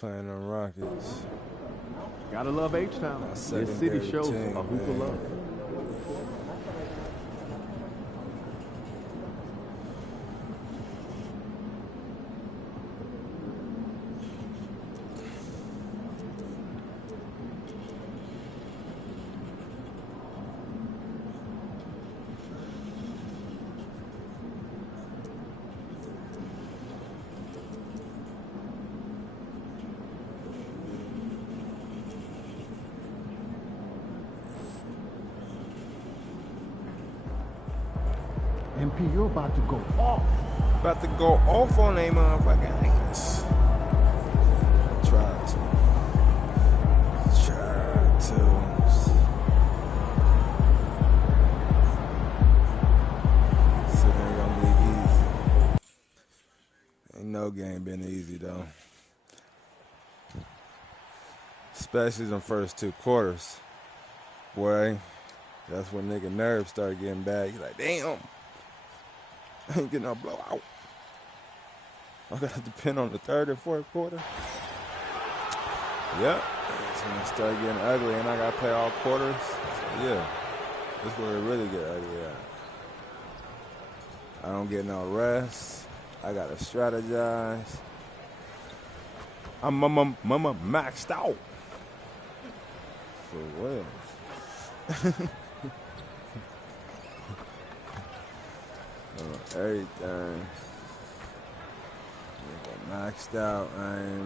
playing the Rockets. Gotta love H-Town. This city shows a hoop of love. MP, you're about to go off. About to go off on a motherfucking ass. Try to. So it ain't gonna be easy. Ain't no game been easy though. Especially in the first 2 quarters. Boy, that's when nigga nerves start getting bad. You like, damn. I ain't getting no blowout. I gotta depend on the 3rd and 4th quarter. Yep. It's gonna start getting ugly and I gotta play all quarters. So yeah. This is where it really get ugly at. I don't get no rest. I gotta strategize. I'm maxed out. For what? Everything maxed out.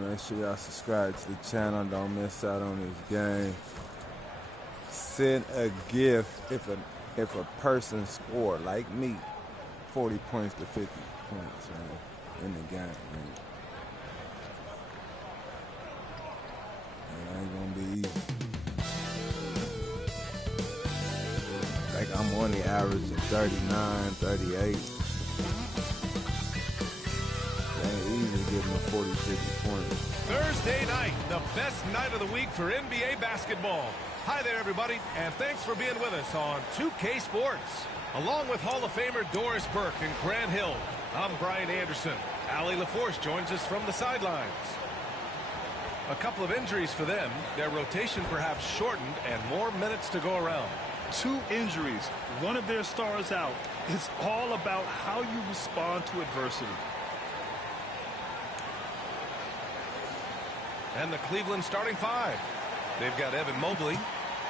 Make sure y'all subscribe to the channel. Don't miss out on this game. Send a gift if a person scored like me 40 points to 50 points, man, in the game, man. It ain't gonna be easy. Like I'm on the average of 39, 38. It ain't easy to get no 40, 50 points. Thursday night, the best night of the week for NBA basketball. Hi there, everybody, and thanks for being with us on 2K Sports. Along with Hall of Famer Doris Burke and Grant Hill, I'm Brian Anderson. Allie LaForce joins us from the sidelines. A couple of injuries for them, their rotation perhaps shortened, and more minutes to go around. 2 injuries, one of their stars out. It's all about how you respond to adversity. And the Cleveland starting 5. They've got Evan Mobley,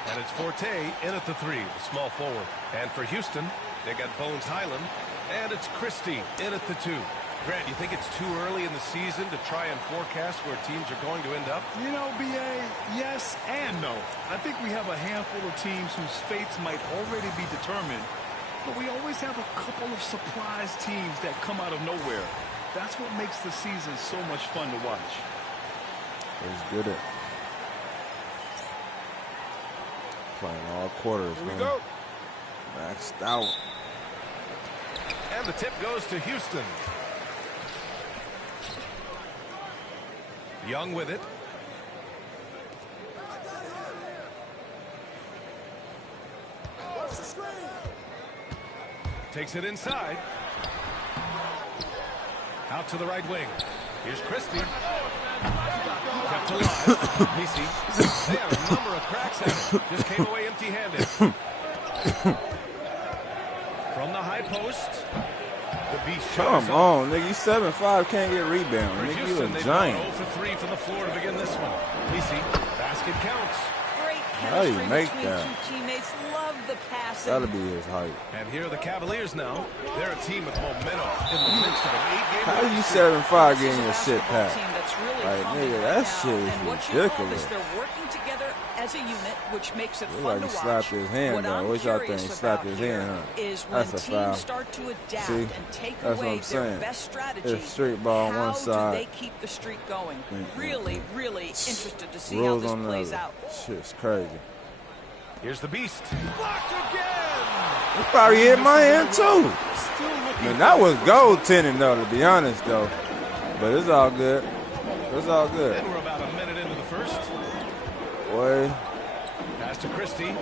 and it's Forte in at the 3, the small forward. And for Houston, they got Bones Highland, and it's Christie in at the 2. Grant, you think it's too early in the season to try and forecast where teams are going to end up? You know, B.A., yes and no. I think we have a handful of teams whose fates might already be determined, but we always have a couple of surprise teams that come out of nowhere. That's what makes the season so much fun to watch. It's good at playing all quarters. Here we go. Maxed out. And the tip goes to Houston. Young with it. Takes it inside. Out to the right wing. Here's Christie. Kept alive. Nisi. They had a number of cracks at it. Just came away empty-handed. From the high post. The beast. Come on, nigga. You 7'5", can't get rebound. Nigga, you a giant. 0 for 3 from the floor to begin this one. Nisi. Basket counts. How do you make that? Two teammates love the passing. That'll be his height. And here are the Cavaliers now. They're a team with momentum in the midst of an 8-game. How you 7'5" getting your shit packed? Like, nigga, that shit is ridiculous. They're working together as a unit, which makes it Look fun like he to watch. slapped his hand, what though. I'm What y'all think? curious He slapped about his here hand, huh? is when That's a foul. teams start to adapt See? and take That's what away I'm their saying. best strategy. It's street ball on how one side. do they keep the streak going? Really, really interested to see Rules how on this the plays other. out. Shit's crazy. Here's the beast. Blocked again. He probably hit my hand, too. Man, that was goaltending, though, to be honest, though. But it's all good. It's all good. And we're about a minute into the first. Boy. Pass to Christie.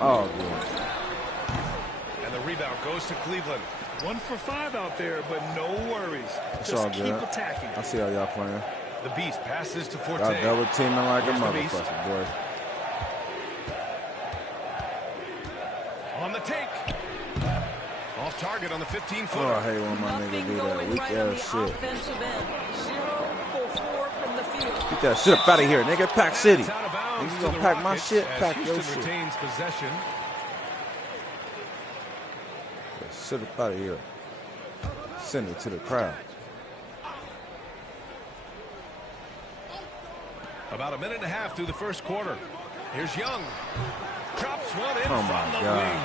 Oh, good. And the rebound goes to Cleveland. 1 for 5 out there, but no worries. It's Just all keep good. attacking. I see how y'all playing. The Beast passes to Forte. Y'all double teaming like Here's a the Beast. motherfucker, boy. On the take. Off target on the 15-footer. Oh, I hate when my nigga do that weak ass shit. Offensive end. 0 for 4 from the field. Get that shit up out of here, nigga. Pack City. It's out of bounds You to gonna the pack my Rockets shit? as Pack your Houston shit. retains possession. Shit up out of here. Send it to the crowd. About a minute and a half through the first quarter. Here's Young. Drops one in Oh, from my the God. wing.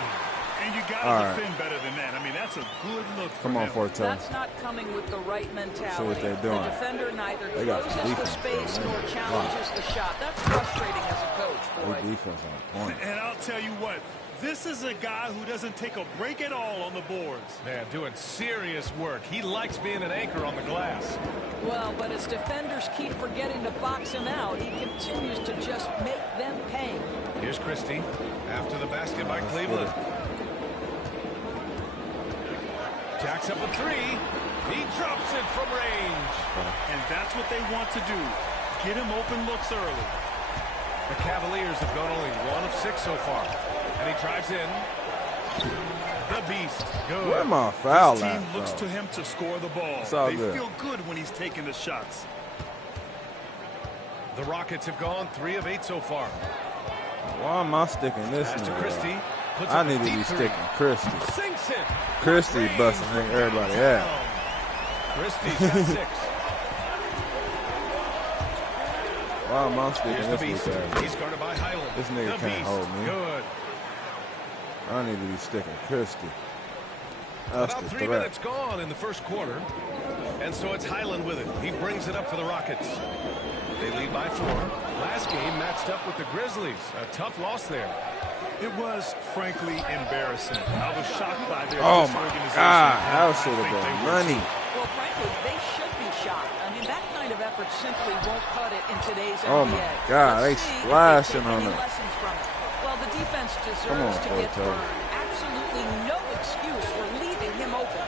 And you got to All right. defend better than that. I mean, that's a good look for Come on, him. Forte. That's not coming with the right mentality. See what they're doing. The defender neither They got some closes the defense, space though, nor man. challenges the shot. That's frustrating as a coach, boy. Good defense on point. And I'll tell you what, this is a guy who doesn't take a break at all on the boards. Man, doing serious work. He likes being an anchor on the glass. Well, but as defenders keep forgetting to box him out, he continues to just make them pay. Here's Christie after the basket by Cleveland. Jacks up a three. He drops it from range. And that's what they want to do. Get him open looks early. The Cavaliers have gone only 1 of 6 so far. And he drives in. The Beast. Good. Where my foul His team at, looks bro? to him to score the ball. It's all They good. feel good when he's taking the shots. The Rockets have gone 3 of 8 so far. Why am I sticking this Pass to nigga? Christie. Puts I up a need to deep be three. sticking Christie. Sinks it. Christie Range busting from everybody downtown. out. Christie's got 6. Why am I sticking Here's the this Beast. weak ass? He's guarded by Highland. This nigga The can't Beast. hold me. Good. I need to be sticking Christie. That's About the 3 threat. minutes gone in the first quarter. And so it's Highland with it. He brings it up for the Rockets. They lead by 4. Last game matched up with the Grizzlies. A tough loss there. It was, frankly, embarrassing. I was shocked by their Oh my disorganization. God, that I should have think they been were money. Well, frankly, they should be shot. I mean, that kind of effort simply won't cut it in today's Oh NBA. my God, they Let's see if splashing take on any it. lessons from it. Well, the defense Come on, deserves to get Forte. burned. Absolutely no excuse for leaving him open.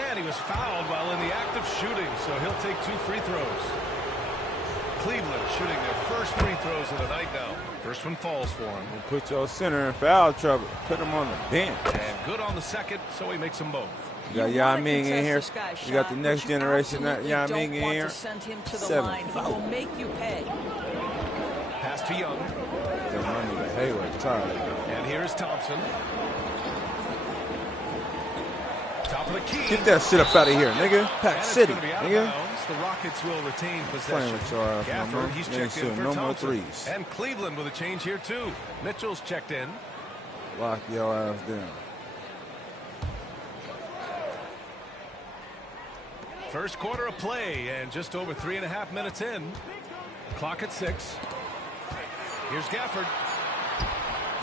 And he was fouled while in the act of shooting, so he'll take 2 free throws. Cleveland shooting their first free throws of the night now. First one falls for him. Put your center in foul trouble. Put him on the bench. And good on the second, so he makes them both. You got You Yao wanna Ming in contest here. this guy's You got the shot, next but you generation absolutely Yao don't Ming in want here. to send him to the 7 line. He will fouls. make you pay. Pass to Young. Damn, I need a Hayward tired. And here's Thompson. Top of the key. Get that shit up out of here, nigga. And Pack it's City, gonna be out of nigga. bounds. The Rockets will retain Playing possession. with your ass no more. Gafford, he's You ain't checked in shooting for no more Thompson. threes. And Cleveland with a change here, too. Mitchell's checked in. Lock your ass down. First quarter of play, and just over 3.5 minutes in. Clock at 6. Here's Gafford.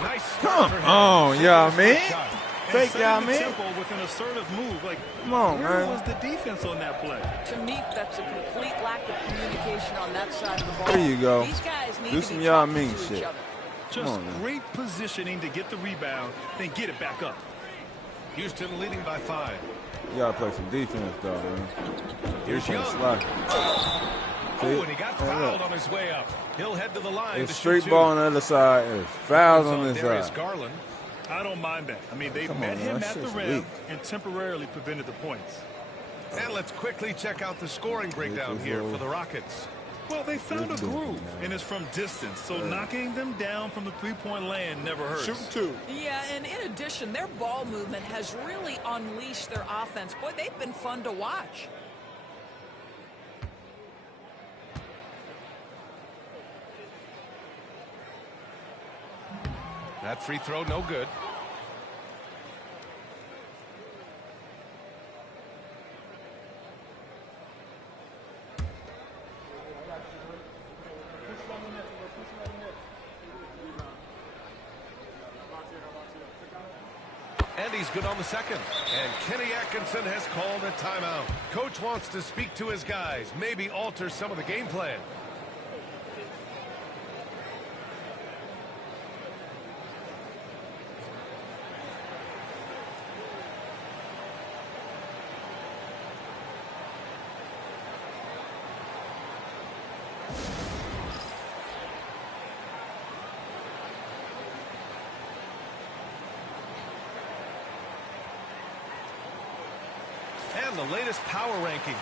Nice start Come for him. on, Shooting Yao his Ming. first shot. Fake And Yao setting the Ming. tempo with an assertive move. Like, Come on, where man. was the defense on that play? To me, that's a complete lack of communication on that side of the ball. There you go. These guys need Do to some be Yao talking Ming to each shit. other. Just on, man. great positioning to get the rebound, then get it back up. Houston leading by 5. You gotta play some defense, though, man. Here's Defense Young. slacking. Oh, and he got Hey, fouled look. on his way up. He'll head to the line There's to shoot street 2. ball on the other side. There's fouls on this Darius side. Garland. I don't mind that. I mean, they Come met on, man, him that at the shit's rim weak. and temporarily prevented the points. And let's quickly check out the scoring breakdown here for the Rockets. Well, they found a Good groove, man. and it's from distance, so knocking them down from the three-point land never hurts. Shoot 2. Yeah, and in addition, their ball movement has really unleashed their offense. Boy, they've been fun to watch. That free throw, no good. And he's good on the second. And Kenny Atkinson has called a timeout. Coach wants to speak to his guys, maybe alter some of the game plan. the latest power rankings.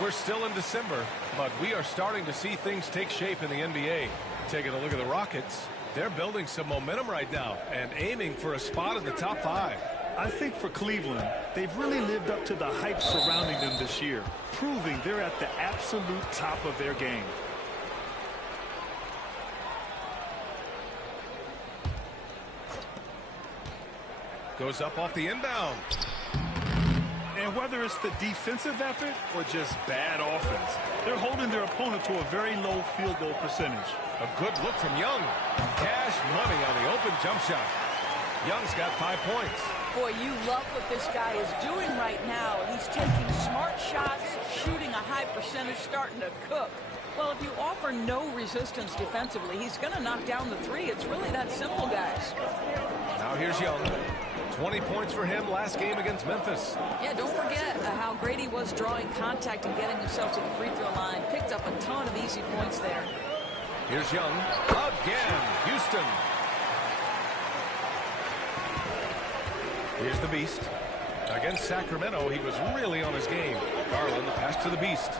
We're still in December, but we are starting to see things take shape in the NBA. Taking a look at the Rockets, they're building some momentum right now and aiming for a spot in the top 5. I think for Cleveland, they've really lived up to the hype surrounding them this year, proving they're at the absolute top of their game. Goes up off the inbound. And whether it's the defensive effort or just bad offense, they're holding their opponent to a very low field goal percentage. A good look from Young. Cash money on the open jump shot. Young's got 5 points. Boy, you love what this guy is doing right now. He's taking smart shots, shooting a high percentage, starting to cook. Well, if you offer no resistance defensively, he's going to knock down the 3. It's really that simple, guys. Now here's Young. 20 points for him last game against Memphis. Yeah, don't forget how great he was drawing contact and getting himself to the free throw line. Picked up a ton of easy points there. Here's Young. Again, Houston. Here's the Beast. Against Sacramento, he was really on his game. Garland, the pass to the Beast.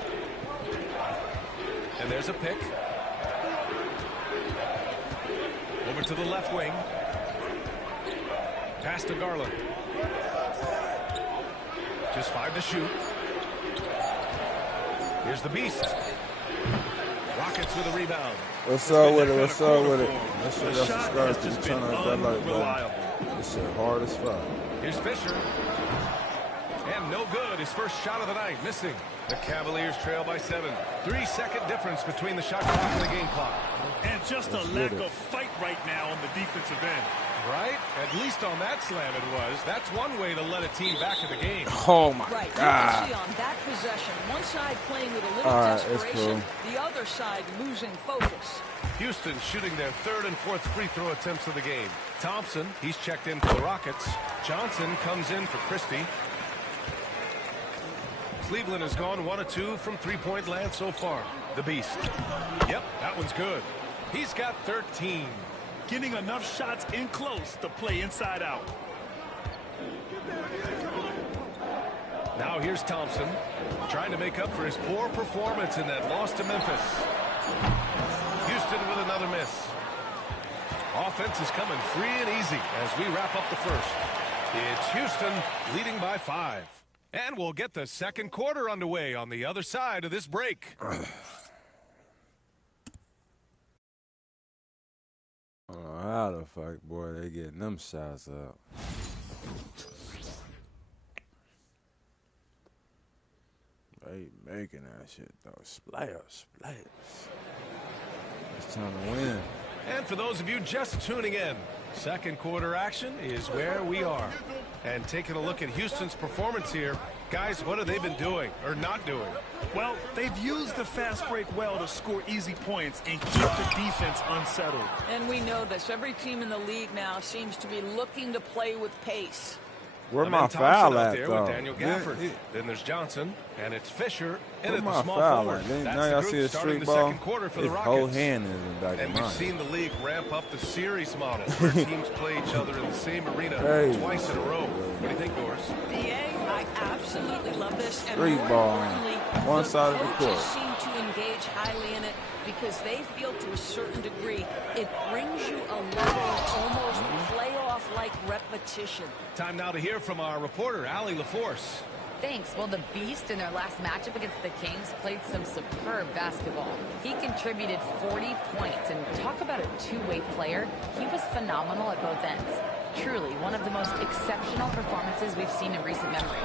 And there's a pick. Over to the left wing. Pass to Garland. Just 5 to shoot. Here's the Beast. Rockets with a rebound. What's up with it? What's up with it? Make sure y'all subscribe to the channel. Hit that like button. This shit hard as fuck. Here's Fisher. And no good. His first shot of the night. Missing. The Cavaliers trail by 7. 3-second difference between the shot clock and the game clock. And just a lack of fight right now on the defensive end. Right? At least on that slam it was. That's one way to let a team back in the game. Oh, my right. God. You can see on that possession, one side playing with a little desperation, the other side losing focus. Houston shooting their 3rd and 4th free throw attempts of the game. Thompson, he's checked in for the Rockets. Johnson comes in for Christie. Cleveland has gone 1 of 2 from three-point land so far. The Beast. Yep, that one's good. He's got 13. Getting enough shots in close to play inside out. Now here's Thompson, trying to make up for his poor performance in that loss to Memphis. Houston with another miss. Offense is coming free and easy as we wrap up the first. It's Houston leading by 5. And we'll get the second quarter underway on the other side of this break. How the fuck, boy, they getting them shots up. They making that shit, though. Splash. It's time to win. And for those of you just tuning in, second quarter action is where we are. And taking a look at Houston's performance here, guys, what have they been doing or not doing? Well, they've used the fast break well to score easy points and keep the defense unsettled. And we know this. Every team in the league now seems to be looking to play with pace. Where my foul at, there though? With Daniel Gafford. Then there's Johnson, and it's Fisher, and at the small forward. Now y'all see a street ball. For the His whole Rockets. hand is in back And of we've mine. seen the league ramp up the series model, where teams play each other in the same arena twice in a row. What do you think, Doris? I absolutely love this. And Street more ball. importantly, One side of the coaches court. seem to engage highly in it because they feel to a certain degree it brings you a little almost playoff-like repetition. Time now to hear from our reporter, Allie LaForce. Thanks. Well, the Beast in their last matchup against the Kings played some superb basketball. He contributed 40 points, and talk about a two-way player. He was phenomenal at both ends. Truly, one of the most exceptional performances we've seen in recent memory.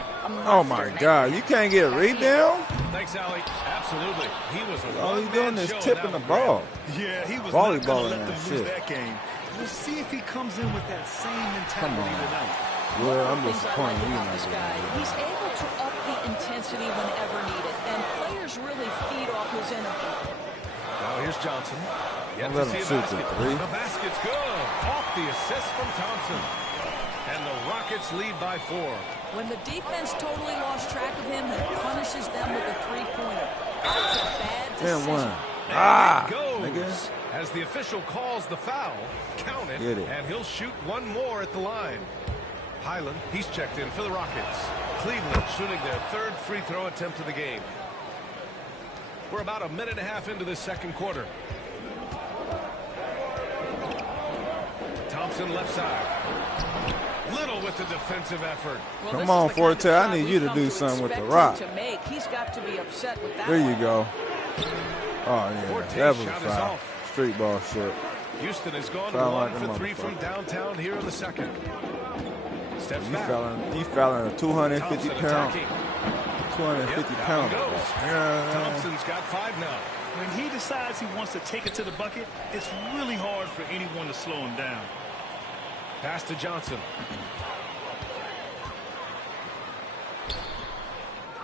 Oh, my God. You can't get a rebound? Thanks, Allie. Absolutely. He was a All he's one-man doing is show tipping the in that ball. Yeah, he was not going to Volleyballing let that them lose shit. that game. We'll see if he comes in with that same mentality tonight. Well, I'm Things I like disappointed. about this guy, he's able to up the intensity whenever needed, and players really feed off his energy. Now here's Johnson. Yet Don't let to see him a shoot basket. the three. The basket's good. Off the assist from Thompson. And the Rockets lead by 4. When the defense totally lost track of him, he punishes them with a three-pointer. That's a bad decision. There it goes. Nigga. As the official calls the foul, count it, Get it. and he'll shoot one more at the line. Highland, he's checked in for the Rockets. Cleveland shooting their third free throw attempt of the game. We're about a minute and a half into this second quarter. Thompson left side. Little with the defensive effort. Well, come on, Forte. I need you to do something with the rock. He's got to be upset with that. There you go. Oh, yeah. Forte's That was a shot is foul. off. Street ball shit. Houston has gone Foul 1 like a for 3 from motherfucker. downtown here in the second. Steps You back. fouling a 250 Thompson pound. attacking. 250 Yep, pound. down goes. Yeah. Thompson's got 5 now. When he decides he wants to take it to the bucket, it's really hard for anyone to slow him down. Pass to Johnson.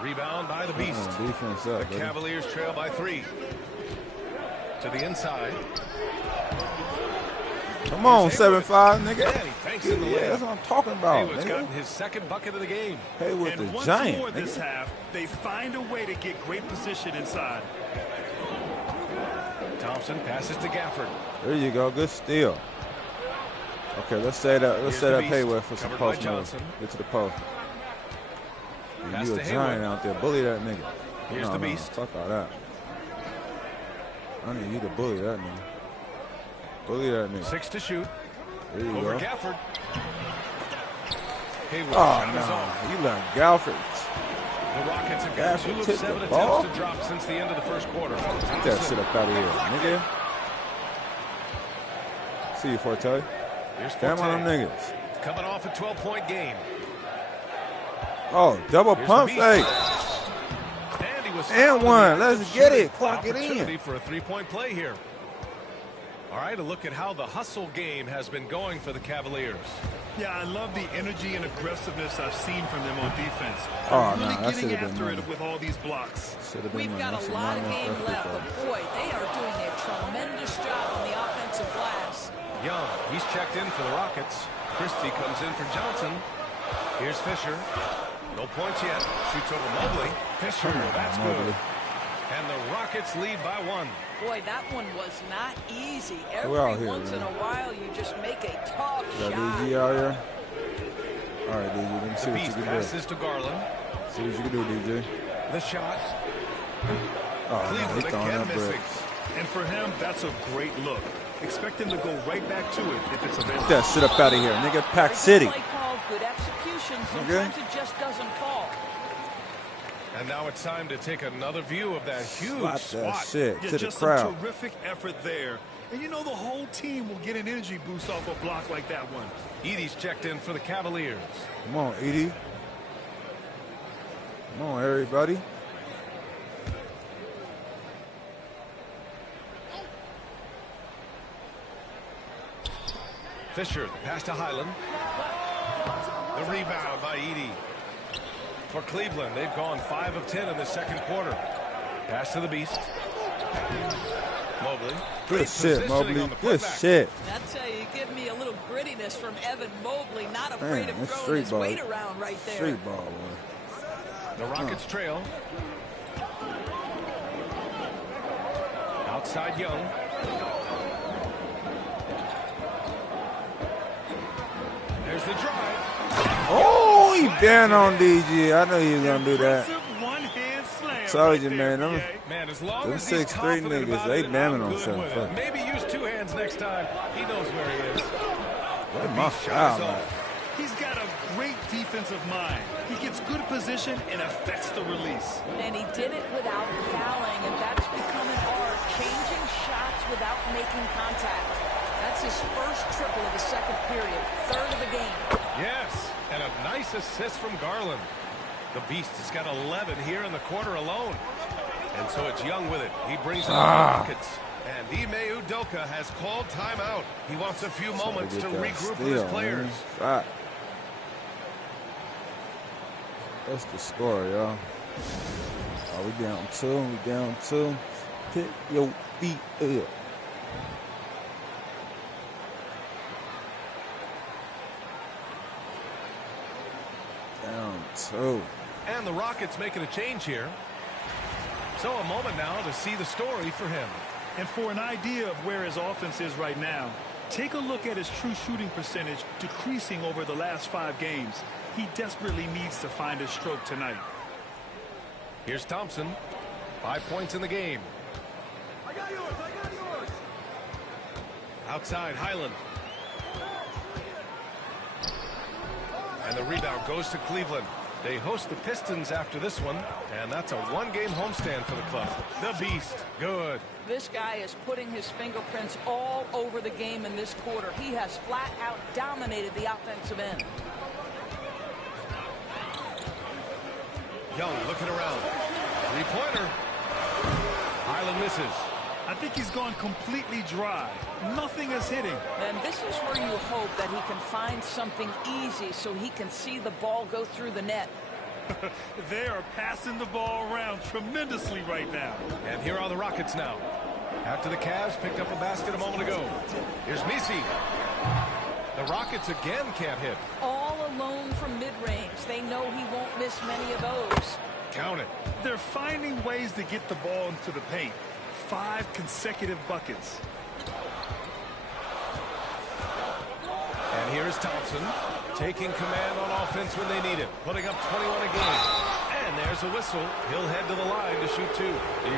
Rebound by the Beast. Defense The up, baby. Cavaliers trail by 3. To the inside. Come on, Here's 7-5, nigga. Yeah, he banks in the Yeah, layup. that's what I'm talking about, Haywood's nigga. gotten his second bucket of the game. Haywood And the once giant, more this nigga. half, they find a way to get great position inside. Thompson passes to Gafford. There you go, good steal. Okay, let's set up Here's the Beast, Haywood for some covered by post moves. Johnson. Get to the post. Pass You a to giant Haywood. out there. Bully that nigga. Here's the Beast. Fuck all that. I need you to bully that nigga. Bully that nigga. 6 to shoot. There you Over go. Gafford. Haywood Oh, shot is no. off. You let Galford. The Rockets have got Gafford 2 of tipped 7 the attempts ball? to drop since the end of the first quarter. Get that Thompson. shit up out of here, nigga. See you, Forte. Here's Damn on them Forte. niggas. Coming off a 12-point game. Oh, double Here's pump the fake. Beast. And he was And fouled one. in the Let's act of get shooting. it. Clock it in. Opportunity for a 3-point play here. All right, a look at how the hustle game has been going for the Cavaliers. Yeah, I love the energy and aggressiveness I've seen from them on defense. Oh, They're really no, that getting should've been after money. it with all these blocks. Should have been We've one. got That's a lot of 9-1 game first left, free but throw. boy, they are doing a tremendous job on the offensive glass. Young, he's checked in for the Rockets. Christie comes in for Johnson. Here's Fisher. No points yet. Shoots over Mobley. Fisher, that's Mobley. good. And the Rockets lead by 1. Boy, that one was not easy. We're out Every here, once man. in a while, you just make a tough Got shot. DG out here. All right, DG. Let me see The what you Beast can do. passes to Garland. See what you can do, DJ. The shot. Oh, no, Cleveland he's throwing again that missing. bricks. And for him, that's a great look. Expect him to go right back to it if it's available. Get that shit up out of here, nigga. Pack Good City. play call, good execution. Sometimes it just doesn't fall. And now it's time to take another view of that huge Slap that swat. shit Yeah, to the just crowd. some terrific effort there. And you know the whole team will get an energy boost off a block like that one. Edie's checked in for the Cavaliers. Come on, Edie. Come on, everybody. Fisher, the pass to Highland. The rebound by Edie. For Cleveland, they've gone 5 of 10 in the second quarter. Pass to the Beast. Mobley. Good Great shit, positioning Mobley. on the Good putback. shit. That's you give me a little grittiness from Evan Mobley. Not afraid Man, of that's throwing street his ball. weight around right there. Street ball, boy. The Rockets trail. Outside Young. There's the drive. Oh, he down on DG. I knew he was gonna do that. Impressive one-hand slam Told you, right man. there, Them- PA. Man, as long Them as he's 6'3" confident niggas, about they it, bamming I'm on good something. with it. Maybe use 2 hands next time. He knows where he is. What my Shot foul, is man. off. He's got a great defensive mind. He gets good position and affects the release. And he did it without fouling, and that's become an art. Changing shots without making contact. That's his first triple of the second period. Third of the game. Yes, and a nice assist from Garland. The Beast has got 11 here in the quarter alone. And so it's Young with it. He brings in the Rockets. And Ime Udoka has called timeout. He wants a few moments to Get that regroup with his steal, players. man. Shot. What's the score, y'all? Oh, we down 2. We down 2. Pick your feet up. Down 2. And the Rockets making a change here. So a moment now to see the story for him. And for an idea of where his offense is right now, take a look at his true shooting percentage decreasing over the last 5 games. He desperately needs to find his stroke tonight. Here's Thompson. 5 points in the game. I got yours. I got yours. Outside, Highland. And the rebound goes to Cleveland. They host the Pistons after this one, and that's a one-game homestand for the club. The Beast, good. This guy is putting his fingerprints all over the game in this quarter. He has flat out dominated the offensive end. Young looking around. Three-pointer. Highland misses. I think he's gone completely dry. Nothing is hitting. And this is where you hope that he can find something easy so he can see the ball go through the net. They are passing the ball around tremendously right now. And here are the Rockets now. After the Cavs picked up a basket a moment ago. Here's Messi. The Rockets again can't hit. All alone from mid-range. They know he won't miss many of those. Count it. They're finding ways to get the ball into the paint. 5 consecutive buckets. And here's Thompson, taking command on offense when they need it, putting up 21 a game. And there's a whistle. He'll head to the line to shoot 2.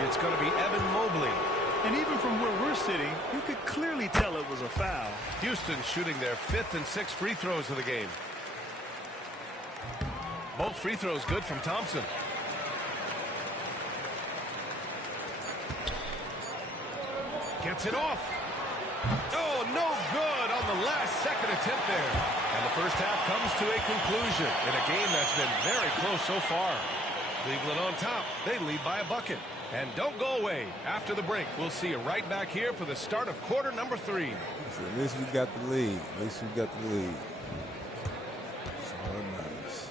It's going to be Evan Mobley. And even from where we're sitting, you could clearly tell it was a foul. Houston shooting their 5th and 6th free throws of the game. Both free throws good from Thompson. Gets it off. Oh, no good on the last-second attempt there. And the first half comes to a conclusion in a game that's been very close so far. Cleveland on top. They lead by a bucket. And don't go away. After the break, we'll see you right back here for the start of quarter number 3. So at least we got the lead. At least we got the lead. That's all that matters.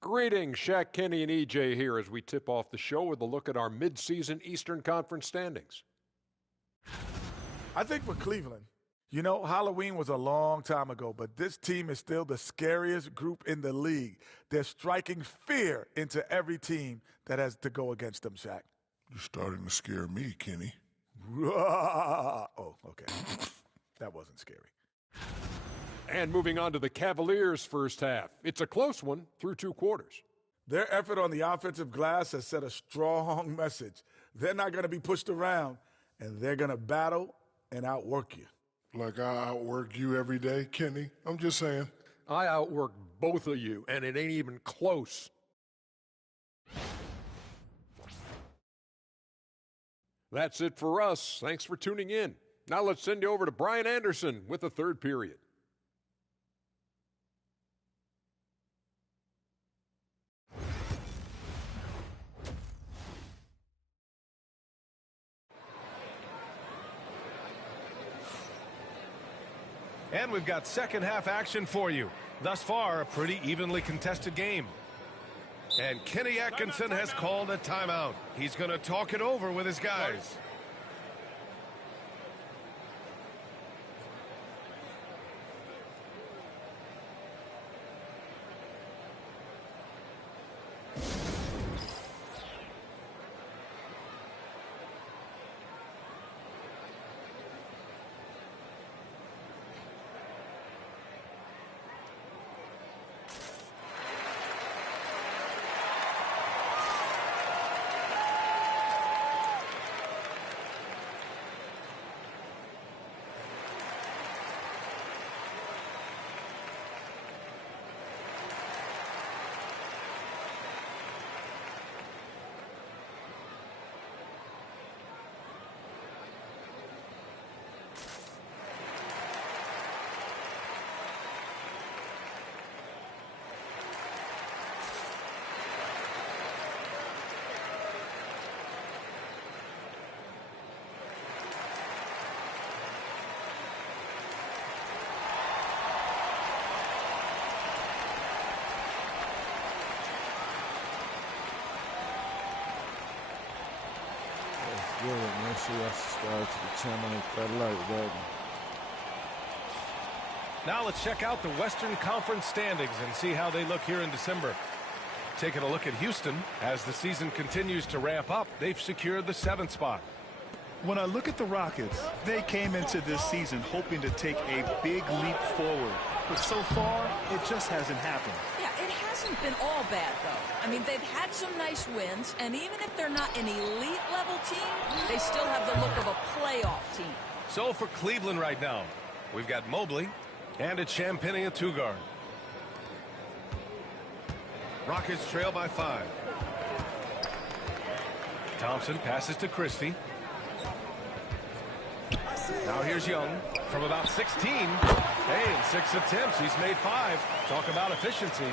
Greetings, Shaq Kenny and EJ here as we tip off the show with a look at our midseason Eastern Conference standings. I think for Cleveland, you know, Halloween was a long time ago, but this team is still the scariest group in the league. They're striking fear into every team that has to go against them, Shaq. You're starting to scare me, Kenny. Oh, okay. That wasn't scary. And moving on to the Cavaliers' first half. It's a close one through 2 quarters. Their effort on the offensive glass has set a strong message. They're not going to be pushed around, and they're going to battle and outwork you. Like I outwork you every day, Kenny? I'm just saying. I outwork both of you, and it ain't even close. That's it for us. Thanks for tuning in. Now let's send you over to Brian Anderson with the third period. And we've got second half action for you. Thus far, a pretty evenly contested game. And Kenny Atkinson has called a timeout. He's going to talk it over with his guys. get it. Make sure y'all subscribe to the channel and hit that like button. Now let's check out the Western Conference standings and see how they look here in December. Taking a look at Houston, as the season continues to ramp up, they've secured the 7th spot. When I look at the Rockets, they came into this season hoping to take a big leap forward. But so far, it just hasn't happened. Yeah, it hasn't been all bad, though. I mean, they've had some nice wins, and even if they're not an elite-level team, they still have the look of a playoff team. So for Cleveland right now, we've got Mobley, and it's Champagnie at 2-guard. Rockets trail by 5. Thompson passes to Christie. Now here's Young from about 16. Hey, in 6 attempts, he's made 5. Talk about efficiency.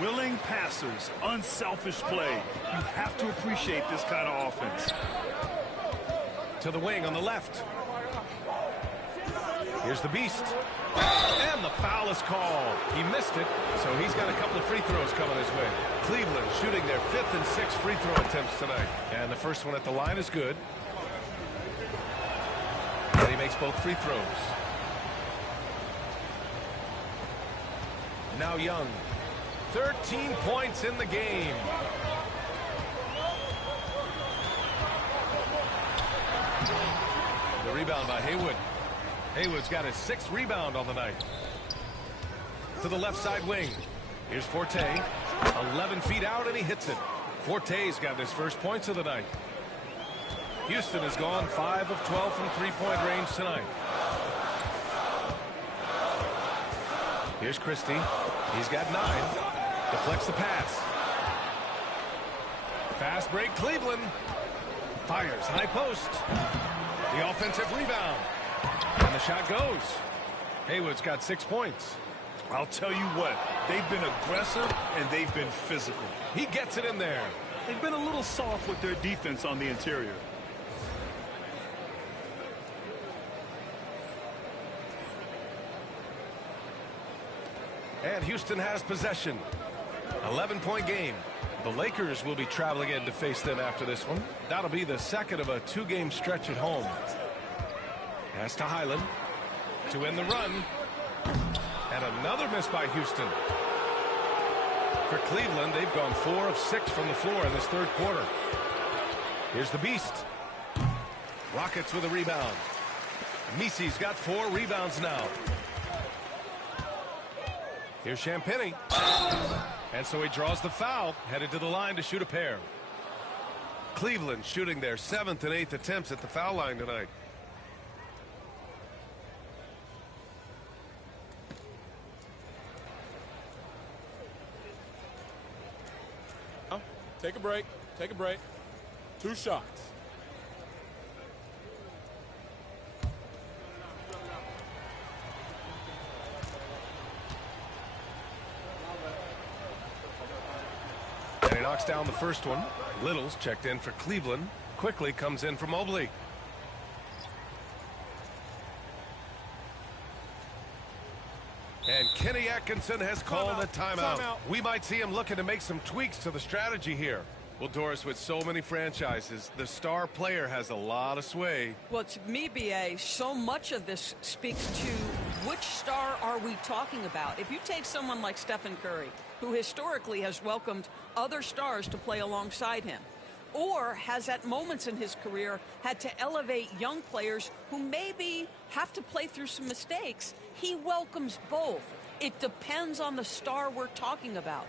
Willing passers, unselfish play. You have to appreciate this kind of offense. To the wing on the left. Here's the Beast. And the foul is called. He missed it, so he's got a couple of free throws coming his way. Cleveland shooting their 5th and 6th free throw attempts tonight. And the first one at the line is good. And he makes both free throws. Now Young. 13 points in the game. The rebound by Haywood. Haywood's got his 6th rebound on the night. To the left side wing. Here's Forte. 11 feet out, and he hits it. Forte's got his first points of the night. Houston has gone 5 of 12 from three-point range tonight. Here's Christie. He's got 9. Deflects the pass. Fast break, Cleveland. Fires high post. The offensive rebound. And the shot goes. Haywood's got 6 points. I'll tell you what, they've been aggressive and they've been physical. He gets it in there. They've been a little soft with their defense on the interior. And Houston has possession. 11-point game. The Lakers will be traveling in to face them after this one. That'll be the second of a 2-game stretch at home. Pass to Highland to end the run. And another miss by Houston. For Cleveland, they've gone 4 of 6 from the floor in this 3rd quarter. Here's the Beast. Rockets with a rebound. Misi's got 4 rebounds now. Here's Champagnie. And so he draws the foul, headed to the line to shoot a pair. Cleveland shooting their 7th and 8th attempts at the foul line tonight. Take a break. Take a break. 2 shots. And he knocks down the first one. Little's checked in for Cleveland. Quickly comes in for Mobley. And Kenny Atkinson has called a timeout. We might see him looking to make some tweaks to the strategy here. Well, Doris, with so many franchises, the star player has a lot of sway. Well, to me, B.A., so much of this speaks to which star are we talking about. If you take someone like Stephen Curry, who historically has welcomed other stars to play alongside him, or has at moments in his career had to elevate young players who maybe have to play through some mistakes, he welcomes both. It depends on the star we're talking about.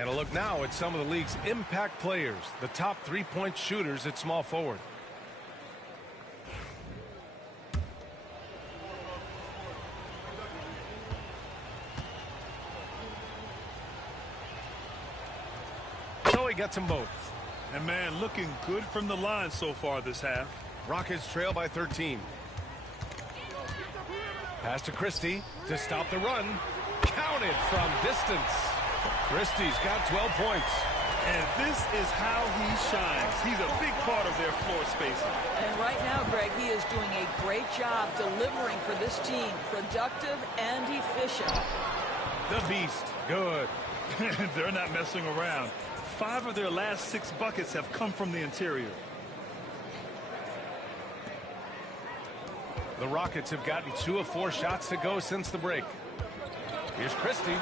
And a look now at some of the league's impact players, the top three-point shooters at small forward. So he gets them both. And man, looking good from the line so far this half. Rockets trail by 13. Pass to Christie to stop the run. Counted from distance. Christie's got 12 points. And this is how he shines. He's a big part of their floor spacing. And right now, Greg, he is doing a great job delivering for this team. Productive and efficient. The Beast. Good. They're not messing around. 5 of their last 6 buckets have come from the interior. The Rockets have gotten 2 of 4 shots to go since the break. Here's Christie.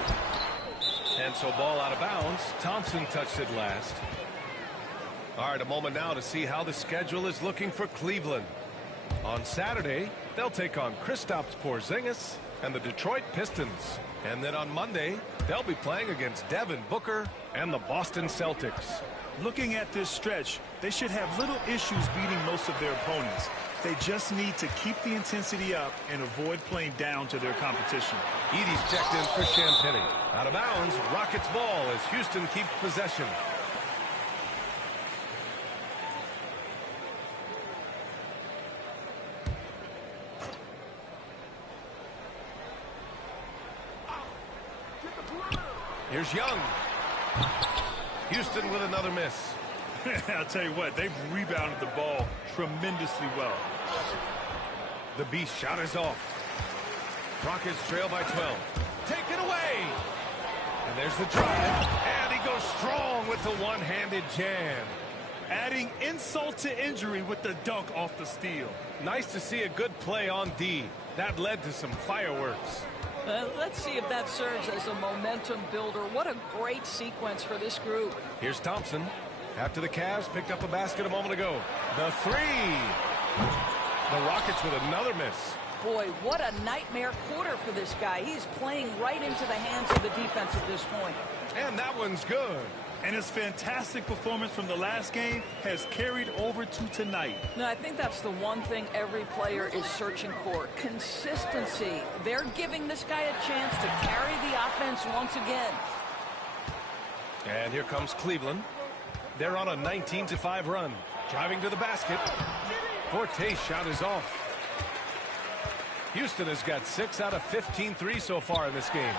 And so ball out of bounds. Thompson touched it last. All right, a moment now to see how the schedule is looking for Cleveland. On Saturday, they'll take on Kristaps Porzingis and the Detroit Pistons. And then on Monday, they'll be playing against Devin Booker and the Boston Celtics. Looking at this stretch, they should have little issues beating most of their opponents. They just need to keep the intensity up and avoid playing down to their competition. Edey's checked in for Champagnie. Out of bounds, Rockets ball as Houston keeps possession. Here's Young. Houston with another miss. I'll tell you what, they've rebounded the ball tremendously well. The Beast shot is off. Rockets trail by 12. Take it away. And there's the drive. And he goes strong with the one-handed jam. Adding insult to injury with the dunk off the steal. Nice to see a good play on D. That led to some fireworks. Let's see if that serves as a momentum builder. What a great sequence for this group. Here's Thompson. After the Cavs picked up a basket a moment ago. The three. The Rockets with another miss. Boy, what a nightmare quarter for this guy. He's playing right into the hands of the defense at this point. And that one's good. And his fantastic performance from the last game has carried over to tonight. No, I think that's the one thing every player is searching for. Consistency. They're giving this guy a chance to carry the offense once again. And here comes Cleveland. They're on a 19-5 run. Driving to the basket. Forte's shot is off. Houston has got 6 out of 15 threes so far in this game.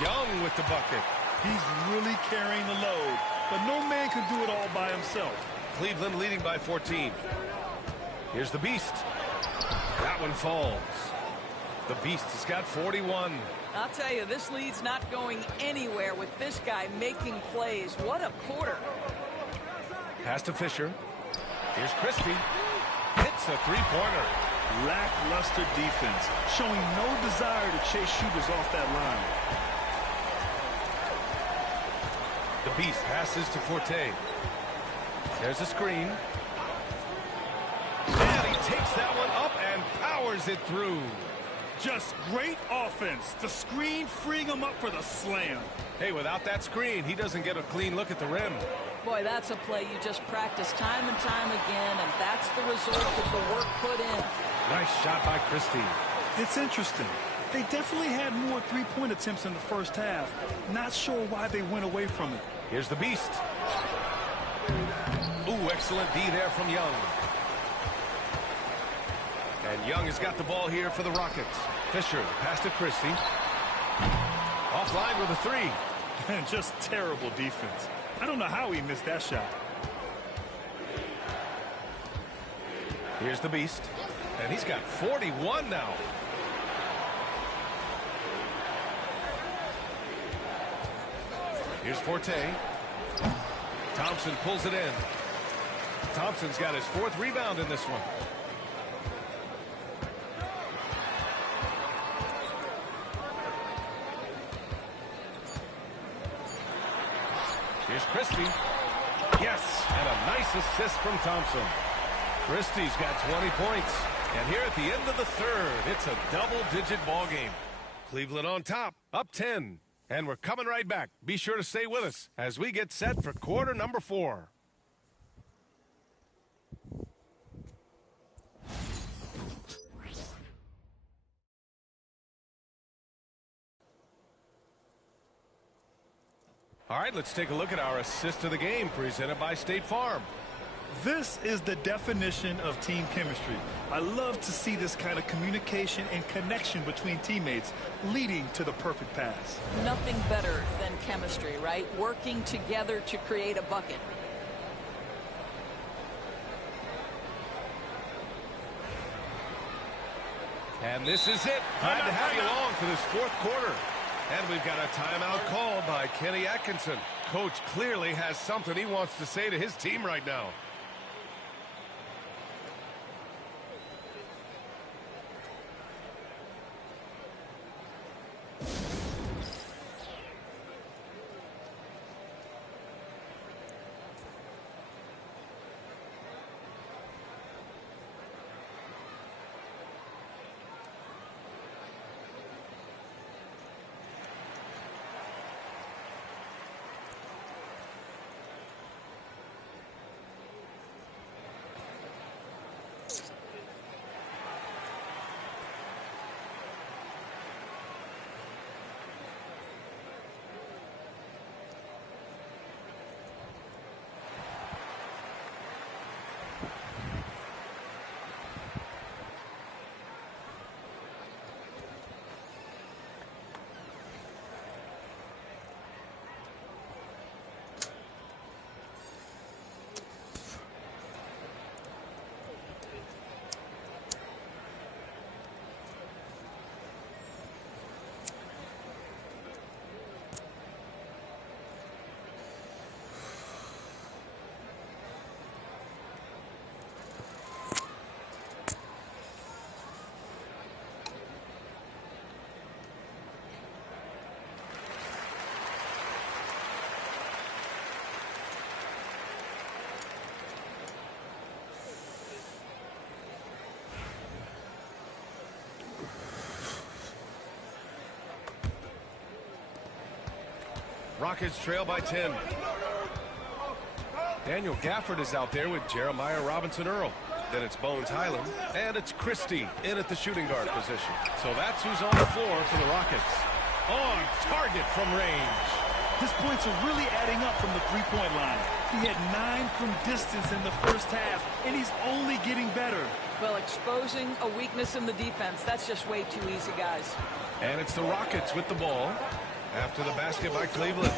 Young with the bucket. He's really carrying the load, but no man can do it all by himself. Cleveland leading by 14. Here's the Beast. That one falls. The Beast has got 41. I'll tell you, this lead's not going anywhere with this guy making plays. What a quarter. Pass to Fisher. Here's Christie. Hits a three-pointer. Lackluster defense, showing no desire to chase shooters off that line. The Beast passes to Forte. There's a screen. And he takes that one up and powers it through. Just great offense. The screen freeing him up for the slam. Hey, without that screen, he doesn't get a clean look at the rim. Boy, that's a play you just practice time and time again, and that's the result of the work put in. Nice shot by Christie. It's interesting. They definitely had more three-point attempts in the first half. Not sure why they went away from it. Here's the Beast. Ooh, excellent D there from Young. And Young has got the ball here for the Rockets. Fisher, pass to Christie. Offline with a three. And just terrible defense. I don't know how he missed that shot. Here's the Beast. And he's got 41 now. Here's Forte. Thompson pulls it in. Thompson's got his 4th rebound in this one. Here's Christie. Yes, and a nice assist from Thompson. Christie's got 20 points. And here at the end of the third, it's a double-digit ball game. Cleveland on top, up 10. And we're coming right back. Be sure to stay with us as we get set for quarter number 4. All right, let's take a look at our assist of the game presented by State Farm. This is the definition of team chemistry. I love to see this kind of communication and connection between teammates leading to the perfect pass. Nothing better than chemistry, right? Working together to create a bucket. And this is it. Glad to have you along for this 4th quarter. And we've got a timeout called by Kenny Atkinson. Coach clearly has something he wants to say to his team right now. Rockets trail by 10. Daniel Gafford is out there with Jeremiah Robinson-Earl. Then it's Bones Highland, and it's Christie in at the shooting guard position. So that's who's on the floor for the Rockets. On target from range. His points are really adding up from the three-point line. He had 9 from distance in the first half, and he's only getting better. Well, exposing a weakness in the defense, that's just way too easy, guys. And it's the Rockets with the ball after the basket by Cleveland.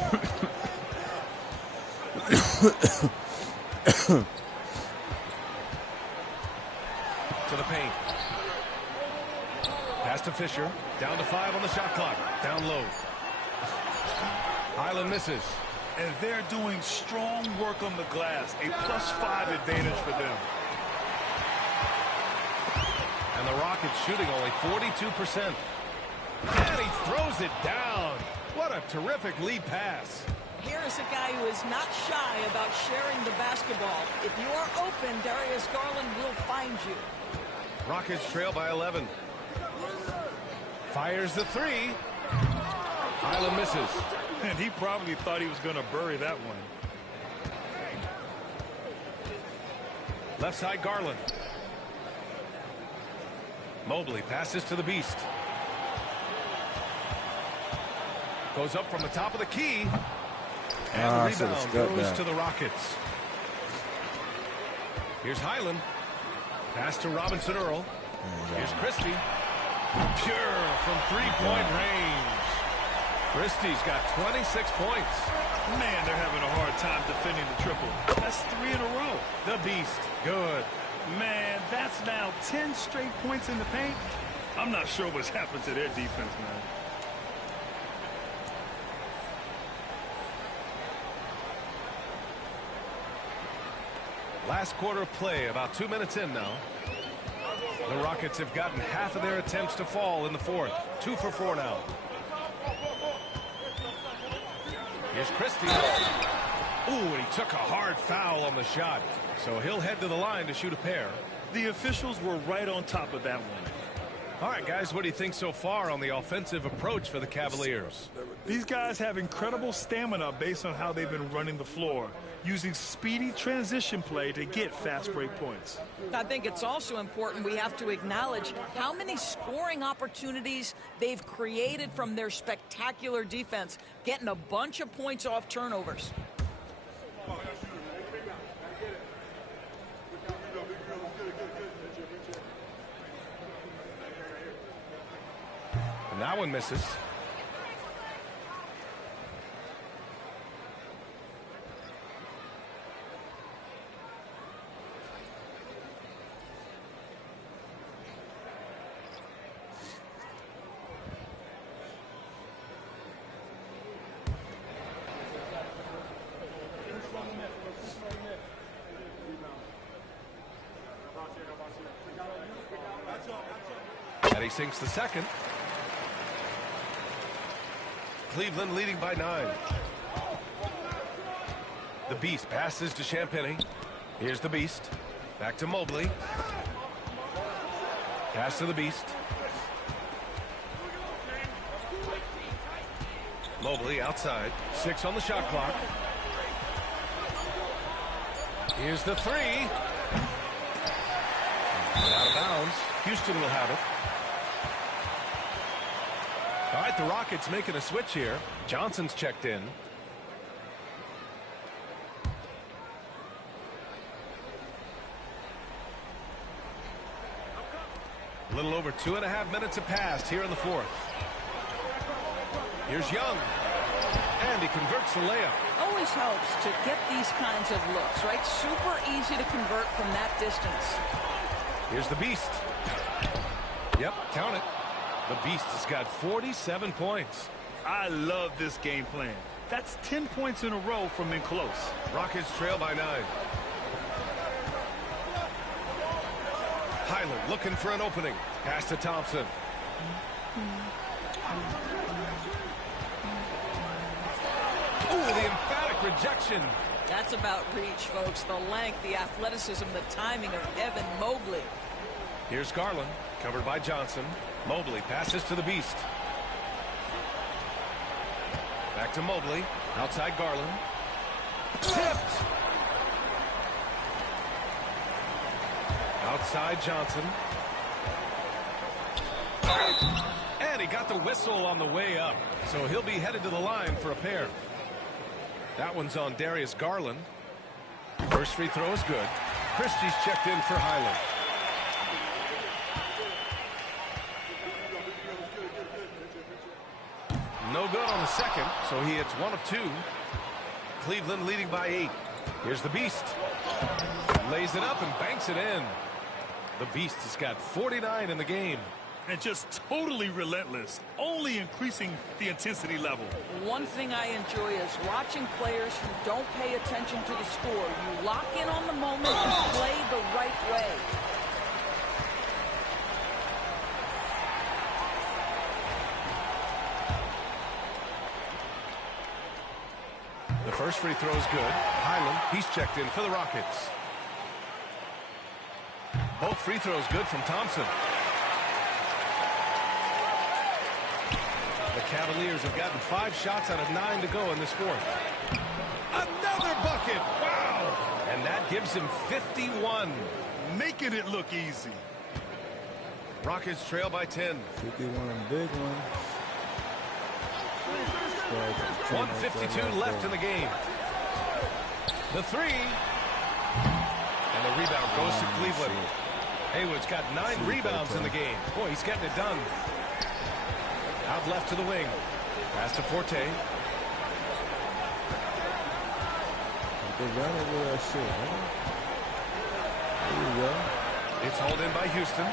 To the paint. Pass to Fisher. Down to 5 on the shot clock. Down low. Highland misses. And they're doing strong work on the glass. A +5 advantage for them. And the Rockets shooting only 42%. And he throws it down. What a terrific lead pass. Here is a guy who is not shy about sharing the basketball. If you are open, Darius Garland will find you. Rockets trail by 11. Fires the 3. Highland misses. And he probably thought he was going to bury that one. Left side Garland. Mobley passes to the Beast. Goes up from the top of the key. And the rebound goes to the Rockets. Here's Highland. Pass to Robinson-Earl. Here's Christie. Pure from three-point range. Christie's got 26 points. Man, they're having a hard time defending the triple. That's 3 in a row. The Beast. Good. Man, that's now 10 straight points in the paint. I'm not sure what's happened to their defense, man. Last quarter of play, about 2 minutes in now. The Rockets have gotten half of their attempts to fall in the fourth. 2 for 4 now. Here's Christie. Ooh, and he took a hard foul on the shot. So he'll head to the line to shoot a pair. The officials were right on top of that one. All right, guys, what do you think so far on the offensive approach for the Cavaliers? These guys have incredible stamina based on how they've been running the floor, using speedy transition play to get fast break points. I think it's also important we have to acknowledge how many scoring opportunities they've created from their spectacular defense, getting a bunch of points off turnovers. And that one misses. And he sinks the second. Cleveland leading by 9. The Beast passes to Champagnie. Here's the Beast. Back to Mobley. Pass to the Beast. Mobley outside. 6 on the shot clock. Here's the 3. Out of bounds. Houston will have it. All right, the Rockets making a switch here. Johnson's checked in. A little over 2.5 minutes have passed here in the fourth. Here's Young. And he converts the layup. Always helps to get these kinds of looks, right? Super easy to convert from that distance. Here's the Beast. Yep, count it. The Beast has got 47 points. I love this game plan. That's 10 points in a row from in close. Rockets trail by 9. Highland looking for an opening. Pass to Thompson. Ooh, the emphatic rejection. That's about reach, folks. The length, the athleticism, the timing of Evan Mobley. Here's Garland, covered by Johnson. Mobley passes to the Beast. Back to Mobley. Outside Garland. Tipped. Outside Johnson. And he got the whistle on the way up. So he'll be headed to the line for a pair. That one's on Darius Garland. First free throw is good. Christie's checked in for Highland. No good on the second, so he hits 1 of 2. Cleveland leading by 8. Here's the Beast. Lays it up and banks it in. The Beast has got 49 in the game. And just totally relentless, only increasing the intensity level. One thing I enjoy is watching players who don't pay attention to the score. You lock in on the moment and play the right way. The first free throw is good. Highland, he's checked in for the Rockets. Both free throws good from Thompson. The Cavaliers have gotten 5 shots out of 9 to go in this fourth. Another bucket! Wow! And that gives him 51. Making it look easy. Rockets trail by 10. 51 big ones. 1:52 left in the game. The 3. And the rebound goes to Cleveland. Haywood's got 9 rebounds in the game. Boy, he's getting it done. Out left to the wing. Pass to Forte. They ran over that shit, huh? There you go. It's hauled in by Houston.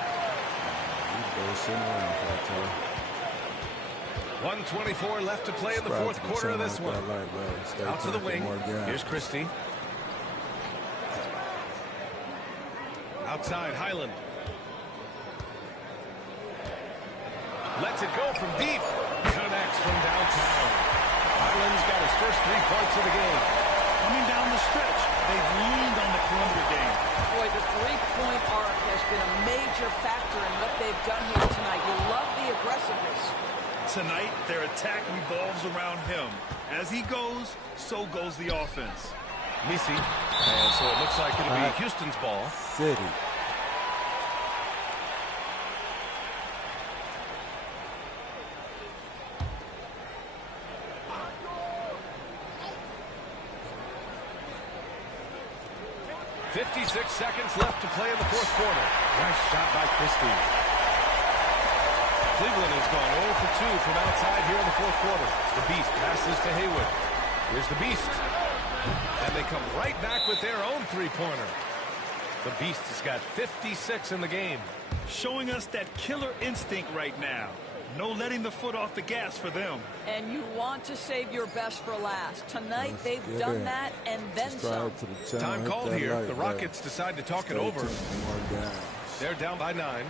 1:24 left to play in the fourth quarter of this one. Out to the wing. Here's Christie. Outside, Highland. Lets it go from deep. Connects from downtown. Highland's got his first 3 points of the game. Coming down the stretch, they've leaned on the perimeter game. Boy, the three-point arc has been a major factor in what they've done here tonight. You love the aggressiveness. Tonight, their attack revolves around him. As he goes, so goes the offense. Misi. And so it looks like it'll be Houston's ball. City. .56 seconds left to play in the fourth quarter. Nice shot by Christie. Cleveland has gone 0 for 2 from outside here in the fourth quarter. The Beast passes to Haywood. Here's the Beast. And they come right back with their own three-pointer. The Beast has got 56 in the game. Showing us that killer instinct right now. No letting the foot off the gas for them. And you want to save your best for last. Tonight, they've done that and then some. Time called here. The Rockets decide to talk it over. They're down by 9.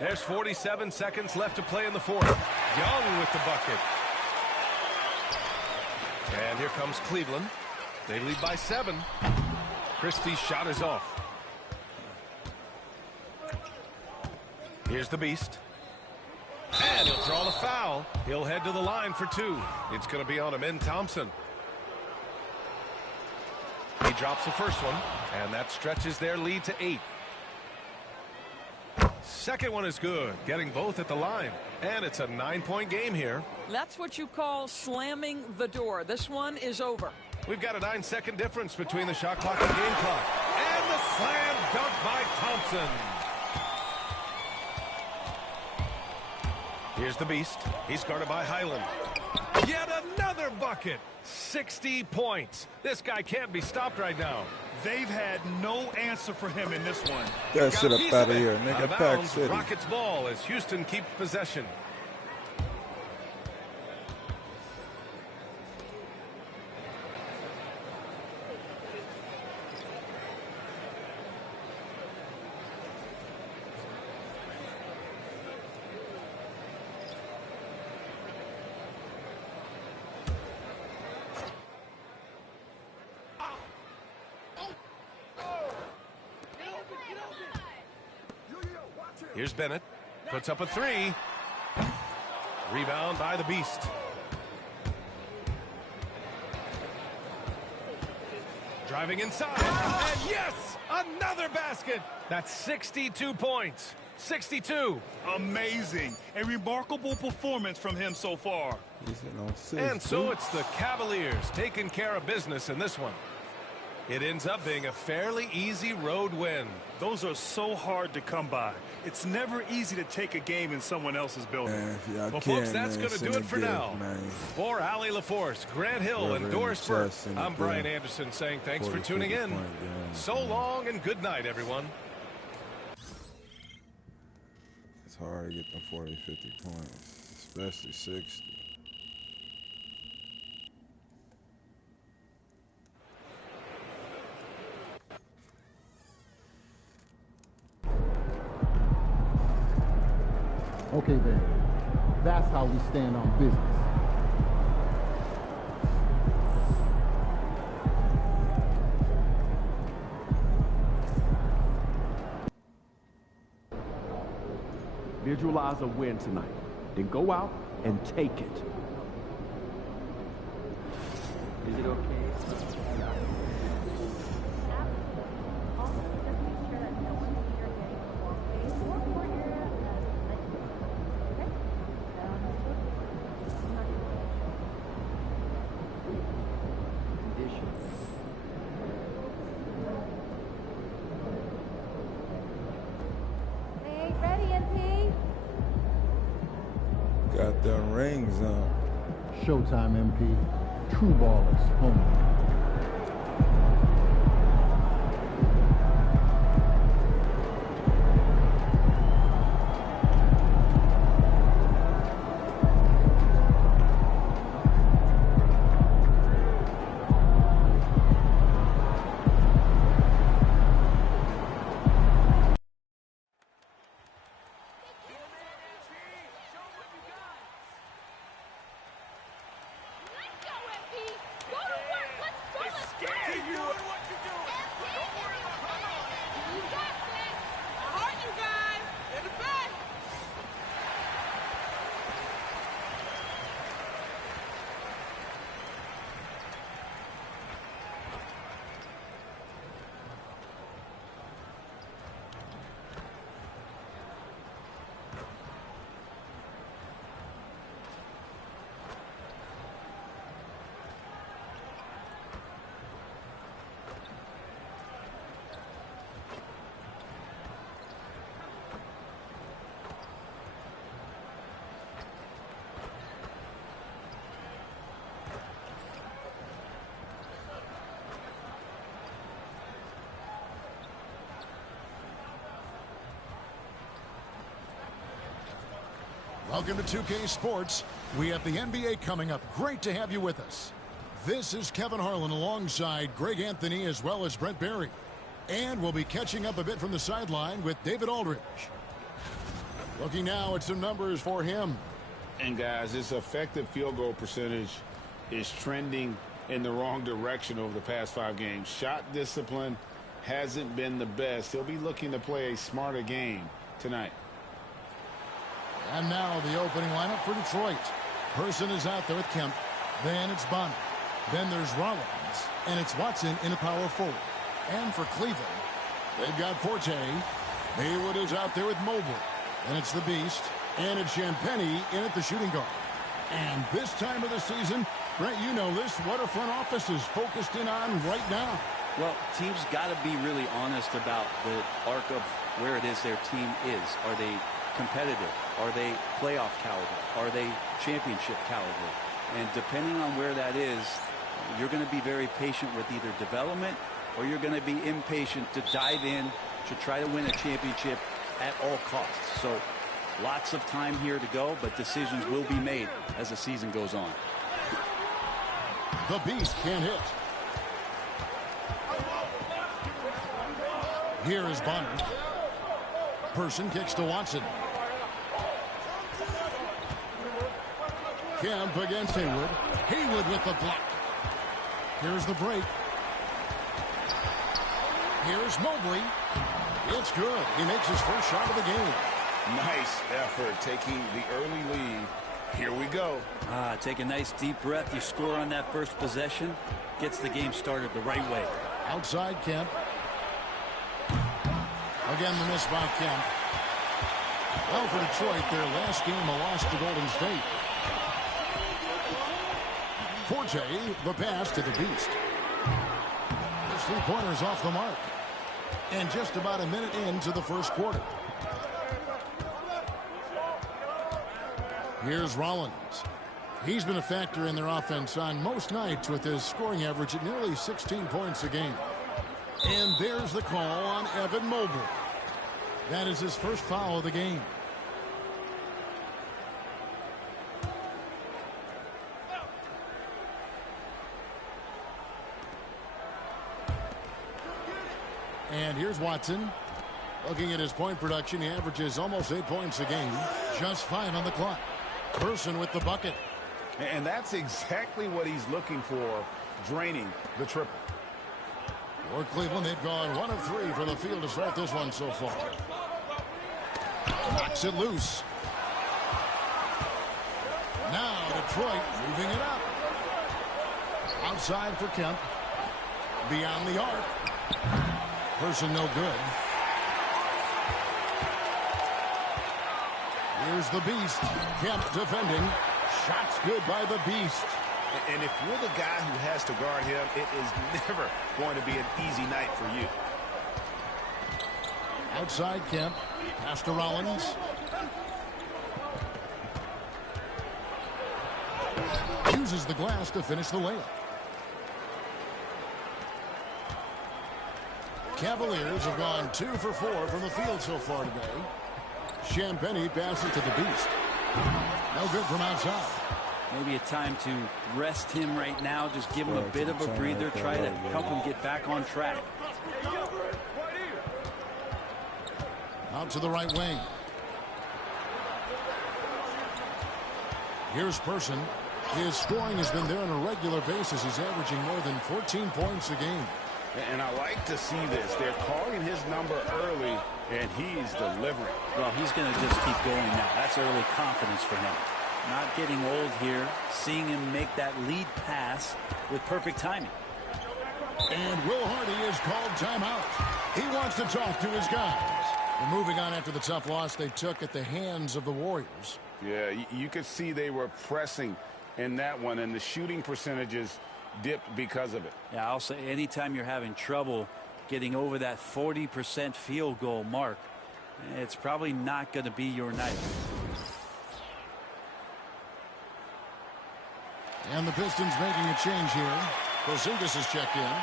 There's 47 seconds left to play in the fourth. Young with the bucket. And here comes Cleveland. They lead by 7. Christie's shot is off. Here's the Beast. And he'll draw the foul. He'll head to the line for 2. It's going to be on Amen Thompson. He drops the first one, and that stretches their lead to 8. Second one is good, getting both at the line. And it's a 9-point game here. That's what you call slamming the door. This one is over. We've got a 9-second difference between the shot clock and game clock. And the slam dunk by Thompson. Here's the Beast. He's guarded by Highland. Yet another bucket. 60 points. This guy can't be stopped right now. They've had no answer for him in this one. That shit up out of here, nigga. Pack City. Rockets ball as Houston keeps possession. Here's Bennett. Puts up a 3. Rebound by the Beast. Driving inside. And yes! Another basket! That's 62 points. 62. Amazing. A remarkable performance from him so far. And so it's the Cavaliers taking care of business in this one. It ends up being a fairly easy road win. Those are so hard to come by. It's never easy to take a game in someone else's building. Well, folks, that's going to do it for now. For Allie LaForce, Grant Hill, and Doris Burke, I'm Brian Anderson saying thanks for tuning in. So long and good night, everyone. It's hard to get them 40, 50 points, especially 60. Okay, then. That's how we stand on business. Visualize a win tonight. Then go out and take it. Is it okay? Got them rings on. Showtime, MP. True ballers, home. Welcome to 2K Sports. We have the NBA coming up. Great to have you with us. This is Kevin Harlan alongside Greg Anthony as well as Brent Barry. And we'll be catching up a bit from the sideline with David Aldridge. Looking now at some numbers for him. And guys, his effective field goal percentage is trending in the wrong direction over the past 5 games. Shot discipline hasn't been the best. He'll be looking to play a smarter game tonight. And now the opening lineup for Detroit. Person is out there with Kemp. Then it's Bonner. Then there's Rollins. And it's Watson in a power forward. And for Cleveland, they've got Forte. Haywood is out there with Mobley. And it's the Beast. And it's Champagnie in at the shooting guard. And this time of the season, Brent, you know this, what a front office is focused in on right now. Well, teams got to be really honest about the arc of where it is their team is. Are they competitive? Are they playoff caliber? Are they championship caliber? And depending on where that is, you're going to be very patient with either development or you're going to be impatient to dive in to try to win a championship at all costs. So lots of time here to go, but decisions will be made as the season goes on. The Beast can't hit. Here is Bonner. Person kicks to Watson. Kemp against Haywood. Haywood with the block. Here's the break. Here's Mobley. It's good. He makes his first shot of the game. Nice effort taking the early lead. Here we go. Take a nice deep breath. You score on that first possession. Gets the game started the right way. Outside Kemp. Again, the miss by Kemp. Well, for Detroit, their last game a loss to Golden State. Forte, the pass to the Beast. His three-pointers off the mark. And just about a minute into the first quarter. Here's Rollins. He's been a factor in their offense on most nights with his scoring average at nearly 16 points a game. And there's the call on Evan Mobley. That is his first foul of the game. And here's Watson. Looking at his point production, he averages almost 8 points a game. Just 5 on the clock. Person with the bucket. And that's exactly what he's looking for, draining the triple. For Cleveland, they've gone 1 of 3 from the field to start this one so far. Knocks it loose. Now Detroit moving it up. Outside for Kemp. Beyond the arc. Person no good. Here's the Beast. Kemp defending. Shots good by the Beast. And if you're the guy who has to guard him, it is never going to be an easy night for you. Outside Kemp. Pass to Rollins. Uses the glass to finish the layup. Cavaliers have gone 2 for 4 from the field so far today. Champagnie passes to the Beast. No good from outside. Maybe a time to rest him right now. Just give him a bit of a breather. Try to help him get back on track. Out to the right wing. Here's Person. His scoring has been there on a regular basis. He's averaging more than 14 points a game. And I like to see this. They're calling his number early, and he's delivering. Well, he's going to just keep going now. That's early confidence for him. Not getting old here. Seeing him make that lead pass with perfect timing. And Will Hardy is called timeout. He wants to talk to his guys. We're moving on after the tough loss they took at the hands of the Warriors. Yeah, you could see they were pressing in that one, and the shooting percentages dipped because of it. Yeah, I'll say anytime you're having trouble getting over that 40% field goal mark, it's probably not going to be your night. And the Pistons making a change here. Porzingis has checked in.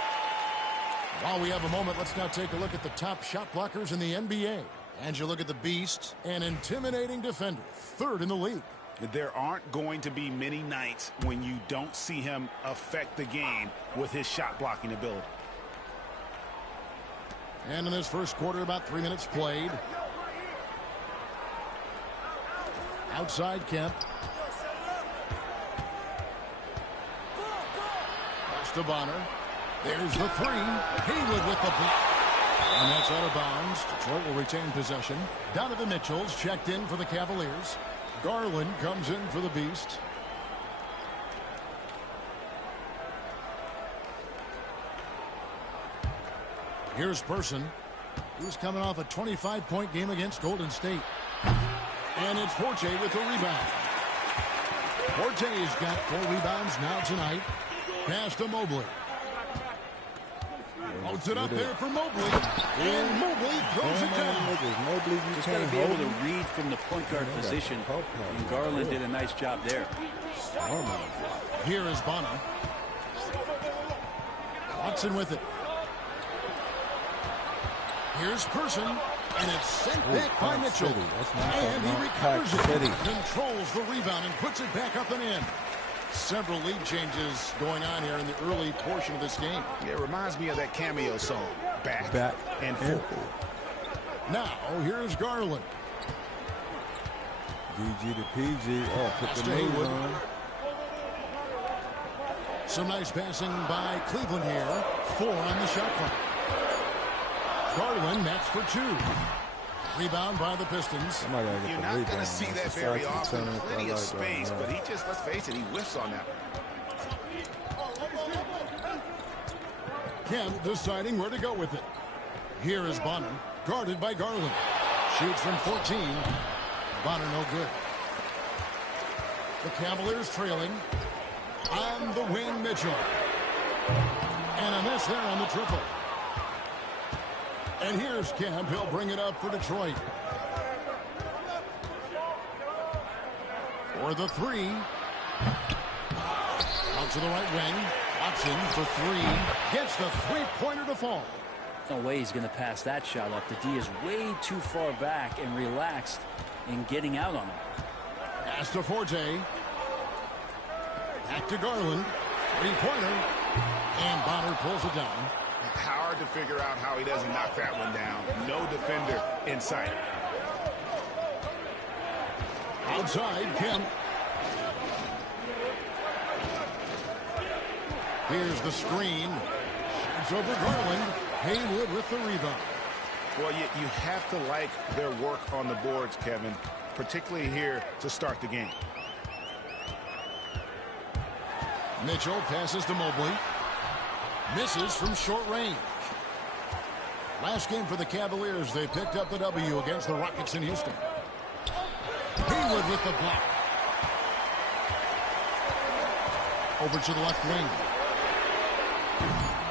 While we have a moment, let's now take a look at the top shot blockers in the NBA. And you look at the Beast, an intimidating defender, 3rd in the league. There aren't going to be many nights when you don't see him affect the game with his shot blocking ability. And in this first quarter, about 3 minutes played. Outside Kemp. Pass to Bonner. There's the 3. Haywood with the block. And that's out of bounds. Detroit will retain possession. Donovan Mitchell's checked in for the Cavaliers. Garland comes in for the Beast. Here's Person. He's coming off a 25-point game against Golden State. And it's Forte with the rebound. Forte's got 4 rebounds now tonight. Pass to Mobley. Holds it up there for Mobley. And Mobley throws it down. Mobley, just got to be able to read from the point guard position. And Garland did a nice job there. Here is Bonner. Watson with it. Here's Person. And it's sent back by Mitchell. And he recovers it. Controls the rebound and puts it back up and in. Several lead changes going on here in the early portion of this game. Yeah, it reminds me of that cameo song, Back and Forth. Now, here's Garland. DG to PG. Oh, put the move on. Some nice passing by Cleveland here. 4 on the shot clock. Garland, that's for 2. Rebound by the Pistons. You're not going to see that very often. Plenty of space, but he just, let's face it, he whiffs on that one. Kemp deciding where to go with it. Here is Bonner, guarded by Garland. Shoots from 14. Bonner no good. The Cavaliers trailing. On the wing, Mitchell. And a miss there on the triple. And here's Kemp. He'll bring it up for Detroit. For the 3. Out to the right wing. Watson for 3. Gets the 3-pointer to fall. No way he's going to pass that shot up. The D is way too far back and relaxed in getting out on him. Pass to Forte. Back to Garland. 3-pointer. And Bonner pulls it down. Hard to figure out how he doesn't knock that one down. No defender in sight. Outside, Kemp. Here's the screen. It's over Garland. Haywood with the rebound. Well, you have to like their work on the boards, Kevin, particularly here to start the game. Mitchell passes to Mobley. Misses from short range. Last game for the Cavaliers, they picked up the W against the Rockets in Houston. Haywood with the block. Over to the left wing.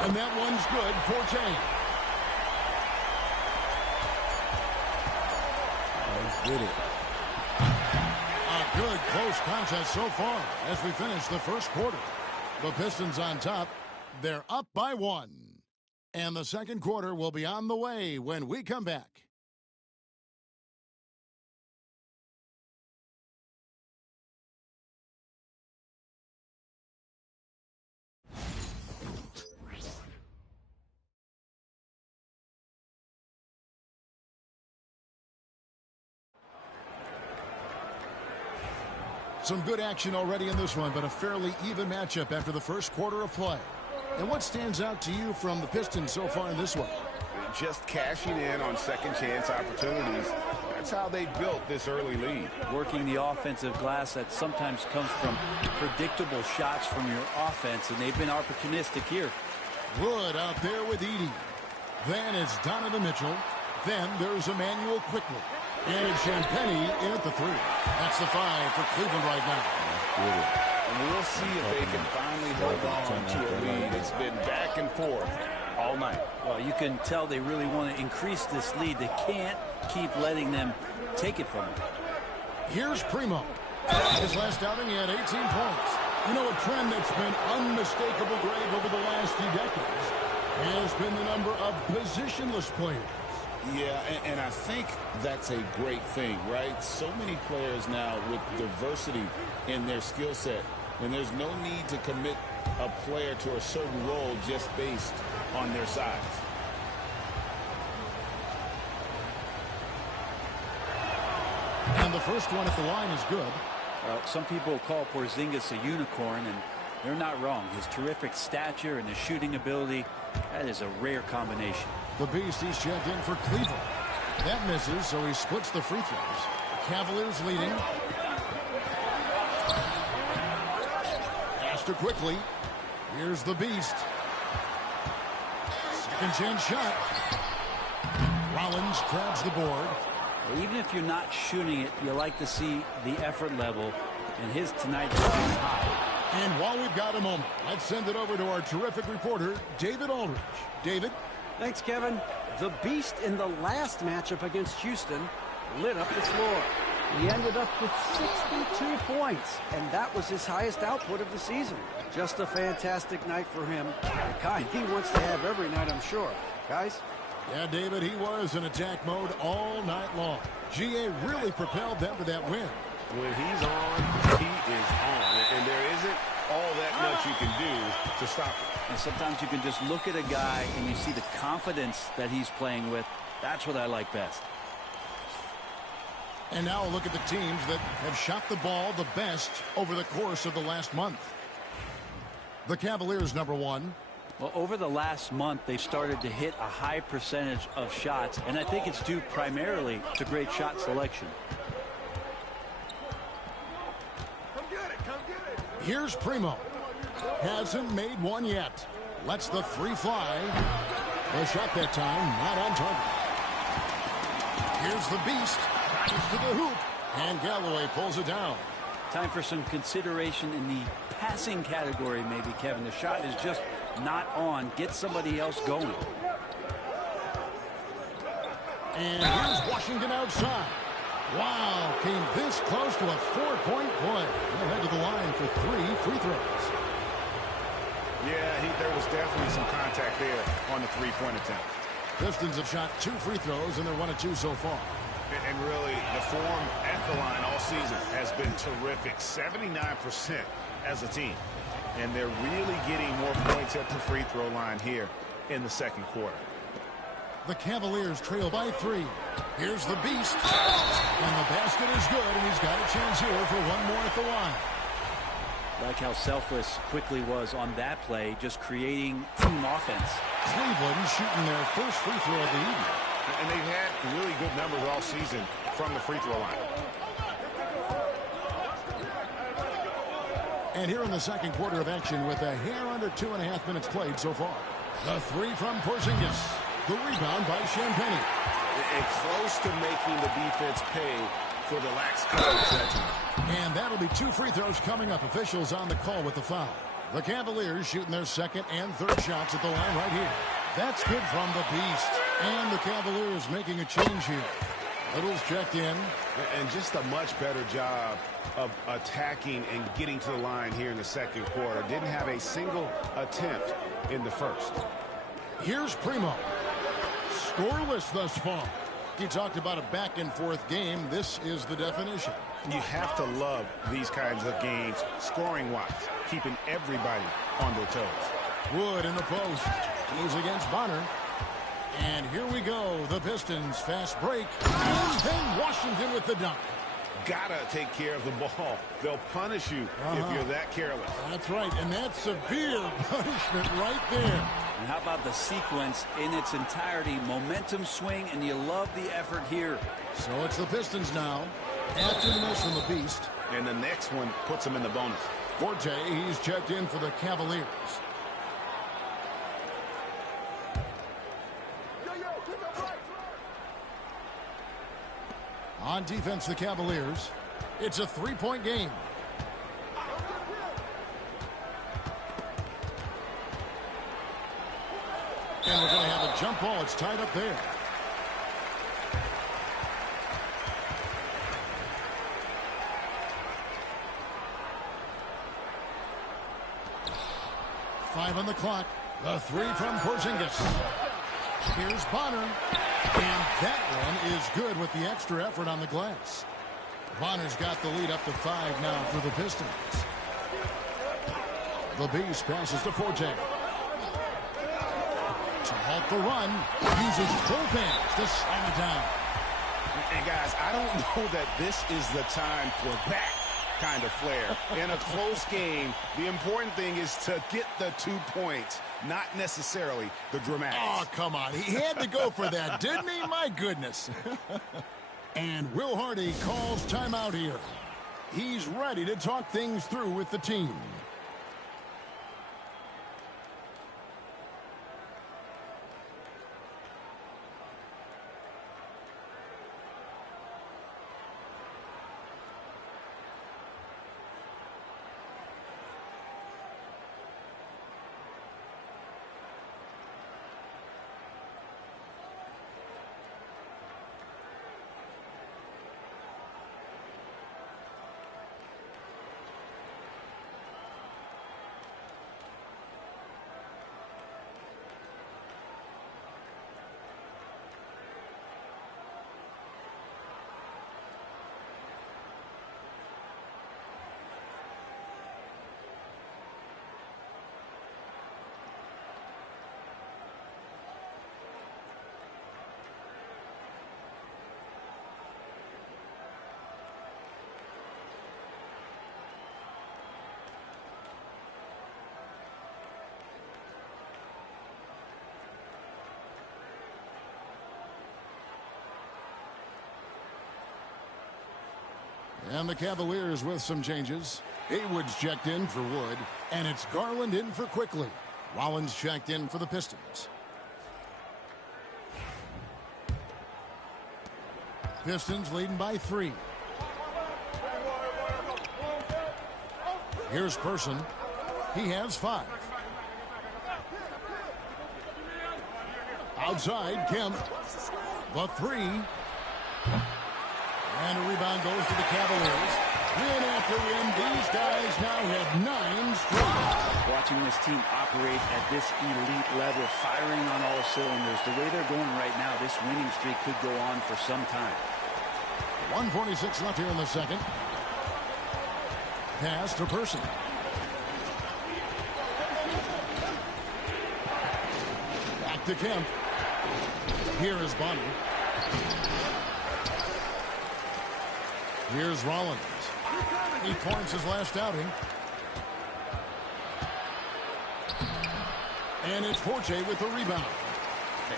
And that one's good for James. Let's get it. A good close contest so far as we finish the first quarter. The Pistons on top. They're up by 1. And the second quarter will be on the way when we come back. Some good action already in this one, but a fairly even matchup after the first quarter of play. And what stands out to you from the Pistons so far in this one? Just cashing in on second chance opportunities. That's how they built this early lead. Working the offensive glass that sometimes comes from predictable shots from your offense, and they've been opportunistic here. Wood out there with Edey. Then it's Donovan Mitchell. Then there's Emmanuel Quickly. And it's Champagnie in at the 3. That's the 5 for Cleveland right now. And we'll see if they can finally hold on to a lead. It's been back and forth all night. Well, you can tell they really want to increase this lead. They can't keep letting them take it from them. Here's Primo. His last outing, he had 18 points. You know, a trend that's been unmistakable, Greg, over the last few decades has been the number of positionless players. Yeah, and I think that's a great thing, right? So many players now with diversity in their skill set, and there's no need to commit a player to a certain role just based on their size. And the first one at the line is good. Some people call Porzingis a unicorn, and they're not wrong. His terrific stature and his shooting ability, that is a rare combination. The Beast, he's checked in for Cleveland. That misses, so he splits the free throws. Cavaliers leading. Pass to Quickly. Here's the Beast. Second chance shot. Rollins grabs the board. Even if you're not shooting it, you like to see the effort level, and his tonight has been high. And while we've got a moment, let's send it over to our terrific reporter, David Aldridge. David? Thanks, Kevin. The Beast in the last matchup against Houston lit up the floor. He ended up with 62 points, and that was his highest output of the season. Just a fantastic night for him. The kind he wants to have every night, I'm sure. Guys? Yeah, David, he was in attack mode all night long. GA really propelled them to that win. When he's on, he is on. And there isn't all that much you can do to stop him. And sometimes you can just look at a guy and you see the confidence that he's playing with. That's what I like best. And now look at the teams that have shot the ball the best over the course of the last month. The Cavaliers, number 1. Well, over the last month, they've started to hit a high percentage of shots, and I think it's due primarily to great shot selection. Come get it, come get it. Here's Primo. Hasn't made one yet. Lets the 3 fly. The shot that time, not on target. Here's the Beast. Drives to the hoop. And Galloway pulls it down. Time for some consideration in the passing category, maybe, Kevin. The shot is just not on. Get somebody else going. And here's Washington outside. Wow, came this close to a 4-point play. They'll head to the line for 3 free throws. Yeah, there was definitely some contact there on the 3-point attempt. Pistons have shot 2 free throws, and they're 1 of 2 so far. And really, the form at the line all season has been terrific. 79% as a team. And they're really getting more points at the free throw line here. in the second quarter. The Cavaliers trail by 3. Here's the Beast. And the basket is good, and he's got a chance here for one more at the line. Like how selfless Quickly was on that play, just creating team offense. Cleveland shooting their first free throw of the evening. And they've had really good numbers all season from the free throw line. And here in the second quarter of action with a hair under 2.5 minutes played so far. The 3 from Porzingis. The rebound by Champagnie. And close to making the defense pay for the lax coverage that time. And that'll be 2 free throws coming up. Officials on the call with the foul. The Cavaliers shooting their second and third shots at the line right here. That's good from the Beast. And the Cavaliers making a change here. Little's checked in. And just a much better job of attacking and getting to the line here in the second quarter. Didn't have a single attempt in the first. Here's Primo. Scoreless thus far. He talked about a back-and-forth game. This is the definition. You have to love these kinds of games, scoring-wise, keeping everybody on their toes. Wood in the post. He's against Bonner. And here we go. The Pistons fast break. And then Washington with the dunk. Gotta take care of the ball. They'll punish you if you're that careless. That's right, and that's severe punishment right there. And how about the sequence in its entirety? Momentum swing, and you love the effort here. So it's the Pistons now. After the miss from the Beast. And the next one puts them in the bonus. Forte, he's checked in for the Cavaliers. On defense, the Cavaliers. It's a 3-point game. And we're going to have a jump ball. It's tied up there. Five on the clock. The 3 from Porzingis. Here's Bonner. And that one is good with the extra effort on the glass. Bonner's got the lead up to 5 now for the Pistons. The Beast passes to Forte. To halt the run, uses both hands to slam it down. And guys, I don't know that this is the time for that kind of flair. In a close game, the important thing is to get the 2 points, not necessarily the dramatics. Oh, come on. He had to go for that, didn't he? My goodness. And Will Hardy calls timeout here. He's ready to talk things through with the team. And the Cavaliers with some changes. Haywood's checked in for Wood, and it's Garland in for Quickly. Rollins checked in for the Pistons. Pistons leading by 3. Here's Person. He has 5. Outside, Kemp. The 3. And a rebound goes to the Cavaliers. Win after win, these guys now have 9 straight. Watching this team operate at this elite level, firing on all cylinders, the way they're going right now, this winning streak could go on for some time. 1:46 left here in the second. Pass to Person. Back to Kemp. Here is Bonner. Here's Rollins. He points his last outing. And it's Forte with the rebound.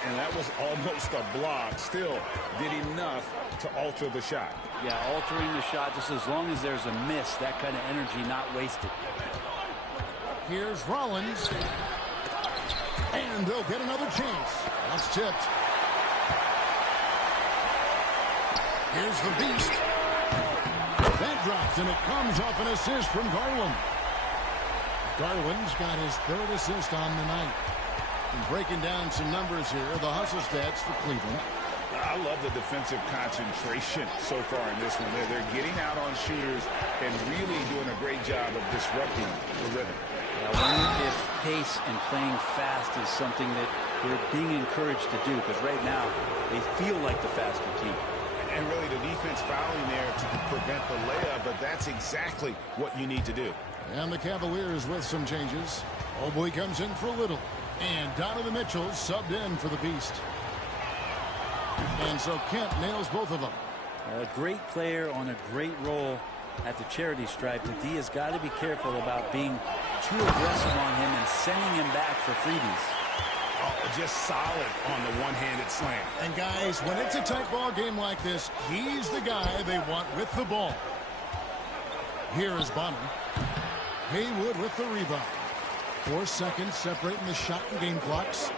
And that was almost a block. Still did enough to alter the shot. Yeah, altering the shot just as long as there's a miss. That kind of energy not wasted. Here's Rollins. And they'll get another chance. That's tipped. Here's the beast. That drops, and it comes off an assist from Garland. Garland's got his third assist on the night. And breaking down some numbers here, the hustle stats for Cleveland. I love the defensive concentration so far in this one. They're getting out on shooters and really doing a great job of disrupting the rhythm. I wonder if pace and playing fast is something that they're being encouraged to do, because right now they feel like the faster team. And really the defense fouling there to prevent the layup, but that's exactly what you need to do. And the Cavaliers with some changes. Mobley comes in for Little. And Donovan Mitchell subbed in for the Beast. And so Kemp nails both of them. A great player on a great role at the charity stripe. The D has got to be careful about being too aggressive on him and sending him back for freebies. Oh, just solid on the one-handed slam. And guys, when it's a tight ball game like this, he's the guy they want with the ball. Here is Bonner. Haywood with the rebound. 4 seconds separating the shot and game clocks.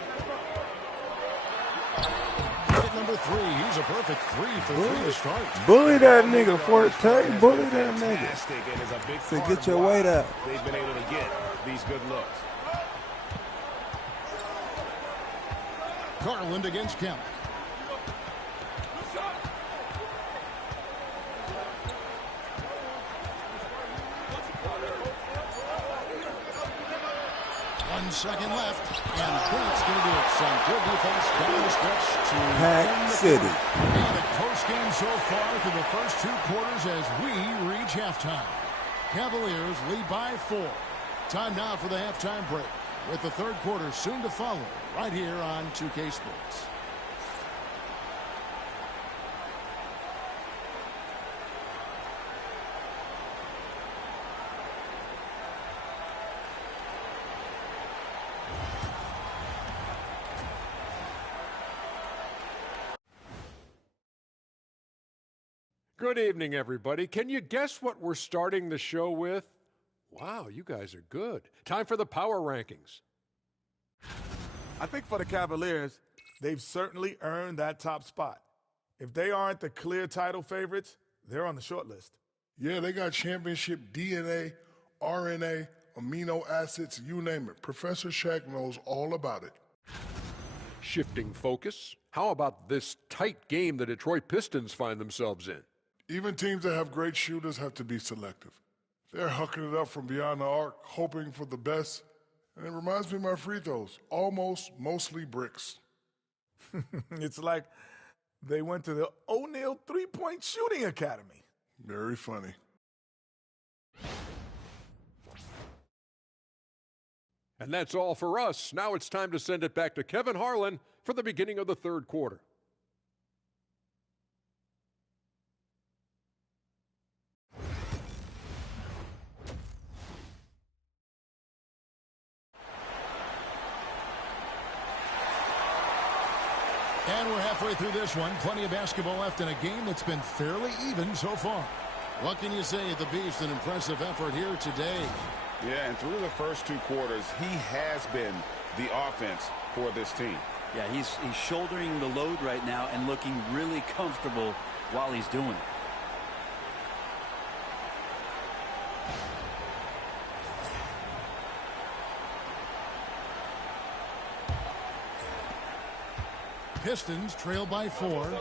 Hit number 3. He's a perfect 3 for 3 to start. Bully that nigga, Forte. Bully that nigga. It is a big So get your weight up. They've been able to get these good looks. Garland against Kemp. One second left, and that's going to do it. Some good defense down the stretch to Pack City. And a close game so far through the first 2 quarters as we reach halftime. Cavaliers lead by 4. Time now for the halftime break, with the third quarter soon to follow right here on 2K Sports. Good evening, everybody. Can you guess what we're starting the show with? Wow, you guys are good. Time for the power rankings. I think for the Cavaliers, they've certainly earned that top spot. If they aren't the clear title favorites, they're on the short list. Yeah, they got championship DNA, RNA, amino acids, you name it. Professor Shaq knows all about it. Shifting focus. How about this tight game the Detroit Pistons find themselves in? Even teams that have great shooters have to be selective. They're hucking it up from beyond the arc, hoping for the best. And it reminds me of my free throws. Almost, mostly bricks. It's like they went to the O'Neal three-point shooting academy. Very funny. And that's all for us. Now it's time to send it back to Kevin Harlan for the beginning of the third quarter. And we're halfway through this one. Plenty of basketball left in a game that's been fairly even so far. What can you say? The Beast, an impressive effort here today. Yeah, and through the first 2 quarters, he has been the offense for this team. Yeah, he's shouldering the load right now and looking really comfortable while he's doing it. Pistons trail by 4.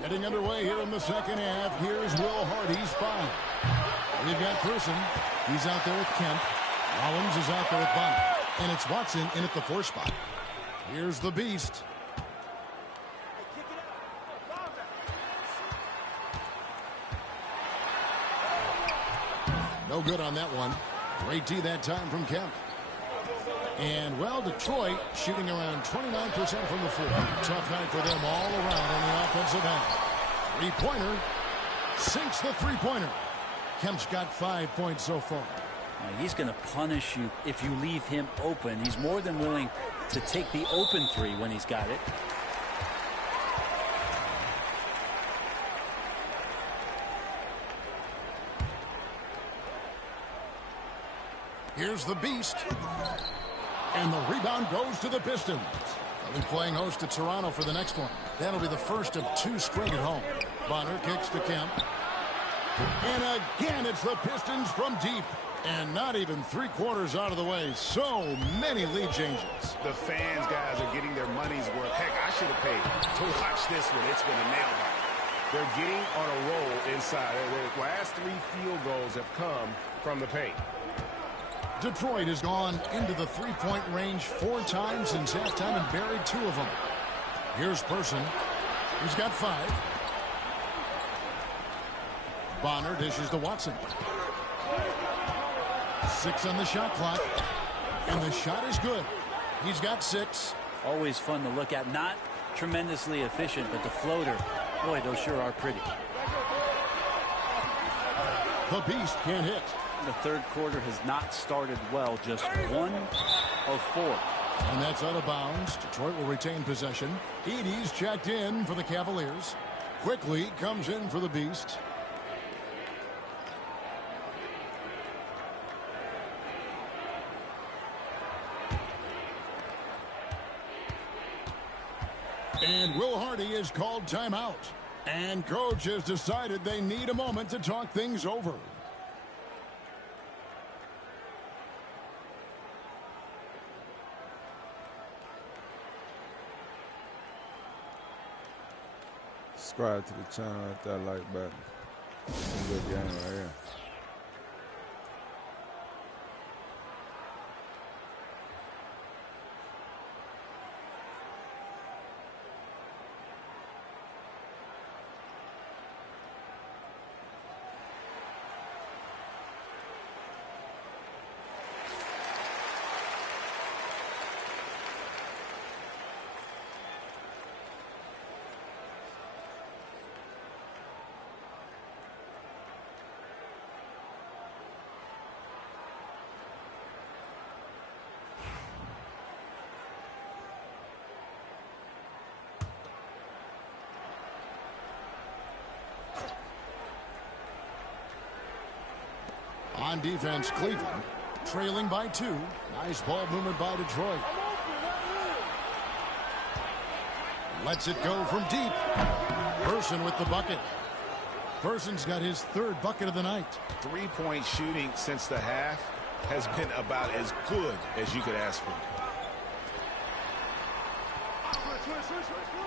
Getting underway here in the second half. Here's Will Hardy's foul. We've got Person. He's out there with Kemp. Rollins is out there with Bonner. And it's Watson in at the 4 spot. Here's the Beast. No good on that one. Great D that time from Kemp. And, well, Detroit shooting around 29% from the floor. Tough night for them all around on the offensive end. Three-pointer. Sinks the three-pointer. Kemp's got 5 points so far. Now, he's going to punish you if you leave him open. He's more than willing to take the open three when he's got it. Here's the Beast. And the rebound goes to the Pistons. They'll be playing host to Toronto for the next one. That'll be the first of 2 straight at home. Bonner kicks to Kemp. And again, it's the Pistons from deep. And not even 3/4 out of the way. So many lead changes. The fans, guys, are getting their money's worth. Heck, I should have paid to watch this one. It's been a nail biter. They're getting on a roll inside. Their last 3 field goals have come from the paint. Detroit has gone into the three-point range 4 times since halftime and buried 2 of them. Here's Person. He's got 5. Bonner dishes to Watson. 6 on the shot clock. And the shot is good. He's got 6. Always fun to look at. Not tremendously efficient, but the floater, boy, those sure are pretty. The Beast can't hit. The third quarter has not started well. Just 1 of 4. And that's out of bounds. Detroit will retain possession. Edey's checked in for the Cavaliers. Quickly comes in for the Beast. And Will Hardy is called timeout. And coach has decided they need a moment to talk things over. Subscribe to the channel, hit that like button. It's a good game right here. On defense, Cleveland trailing by 2. Nice ball movement by Detroit. Lets it go from deep. Person with the bucket. Person's got his 3rd bucket of the night. 3-point shooting since the half has been about as good as you could ask for.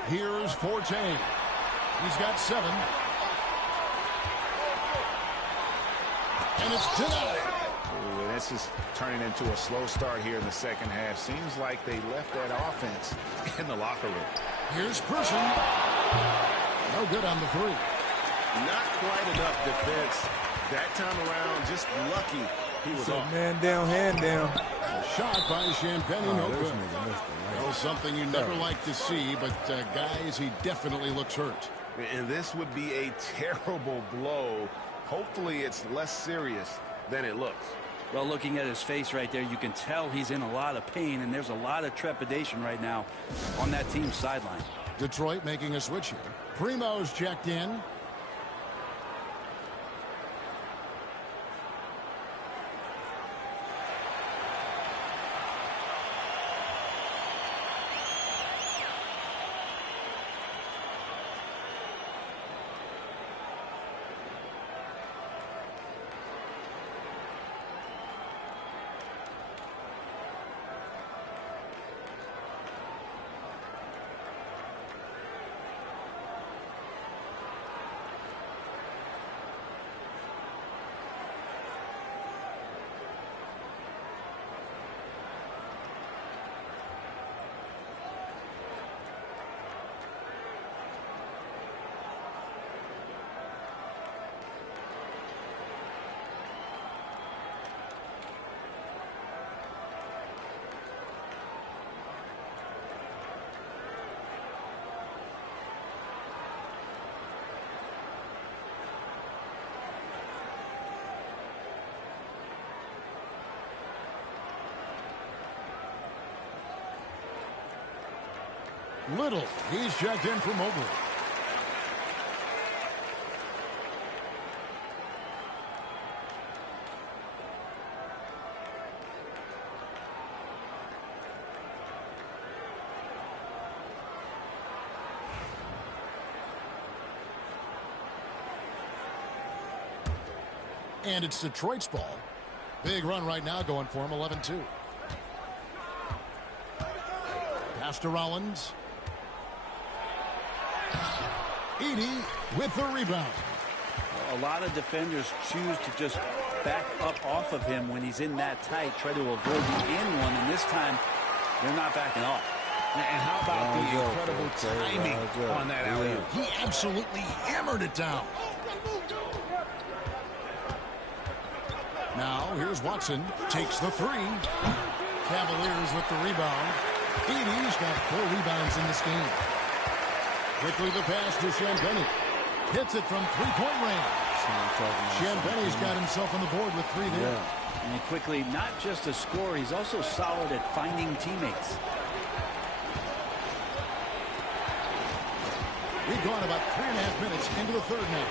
Here's Forte. He's got 7. And it's denied. Ooh, this is turning into a slow start here in the second half. Seems like they left that offense in the locker room. Here's Person. No good on the 3. Not quite enough defense that time around. Just lucky he was off. Man down, hand down. A shot by Champagnie, no good. Well, something you never like to see, but guys, he definitely looks hurt. And this would be a terrible blow. Hopefully it's less serious than it looks. Well, looking at his face right there, you can tell he's in a lot of pain, and there's a lot of trepidation right now on that team's sideline. Detroit making a switch here. Primo's checked in. Little, he's checked in for Mobley. And it's Detroit's ball. Big run right now going for him, 11-2. Pass to Rollins. Edey with the rebound. A lot of defenders choose to just back up off of him when he's in that tight, try to avoid the in one, and this time they're not backing off. And how about the incredible timing on that alley-oop? He absolutely hammered it down. Now, here's Watson. Takes the three. Cavaliers with the rebound. Edey's got 4 rebounds in this game. Quickly the pass to Champagnie. Hits it from three-point range. Champagnie's got himself on the board with 3 there. Yeah. And quickly, not just a scorer, he's also solid at finding teammates. We've gone about 3.5 minutes into the third now.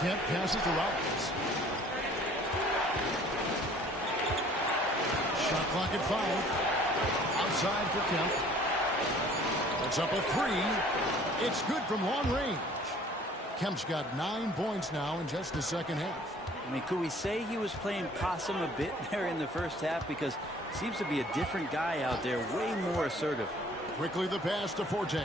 Kemp passes to Rollins. Shot clock at 5. Outside for Kemp. It's up a 3. It's good from long range. Kemp's got 9 points now in just the second half. I mean, could we say he was playing possum a bit there in the first half? Because he seems to be a different guy out there, way more assertive. Quickly the pass to Forte.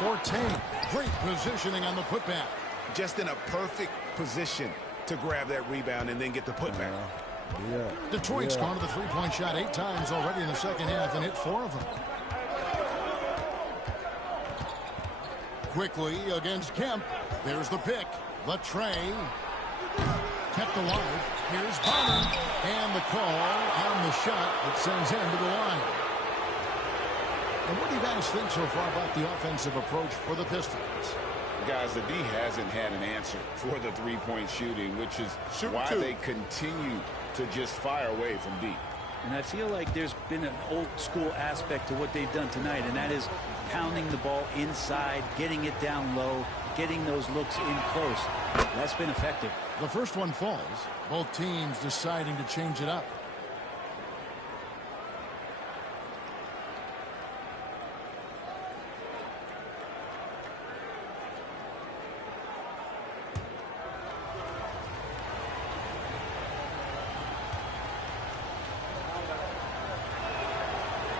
Forte, great positioning on the putback. Just in a perfect position to grab that rebound and then get the putback. Detroit's gone to the three-point shot 8 times already in the second half and hit 4 of them. Quickly against Kemp. There's the pick. Latrey kept alive. Here's Bonner. And the call on the shot that sends him to the line. And what do you guys think so far about the offensive approach for the Pistons? Guys, the D hasn't had an answer for the three-point shooting, which is why they continue to just fire away from deep. And I feel like there's been an old-school aspect to what they've done tonight, and that is pounding the ball inside, getting it down low, getting those looks in close. That's been effective. The first one falls. Both teams deciding to change it up.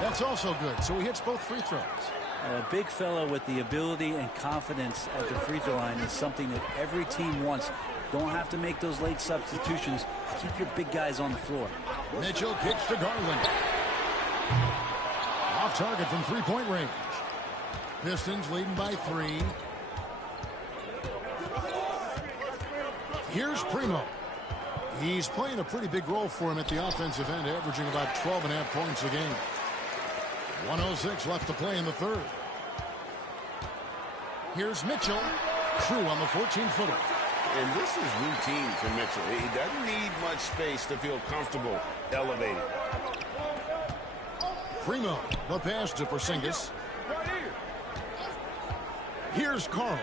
That's also good, so he hits both free throws. A big fella with the ability and confidence at the free throw line is something that every team wants. Don't have to make those late substitutions. Keep your big guys on the floor. Mitchell kicks to Garland. Off target from three-point range. Pistons leading by 3. Here's Primo. He's playing a pretty big role for him at the offensive end, averaging about 12.5 points a game. 1:06 left to play in the third. Here's Mitchell. True on the 14-footer. And this is routine for Mitchell. He doesn't need much space to feel comfortable elevating. Primo, the pass to Porzingis. Here's Carl.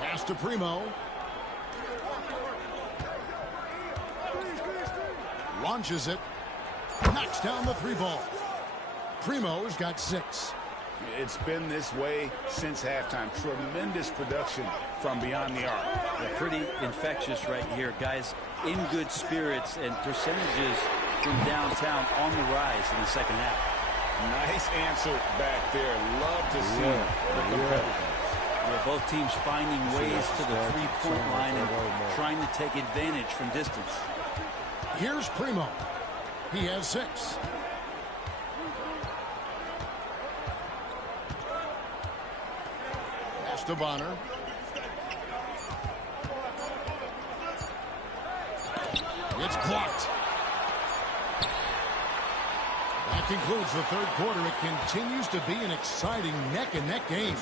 Pass to Primo. Launches it. Knocks down the 3 ball. Primo's got 6. It's been this way since halftime. Tremendous production from beyond the arc. They're pretty infectious right here. Guys in good spirits and percentages from downtown on the rise in the second half. Nice answer back there. Love to see the competitors. Yeah, both teams finding ways to the three-point line and trying to take advantage from distance. Here's Primo. He has 6. Pass to Bonner. It's blocked. That concludes the third quarter. It continues to be an exciting neck-and-neck game.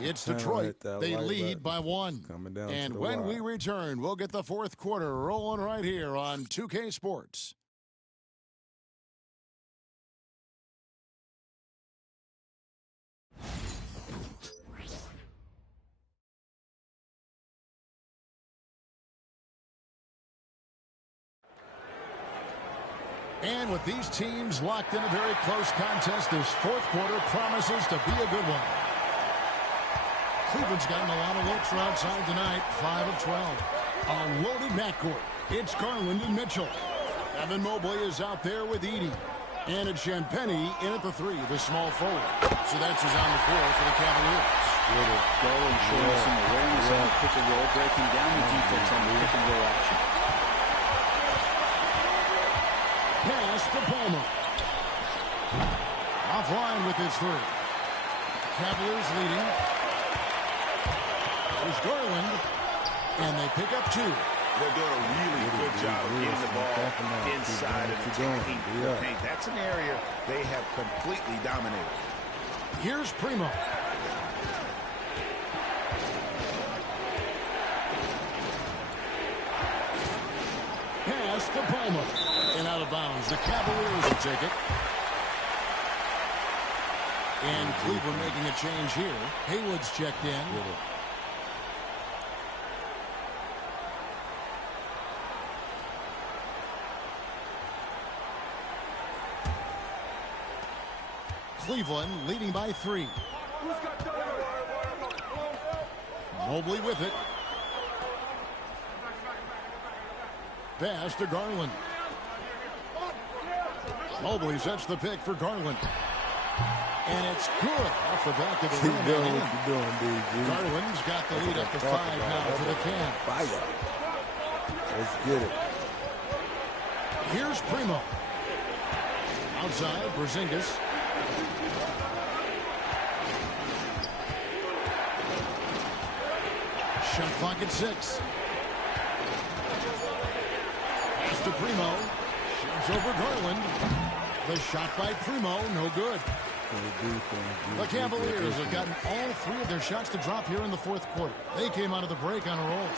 It's Detroit. They lead by 1. And when we return, we'll get the fourth quarter rolling right here on 2K Sports. And with these teams locked in a very close contest, this fourth quarter promises to be a good one. Cleveland's gotten a lot of looks from outside tonight, 5 of 12. A loaded backcourt. It's Garland and Mitchell. Evan Mobley is out there with Edey. And it's Champagnie in at the 3, the small forward. So that's who's on the floor for the Cavaliers. Garland showing some awareness on the pick and roll, breaking down the defense on the pick and roll action. Pass to Palmer. Offline with his 3. Cavaliers leading. There's Garland. And they pick up 2. They're doing a really good job of getting the ball inside of the paint. That's an area they have completely dominated. Here's Primo. Pass to Palmer. And out of bounds. The Cavaliers will take it. And Cleveland making a change here. Haywood's checked in. Cleveland leading by 3. Mobley with it. Pass to Garland. Mobley sets the pick for Garland. And it's good off the back of the rim. Keep doing what you're doing, DG. Garland's got the lead up to 5 now for the Cavs. Fire. Let's get it. Here's Primo. Outside, Porzingis. Shot clock at 6. Pass to Primo. Shoots over Garland. The shot by Primo, no good. The Cavaliers have gotten all 3 of their shots to drop here in the fourth quarter. They came out of the break on a roll.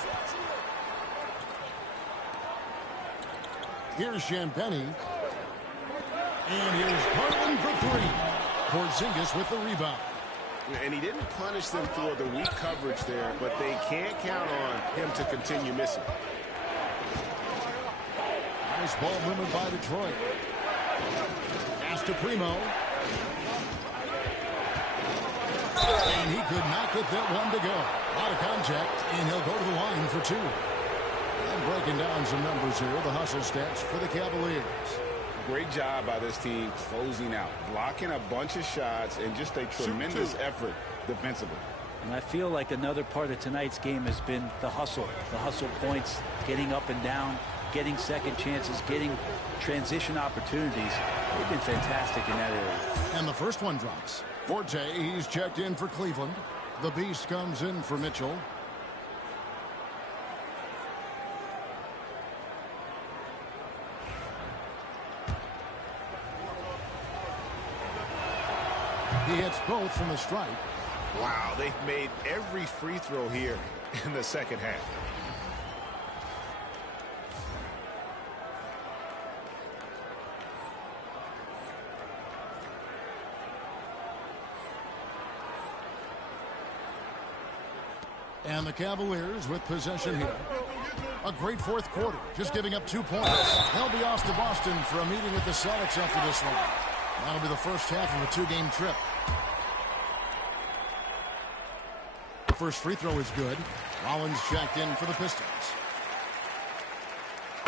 Here's Champagnie. And here's Garland for 3. Porzingis with the rebound. And he didn't punish them for the weak coverage there, but they can't count on him to continue missing. Nice ball movement by Detroit. Pass to Primo. And he could not get that one to go. Out of contact, and he'll go to the line for 2. And breaking down some numbers here, the hustle stats for the Cavaliers. Great job by this team closing out, blocking a bunch of shots, and just a tremendous effort defensively. And I feel like another part of tonight's game has been the hustle points, getting up and down, getting second chances, getting transition opportunities. They've been fantastic in that area. And the first one drops. Forte, he's checked in for Cleveland. The Beast comes in for Mitchell. He hits both from the stripe. Wow, they've made every free throw here in the second half. And the Cavaliers with possession here. A great fourth quarter, just giving up 2 points. They'll be off to Boston for a meeting with the Celtics after this one. That'll be the first half of a 2-game trip. First free throw is good. Rollins checked in for the Pistons.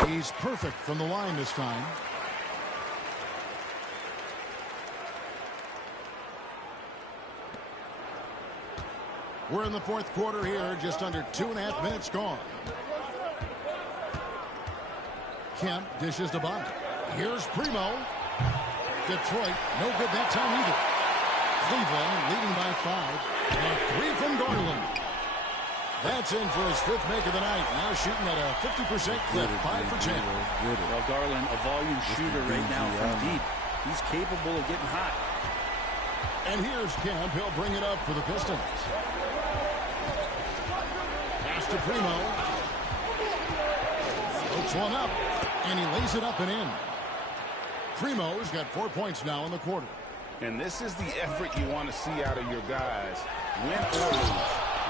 He's perfect from the line this time. We're in the fourth quarter here, just under 2.5 minutes gone. Kemp dishes to Bonner. Here's Primo. Detroit, no good that time either. Cleveland leading by 5. And a 3 from Garland. That's in for his 5th make of the night. Now shooting at a 50% clip, 5 for 10. Well, Garland, a volume shooter right now from deep. He's capable of getting hot. And here's Kemp. He'll bring it up for the Pistons. Pass to Primo. Floats one up, and he lays it up and in. Primo's got 4 points now in the quarter. And this is the effort you want to see out of your guys, win or lose.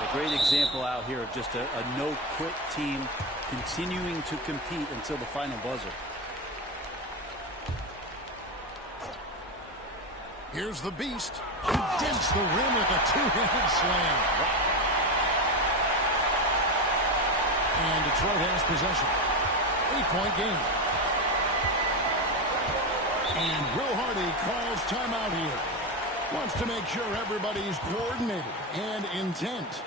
A great example out here of just a no-quit team continuing to compete until the final buzzer. Here's the Beast. He dents the rim with a two-handed slam. And Detroit has possession. 8-point game. And Will Hardy calls timeout here. Wants to make sure everybody's coordinated and intent.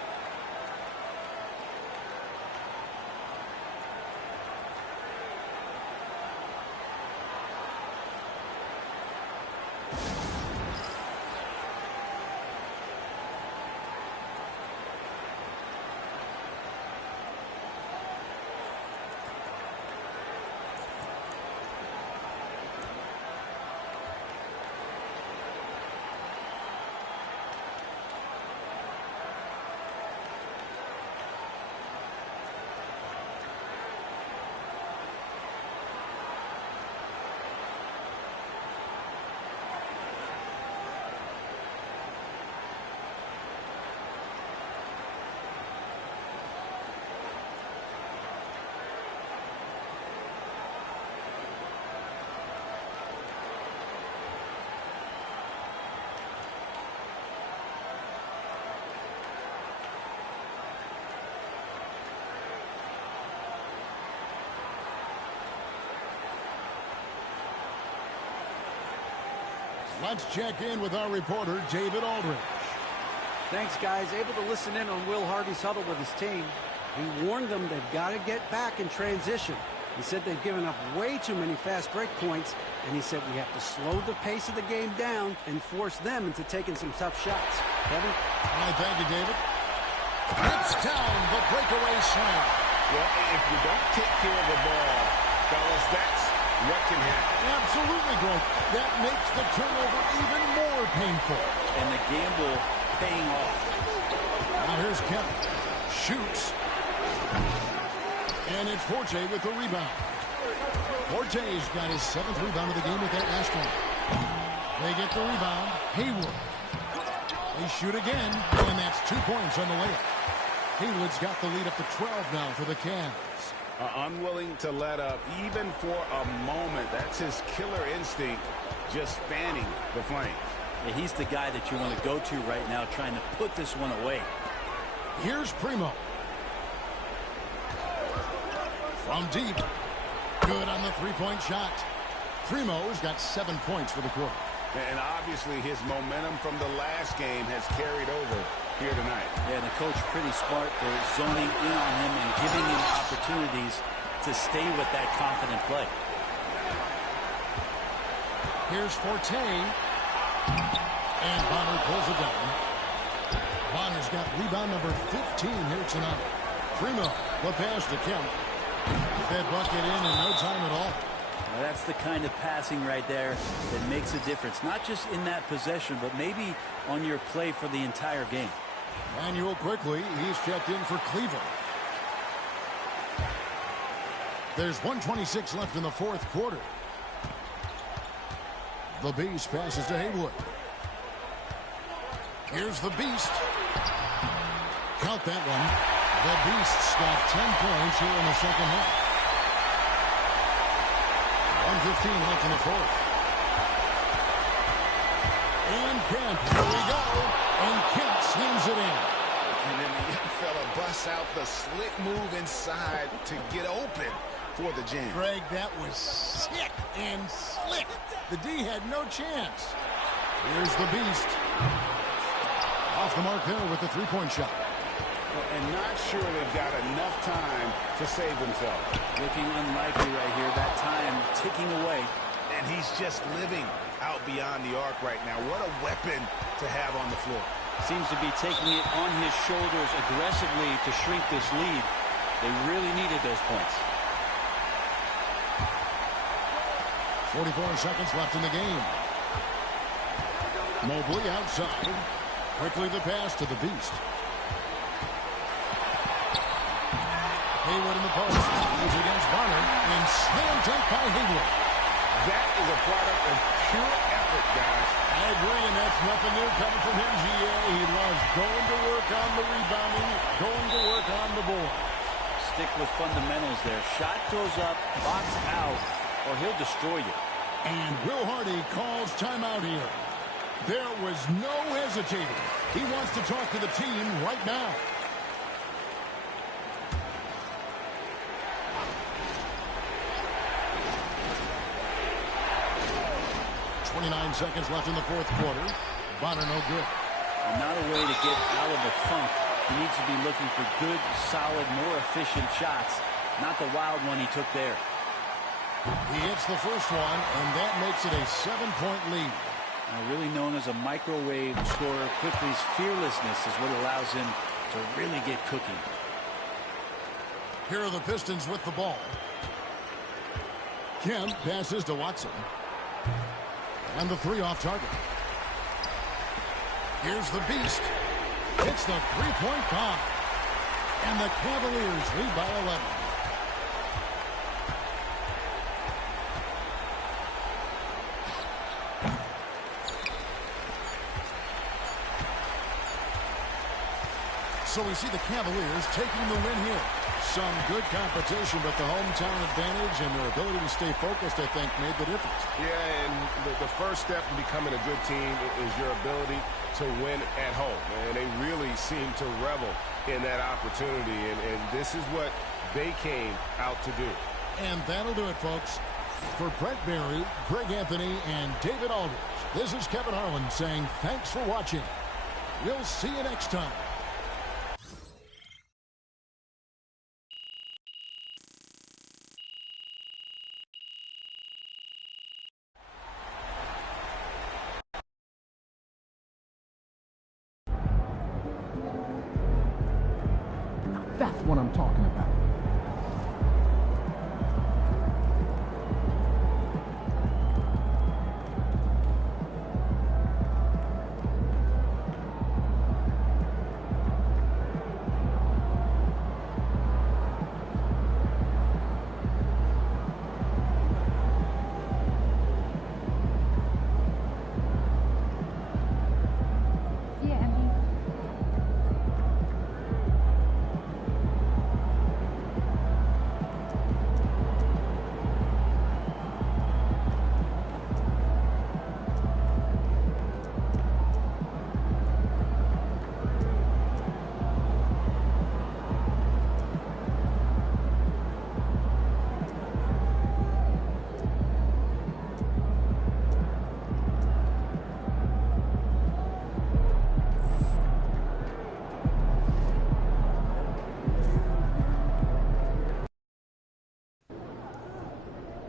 Let's check in with our reporter, David Aldridge. Thanks, guys. Able to listen in on Will Hardy's huddle with his team. He warned them they've got to get back in transition. He said they've given up way too many fast break points, and he said we have to slow the pace of the game down and force them into taking some tough shots. Kevin? All right, thank you, David. It's down the breakaway slam. Well, if you don't take care of the ball, fellas, that's what can happen. Absolutely, Greg. That makes the turnover even more painful. And the gamble paying off. Now here's Kemp. Shoots. And it's Forte with the rebound. Forte's got his 7th rebound of the game with that last one. They get the rebound. Haywood. They shoot again, and that's 2 points on the layup. Haywood's got the lead up to 12 now for the Cavs. Unwilling to let up even for a moment. That's his killer instinct, just fanning the flame. Yeah, he's the guy that you want to go to right now, trying to put this one away. Here's Primo. From deep. Good on the three-point shot. Primo's got 7 points for the quarter. And obviously his momentum from the last game has carried over here tonight. Yeah, and the coach pretty smart for zoning in on him and giving him opportunities to stay with that confident play. Here's Forte. And Bonner pulls it down. Bonner's got rebound number 15 here tonight. Primo, the pass to Kemp. That bucket in no time at all. Now that's the kind of passing right there that makes a difference. Not just in that possession, but maybe on your play for the entire game. Manuel quickly, he's checked in for Cleveland. There's 1:26 left in the fourth quarter. The Beast passes to Haywood. Here's the Beast. Count that one. The Beast's got 10 points here in the second half. 1:15 left in the fourth. And Kemp, here we go. And Kemp slams it in. And then the young fella busts out the slick move inside to get open for the jam. Greg, that was sick and slick. The D had no chance. Here's the Beast. Off the mark there with the three-point shot. And not sure they've got enough time to save themselves. Looking unlikely right here. That time ticking away. And he's just living out beyond the arc right now. What a weapon to have on the floor. Seems to be taking it on his shoulders aggressively to shrink this lead. They really needed those points. 44 seconds left in the game. Mobley outside. Quickly the pass to the Beast. Hayward in the post. He's against Bonner. And slam dunk by Hayward. That is a product of pure effort, guys. I agree, and that's nothing new coming from him, GA. He loves going to work on the rebounding, going to work on the board. Stick with fundamentals there. Shot goes up, box out, or he'll destroy you. And Will Hardy calls timeout here. There was no hesitating. He wants to talk to the team right now. .29 seconds left in the fourth quarter. Bonner no good. And not a way to get out of the funk. He needs to be looking for good, solid, more efficient shots. Not the wild one he took there. He hits the first one, and that makes it a 7-point lead. Really known as a microwave scorer, Quickly's fearlessness is what allows him to really get cooking. Here are the Pistons with the ball. Kemp passes to Watson. And the three off target. Here's the Beast. Hits the three-point bomb. And the Cavaliers lead by 11. So we see the Cavaliers taking the win here. Some good competition, but the hometown advantage and their ability to stay focused, I think, made the difference. Yeah, and the first step in becoming a good team is your ability to win at home. And they really seem to revel in that opportunity, and this is what they came out to do. And that'll do it, folks. For Brent Barry, Greg Anthony, and David Aldridge, this is Kevin Harlan saying thanks for watching. We'll see you next time. That's what I'm talking about.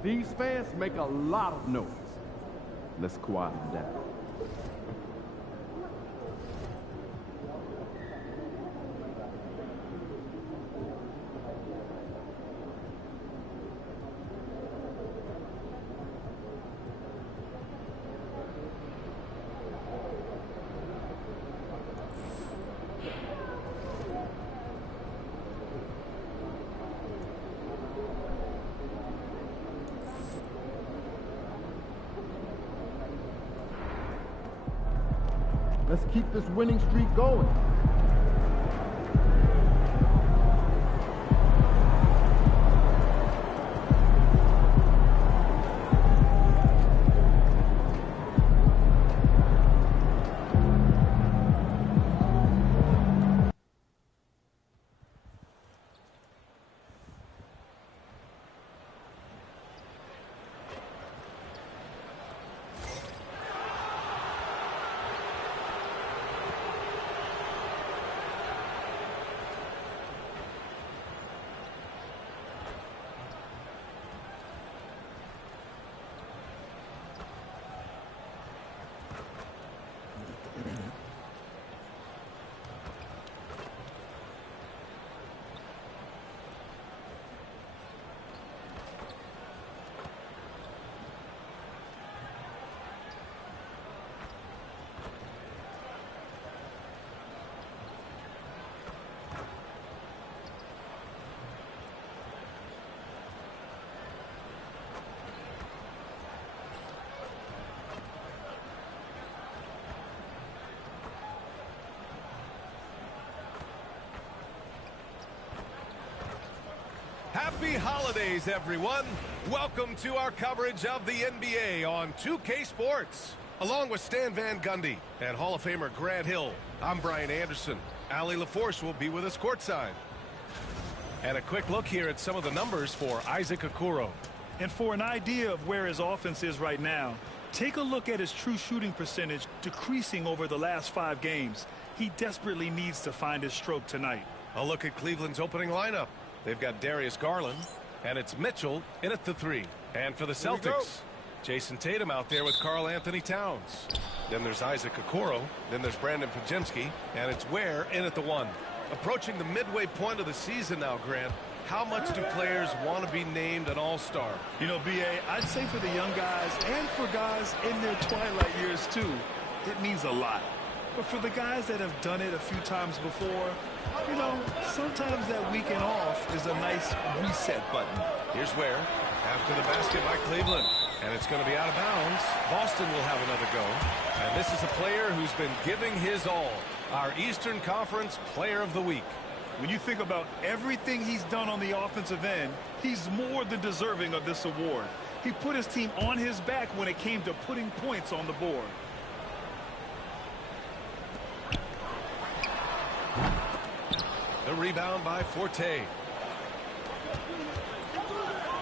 These fans make a lot of noise. Let's quiet them down. Let's keep this winning streak going. Happy holidays, everyone. Welcome to our coverage of the NBA on 2K Sports. Along with Stan Van Gundy and Hall of Famer Grant Hill, I'm Brian Anderson. Allie LaForce will be with us courtside. And a quick look here at some of the numbers for Isaac Okoro. And for an idea of where his offense is right now, take a look at his true shooting percentage decreasing over the last 5 games. He desperately needs to find his stroke tonight. A look at Cleveland's opening lineup. They've got Darius Garland, and it's Mitchell in at the 3. And for the Celtics, Jason Tatum out there with Karl Anthony Towns. Then there's Isaac Okoro. Then there's Brandon Podziemski, and it's Ware in at the 1. Approaching the midway point of the season now, Grant. How much do players want to be named an all-star? You know, B.A., I'd say for the young guys and for guys in their twilight years, too, it means a lot. But for the guys that have done it a few times before, you know, sometimes that weekend off is a nice reset button. Here's Ware after the basket by Cleveland. And it's going to be out of bounds. Boston will have another go. And this is a player who's been giving his all. Our Eastern Conference Player of the Week. When you think about everything he's done on the offensive end, he's more than deserving of this award. He put his team on his back when it came to putting points on the board. The rebound by Forte.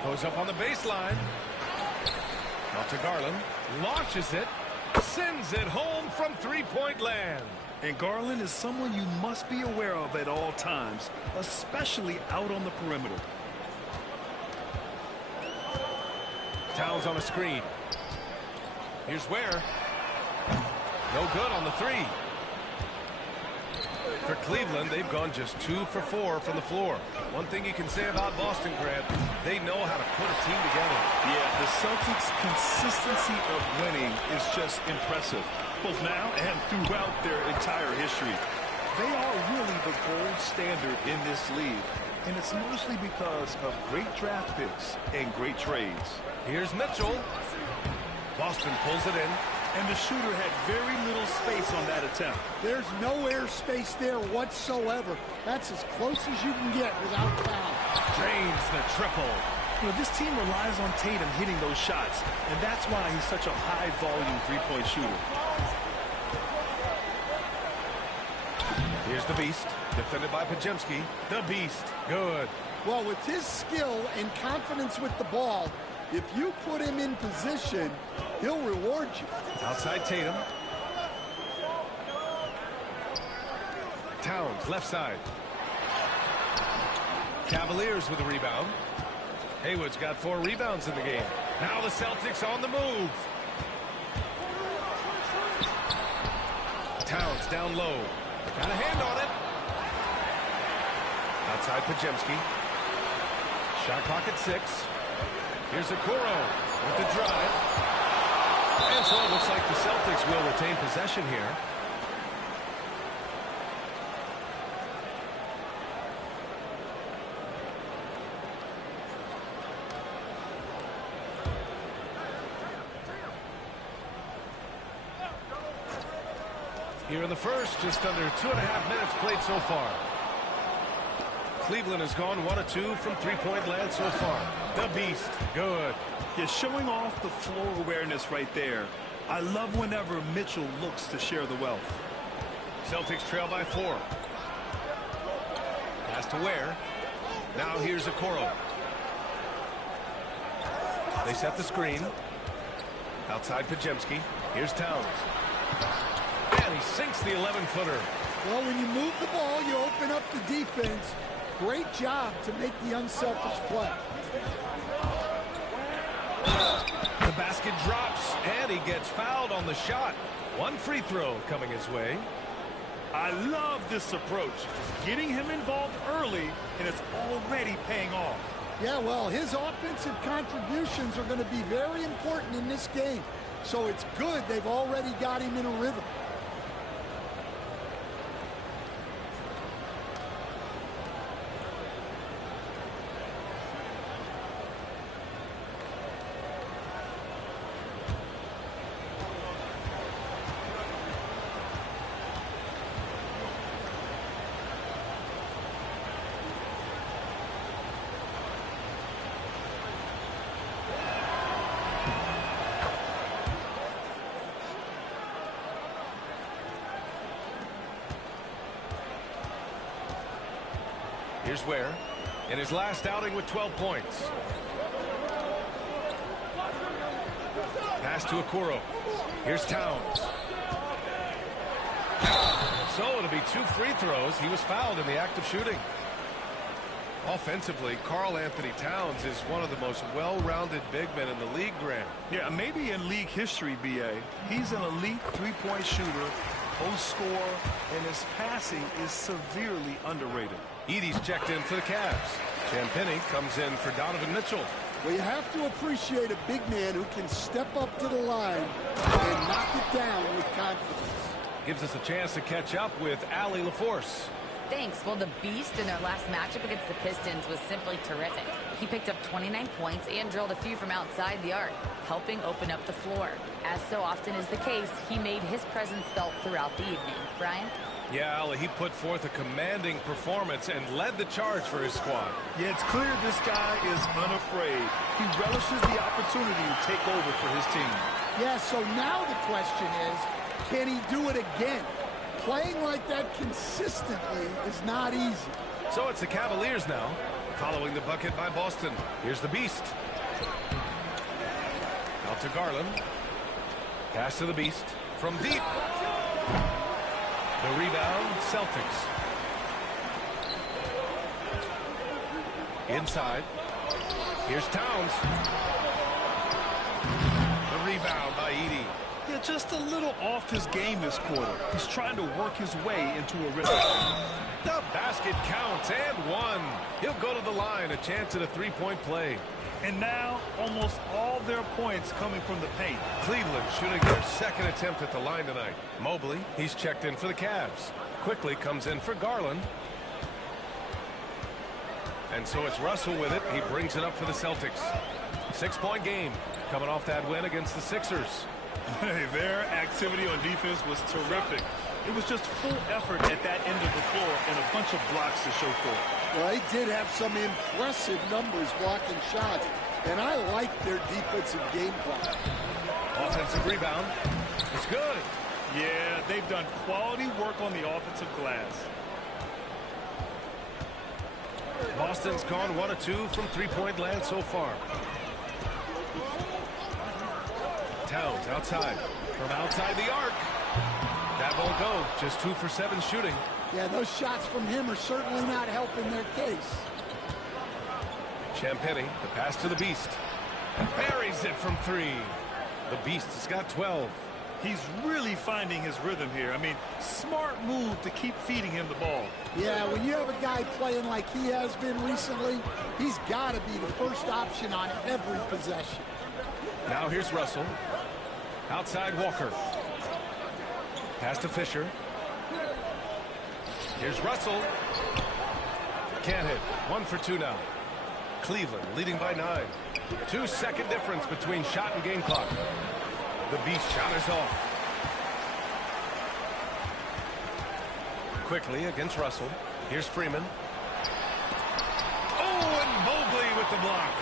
Goes up on the baseline. Out to Garland. Launches it. Sends it home from three-point land. And Garland is someone you must be aware of at all times, especially out on the perimeter. Towns on a screen. Here's Ware. No good on the 3. For Cleveland, they've gone just 2 for 4 from the floor. One thing you can say about Boston, Grant, they know how to put a team together. Yeah, the Celtics' consistency of winning is just impressive, both now and throughout their entire history. They are really the gold standard in this league, and it's mostly because of great draft picks and great trades. Here's Mitchell. Boston pulls it in. And the shooter had very little space on that attempt. There's no air space there whatsoever. That's as close as you can get without foul. Drains the triple. You know, this team relies on Tatum hitting those shots, and that's why he's such a high-volume three-point shooter. Here's the Beast, defended by Podziemski. The Beast, good. Well, with his skill and confidence with the ball, if you put him in position, he'll reward you. Outside Tatum. Towns, left side. Cavaliers with a rebound. Haywood's got 4 rebounds in the game. Now the Celtics on the move. Towns down low. Got a hand on it. Outside Podziemski. Shot clock at 6. Here's Okoro with the drive. And so it looks like the Celtics will retain possession here. Here in the first, just under 2.5 minutes played so far. Cleveland has gone 1 of 2 from three-point land so far. The Beast, good. You're showing off the floor awareness right there. I love whenever Mitchell looks to share the wealth. Celtics trail by 4. Pass to Ware. Now here's Okoro. They set the screen. Outside Podziemski. Here's Towns. And he sinks the 11-footer. Well, when you move the ball, you open up the defense. Great job to make the unselfish play. The basket drops, and he gets fouled on the shot. 1 free throw coming his way. I love this approach. Getting him involved early, and it's already paying off. Yeah, well, his offensive contributions are going to be very important in this game. So it's good they've already got him in a rhythm. Here's Ware in his last outing with 12 points. Pass to Okoro. Here's Towns. So it'll be 2 free throws. He was fouled in the act of shooting. Offensively, Karl-Anthony Towns is one of the most well-rounded big men in the league, Grant. Yeah, maybe in league history, B.A. He's an elite three-point shooter, post scorer, and his passing is severely underrated. Edey's checked in for the Cavs. Champagnie comes in for Donovan Mitchell. Well, you have to appreciate a big man who can step up to the line and knock it down with confidence. Gives us a chance to catch up with Allie LaForce. Thanks. Well, the Beast in their last matchup against the Pistons was simply terrific. He picked up 29 points and drilled a few from outside the arc, helping open up the floor. As so often is the case, he made his presence felt throughout the evening. Brian? Yeah, Allie, he put forth a commanding performance and led the charge for his squad. Yeah, it's clear this guy is unafraid. He relishes the opportunity to take over for his team. Yeah, so now the question is, can he do it again? Playing like that consistently is not easy. So it's the Cavaliers now, following the bucket by Boston. Here's the Beast. Out to Garland. Pass to the Beast from deep. The rebound, Celtics. Inside. Here's Towns. The rebound by Edey. Yeah, just a little off his game this quarter. He's trying to work his way into a rhythm. The basket counts and one. He'll go to the line, a chance at a three-point play. And now, almost all their points coming from the paint. Cleveland shooting their second attempt at the line tonight. Mobley, he's checked in for the Cavs. Quickly comes in for Garland. And so it's Russell with it. He brings it up for the Celtics. 6-point game coming off that win against the Sixers. Their activity on defense was terrific. It was just full effort at that end of the floor and a bunch of blocks to show for it. Well, they did have some impressive numbers blocking shots, and I like their defensive game plan. Offensive rebound. It's good. Yeah, they've done quality work on the offensive glass. Boston's gone 1 of 2 from three-point land so far. Towns outside. From outside the arc. That won't go. Just 2 for 7 shooting. Yeah, those shots from him are certainly not helping their case. Champagnie, the pass to the Beast. And buries it from 3. The Beast has got 12. He's really finding his rhythm here. I mean, smart move to keep feeding him the ball. Yeah, when you have a guy playing like he has been recently, he's got to be the first option on every possession. Now here's Russell. Outside Walker. Pass to Fisher. Here's Russell. Can't hit. 1 for 2 now. Cleveland leading by 9. 2-second difference between shot and game clock. The Beast shot is off. Quickly against Russell. Here's Freeman. Oh, and Mobley with the block.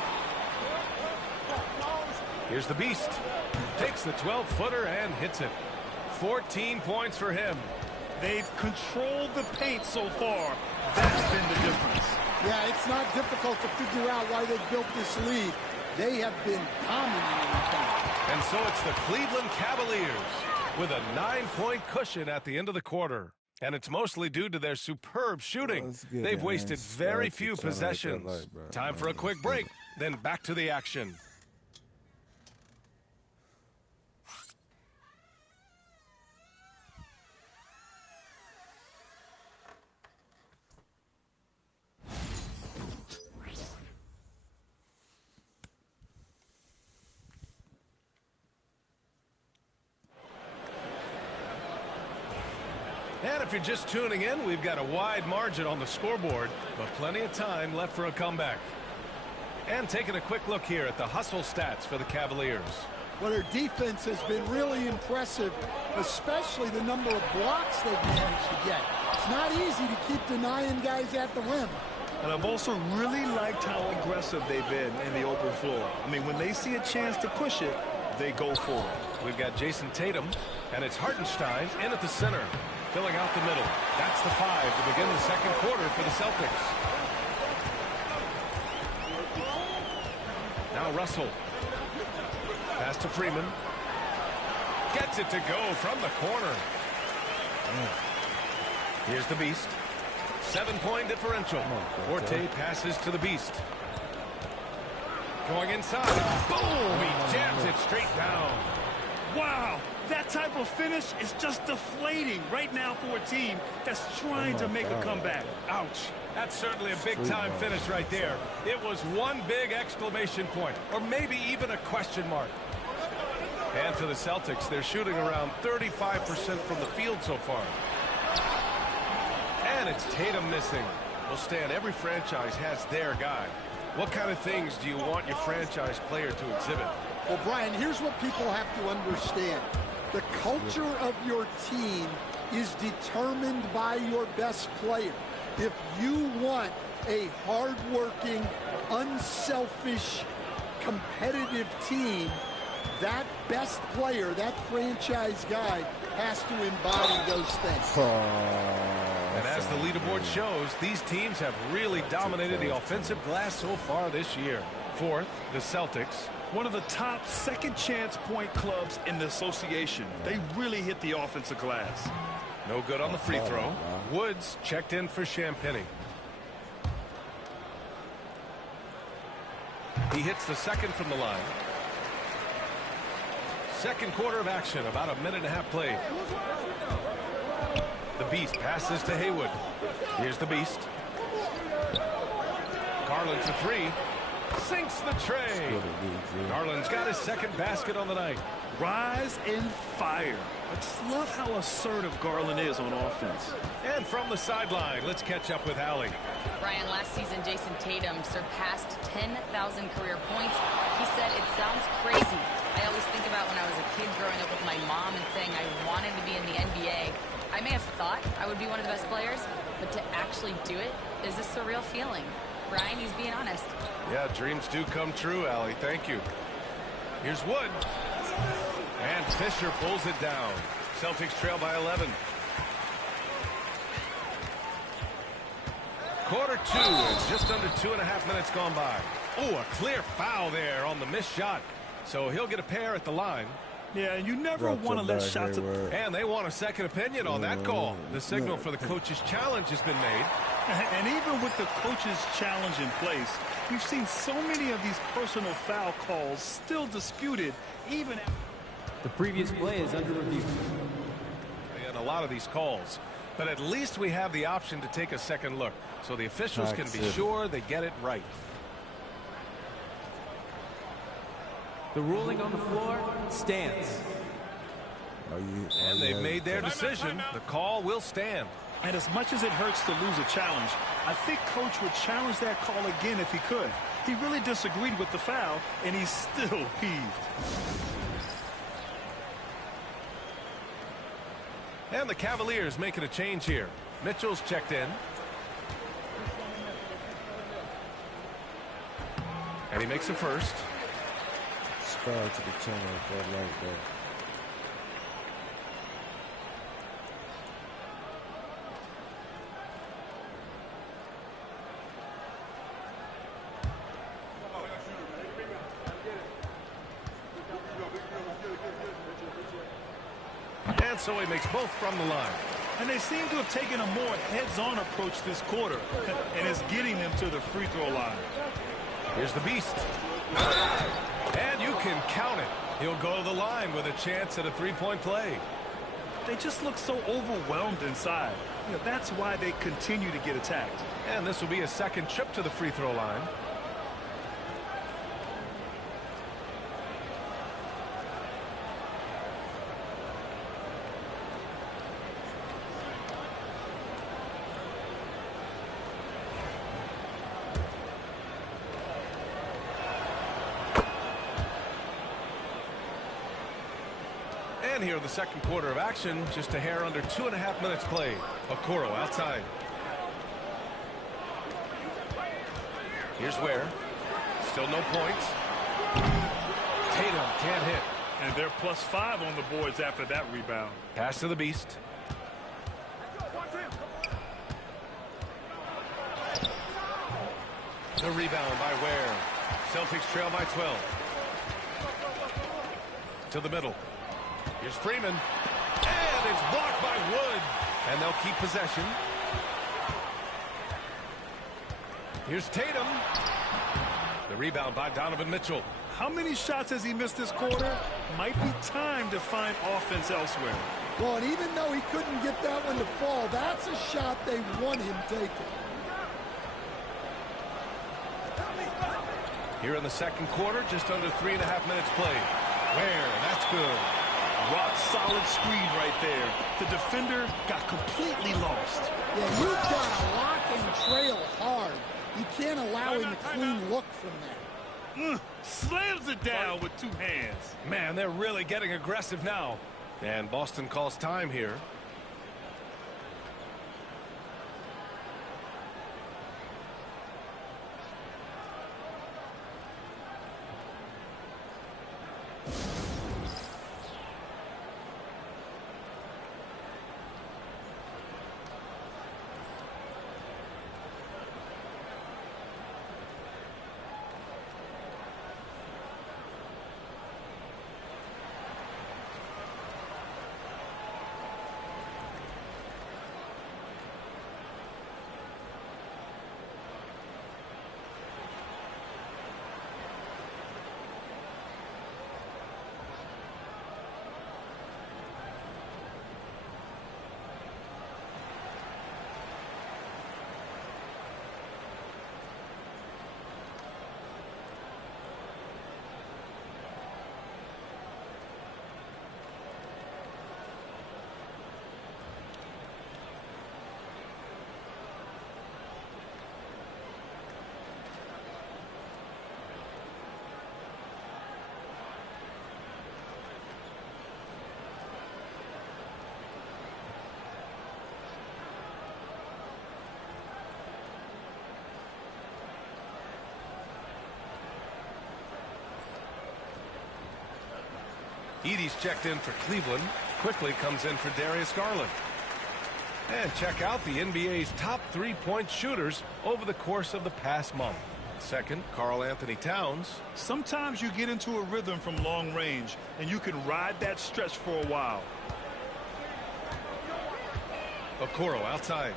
Here's the Beast. Takes the 12-footer and hits it. 14 points for him. They've controlled the paint so far. That's been the difference. Yeah, it's not difficult to figure out why they built this lead. They have been dominating in the paint. And so it's the Cleveland Cavaliers with a 9-point cushion at the end of the quarter. And it's mostly due to their superb shooting. They've wasted very few possessions. Time for a quick break, then back to the action. And if you're just tuning in, we've got a wide margin on the scoreboard, but plenty of time left for a comeback. And taking a quick look here at the hustle stats for the Cavaliers. Well, their defense has been really impressive, especially the number of blocks they've managed to get. It's not easy to keep denying guys at the rim. And I've also really liked how aggressive they've been in the open floor. I mean, when they see a chance to push it, they go for it. We've got Jason Tatum, and it's Hartenstein in at the center, filling out the middle. That's the 5 to begin the second quarter for the Celtics. Russell. Pass to Freeman. Gets it to go from the corner. Here's the Beast. 7-point differential. Forte passes to the Beast. Going inside. Boom! He jams it straight down. Wow, that type of finish is just deflating right now for a team that's trying to make a comeback. Ouch. That's certainly a big-time finish right there. It was one big exclamation point, or maybe even a question mark. And for the Celtics, they're shooting around 35% from the field so far. And it's Tatum missing. Well, Stan, every franchise has their guy. What kind of things do you want your franchise player to exhibit? Well, Brian, here's what people have to understand. The culture of your team is determined by your best player. If you want a hard-working, unselfish, competitive team, that best player, that franchise guy, has to embody those things. And as the leaderboard shows, these teams have really dominated the offensive glass so far this year. Fourth, the Celtics. One of the top second-chance point clubs in the association. They really hit the offensive glass. No good on the free throw. Woods checked in for Champagny. He hits the second from the line. Second quarter of action, about a minute and a half played. The Beast passes to Haywood. Here's the Beast. Garland for three. Sinks the tray. Garland's got his second basket on the night. Rise and fire. I just love how assertive Garland is on offense. And from the sideline, let's catch up with Allie. Brian, last season, Jason Tatum surpassed 10,000 career points. He said, "It sounds crazy. I always think about when I was a kid growing up with my mom and saying I wanted to be in the NBA. I may have thought I would be one of the best players, but to actually do it is a surreal feeling." Brian, he's being honest. Yeah, dreams do come true, Allie. Thank you. Here's Wood. And Fisher pulls it down. Celtics trail by 11. Quarter two, and just under 2.5 minutes gone by. Oh, a clear foul there on the missed shot. So he'll get a pair at the line. Yeah, you never want to let shots... And they want a second opinion on that call. The signal for the coach's challenge has been made. And even with the coach's challenge in place, we've seen so many of these personal foul calls still disputed, even after... The previous play is under review. And a lot of these calls. But at least we have the option to take a second look, so the officials can be sure they get it right. The ruling on the floor stands. And they've made their decision. The call will stand. And as much as it hurts to lose a challenge, I think Coach would challenge that call again if he could. He really disagreed with the foul, and he's still peeved. And the Cavaliers making a change here. Mitchell's checked in. And he makes a first. Subscribe to the channel if you like that. And so he makes both from the line. And they seem to have taken a more heads-on approach this quarter, and it's getting them to the free throw line. Here's the Beast. And you can count it. He'll go to the line with a chance at a three-point play. They just look so overwhelmed inside. You know, that's why they continue to get attacked. And this will be a second trip to the free throw line. And here in the second quarter of action, just a hair under 2.5 minutes played. Okoro outside. Here's Ware. Still no points. Tatum can't hit. And they're +5 on the boards after that rebound. Pass to the Beast. The rebound by Ware. Celtics trail by 12. To the middle. Here's Freeman. And it's blocked by Wood. And they'll keep possession. Here's Tatum. The rebound by Donovan Mitchell. How many shots has he missed this quarter? Might be time to find offense elsewhere. Well, and even though he couldn't get that one to fall, that's a shot they want him taking. Here in the second quarter, just under 3.5 minutes played. Where? That's good. Rock solid screen right there. The defender got completely lost. Yeah, you've got to lock and trail hard. You can't allow him a clean look from that. Slams it down with 2 hands. Man, they're really getting aggressive now. And Boston calls time here. Edey's checked in for Cleveland. Quickly comes in for Darius Garland. And check out the NBA's top 3-point shooters over the course of the past month. Second, Karl-Anthony Towns. Sometimes you get into a rhythm from long range, and you can ride that stretch for a while. Okoro outside.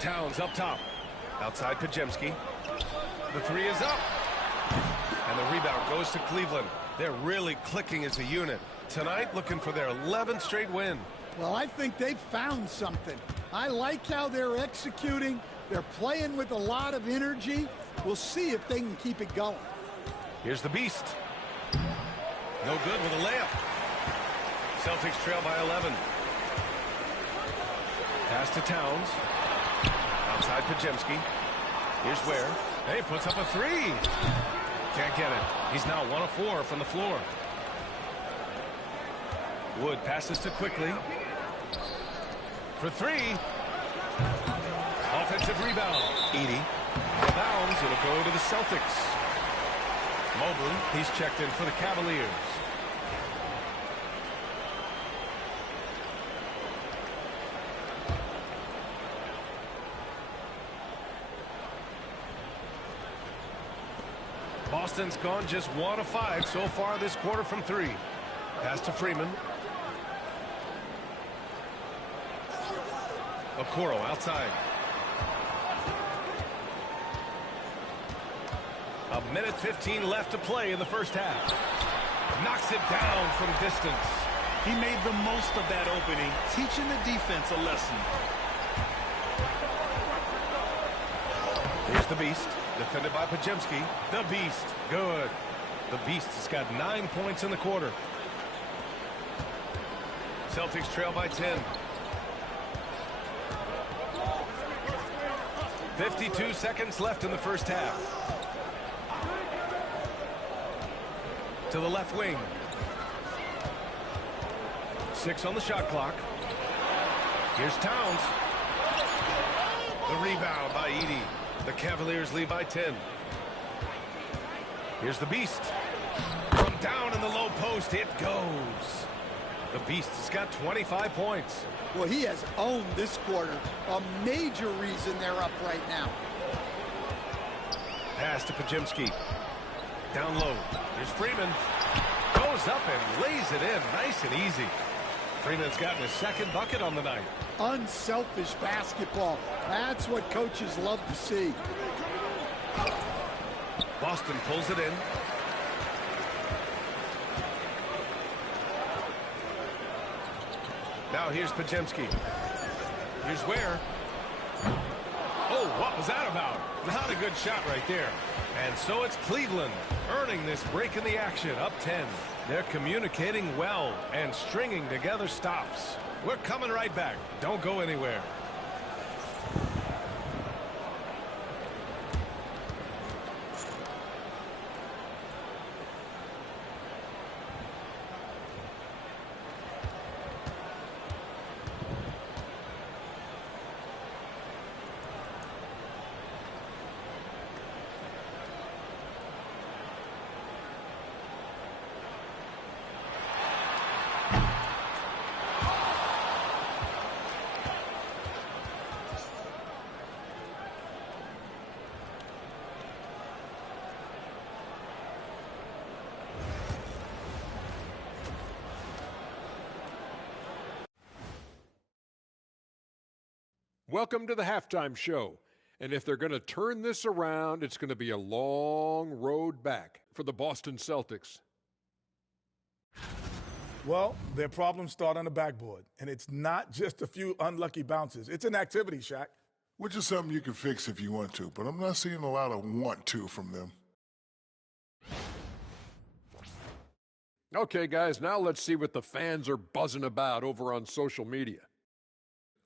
Towns up top. Outside Podziemski. The 3 is up. And the rebound goes to Cleveland. They're really clicking as a unit. Tonight, looking for their 11th straight win. Well, I think they've found something. I like how they're executing. They're playing with a lot of energy. We'll see if they can keep it going. Here's the Beast. No good with a layup. Celtics trail by 11. Pass to Towns. Outside Podziemski. Here's Ware. Hey, puts up a 3. Can't get it. He's now 1 of 4 from the floor. Wood passes to Quickly. For 3. Offensive rebound. Edey. Rebounds. It'll go to the Celtics. Mobley. He's checked in for the Cavaliers. Boston's gone just 1 of 5 so far this quarter from 3. Pass to Freeman. Okoro outside. 1:15 left to play in the first half. Knocks it down from distance. He made the most of that opening, teaching the defense a lesson. Here's the Beast. Defended by Podziemski. The Beast. Good. The Beast has got 9 points in the quarter. Celtics trail by 10. 52 seconds left in the first half. To the left wing. 6 on the shot clock. Here's Towns. The rebound by Edey. The Cavaliers lead by 10. Here's the Beast. From down in the low post, it goes. The Beast has got 25 points. Well, he has owned this quarter. A major reason they're up right now. Pass to Podziemski. Down low. Here's Freeman. Goes up and lays it in. Nice and easy. Freeman's gotten his second bucket on the night. Unselfish basketball. That's what coaches love to see. Boston pulls it in. Now here's Podziemski. Here's Ware. Oh, what was that about? Not a good shot right there. And so it's Cleveland earning this break in the action, up 10. They're communicating well and stringing together stops. We're coming right back. Don't go anywhere. Welcome to the halftime show. And if they're going to turn this around, it's going to be a long road back for the Boston Celtics. Well, their problems start on the backboard, and it's not just a few unlucky bounces. It's an activity, Shaq. Which is something you can fix if you want to, but I'm not seeing a lot of want to from them. Okay, guys, now let's see what the fans are buzzing about over on social media.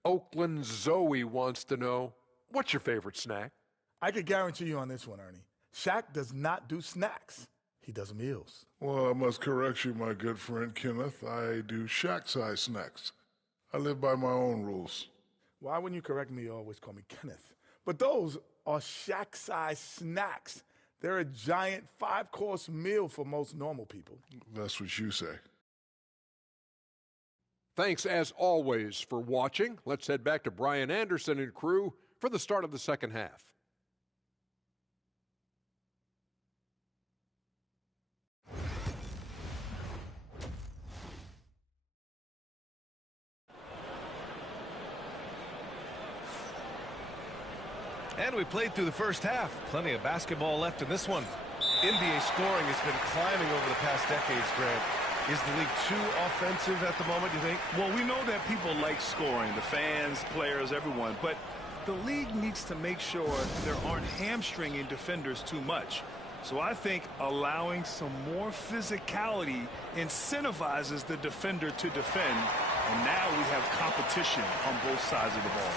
Oakland Zoe wants to know, what's your favorite snack? I could guarantee you on this one, Ernie. Shaq does not do snacks. He does meals. Well, I must correct you, my good friend Kenneth. I do Shaq-size snacks. I live by my own rules. Why wouldn't you correct me? You always call me Kenneth. But those are Shaq-size snacks. They're a giant 5-course meal for most normal people. That's what you say. Thanks, as always, for watching. Let's head back to Brian Anderson and crew for the start of the second half. And we played through the first half. Plenty of basketball left in this one. NBA scoring has been climbing over the past decades, Grant. Is the league too offensive at the moment, you think? Well, we know that people like scoring, the fans, players, everyone, but the league needs to make sure there aren't hamstringing defenders too much. So I think allowing some more physicality incentivizes the defender to defend, and now we have competition on both sides of the ball.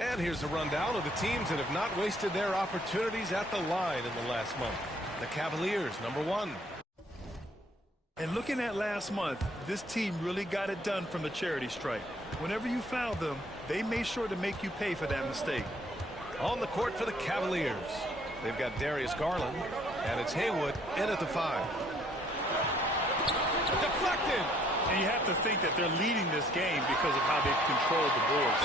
And here's a rundown of the teams that have not wasted their opportunities at the line in the last month. The Cavaliers, #1. And looking at last month, this team really got it done from the charity stripe. Whenever you fouled them, they made sure to make you pay for that mistake. On the court for the Cavaliers, they've got Darius Garland, and it's Haywood in at the 5. Deflected! And you have to think that they're leading this game because of how they've controlled the boards.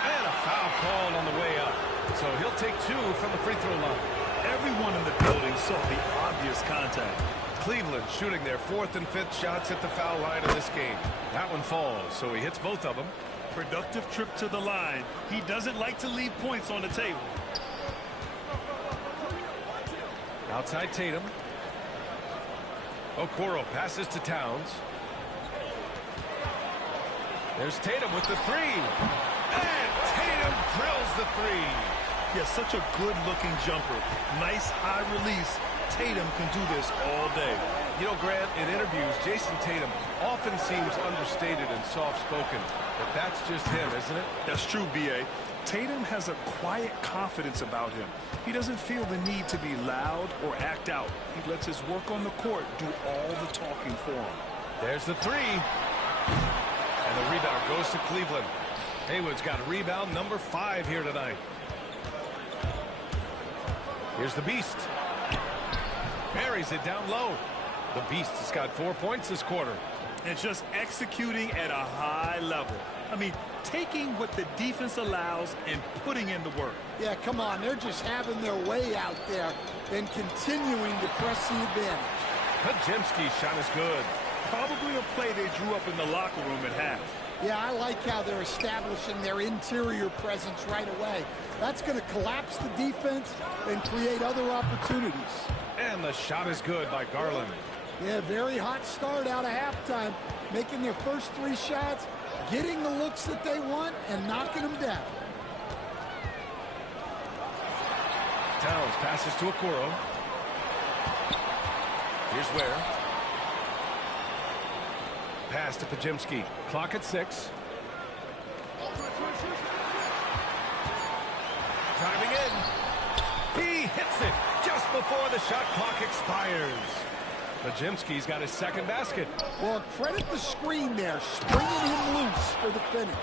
And a foul called on the way up. So he'll take 2 from the free throw line. Everyone in the building saw the obvious contact. Cleveland shooting their 4th and 5th shots at the foul line in this game. That one falls, so he hits both of them. Productive trip to the line. He doesn't like to leave points on the table. Outside Tatum. Okoro passes to Towns. There's Tatum with the 3. And Tatum drills the 3. Yeah, such a good-looking jumper. Nice high release. Tatum can do this all day. You know, Grant, in interviews, Jason Tatum often seems understated and soft-spoken. But that's just him, isn't it? That's true, B.A. Tatum has a quiet confidence about him. He doesn't feel the need to be loud or act out. He lets his work on the court do all the talking for him. There's the 3. And the rebound goes to Cleveland. Haywood's got rebound number 5 here tonight. Here's the Beast. Buries it down low. The Beast has got 4 points this quarter. And just executing at a high level. I mean, taking what the defense allows and putting in the work. Yeah, come on. They're just having their way out there and continuing to press the advantage. Podziemski's shot is good. Probably a play they drew up in the locker room at half. Yeah, I like how they're establishing their interior presence right away. That's going to collapse the defense and create other opportunities. And the shot is good by Garland. Yeah, very hot start out of halftime. Making their first 3 shots, getting the looks that they want, and knocking them down. Towns passes to Okoro. Here's Ware. Pass to Podziemski. Clock at 6. Driving in. He hits it just before the shot clock expires. Podziemski's got his 2nd basket. Well, credit the screen there, springing him loose for the finish.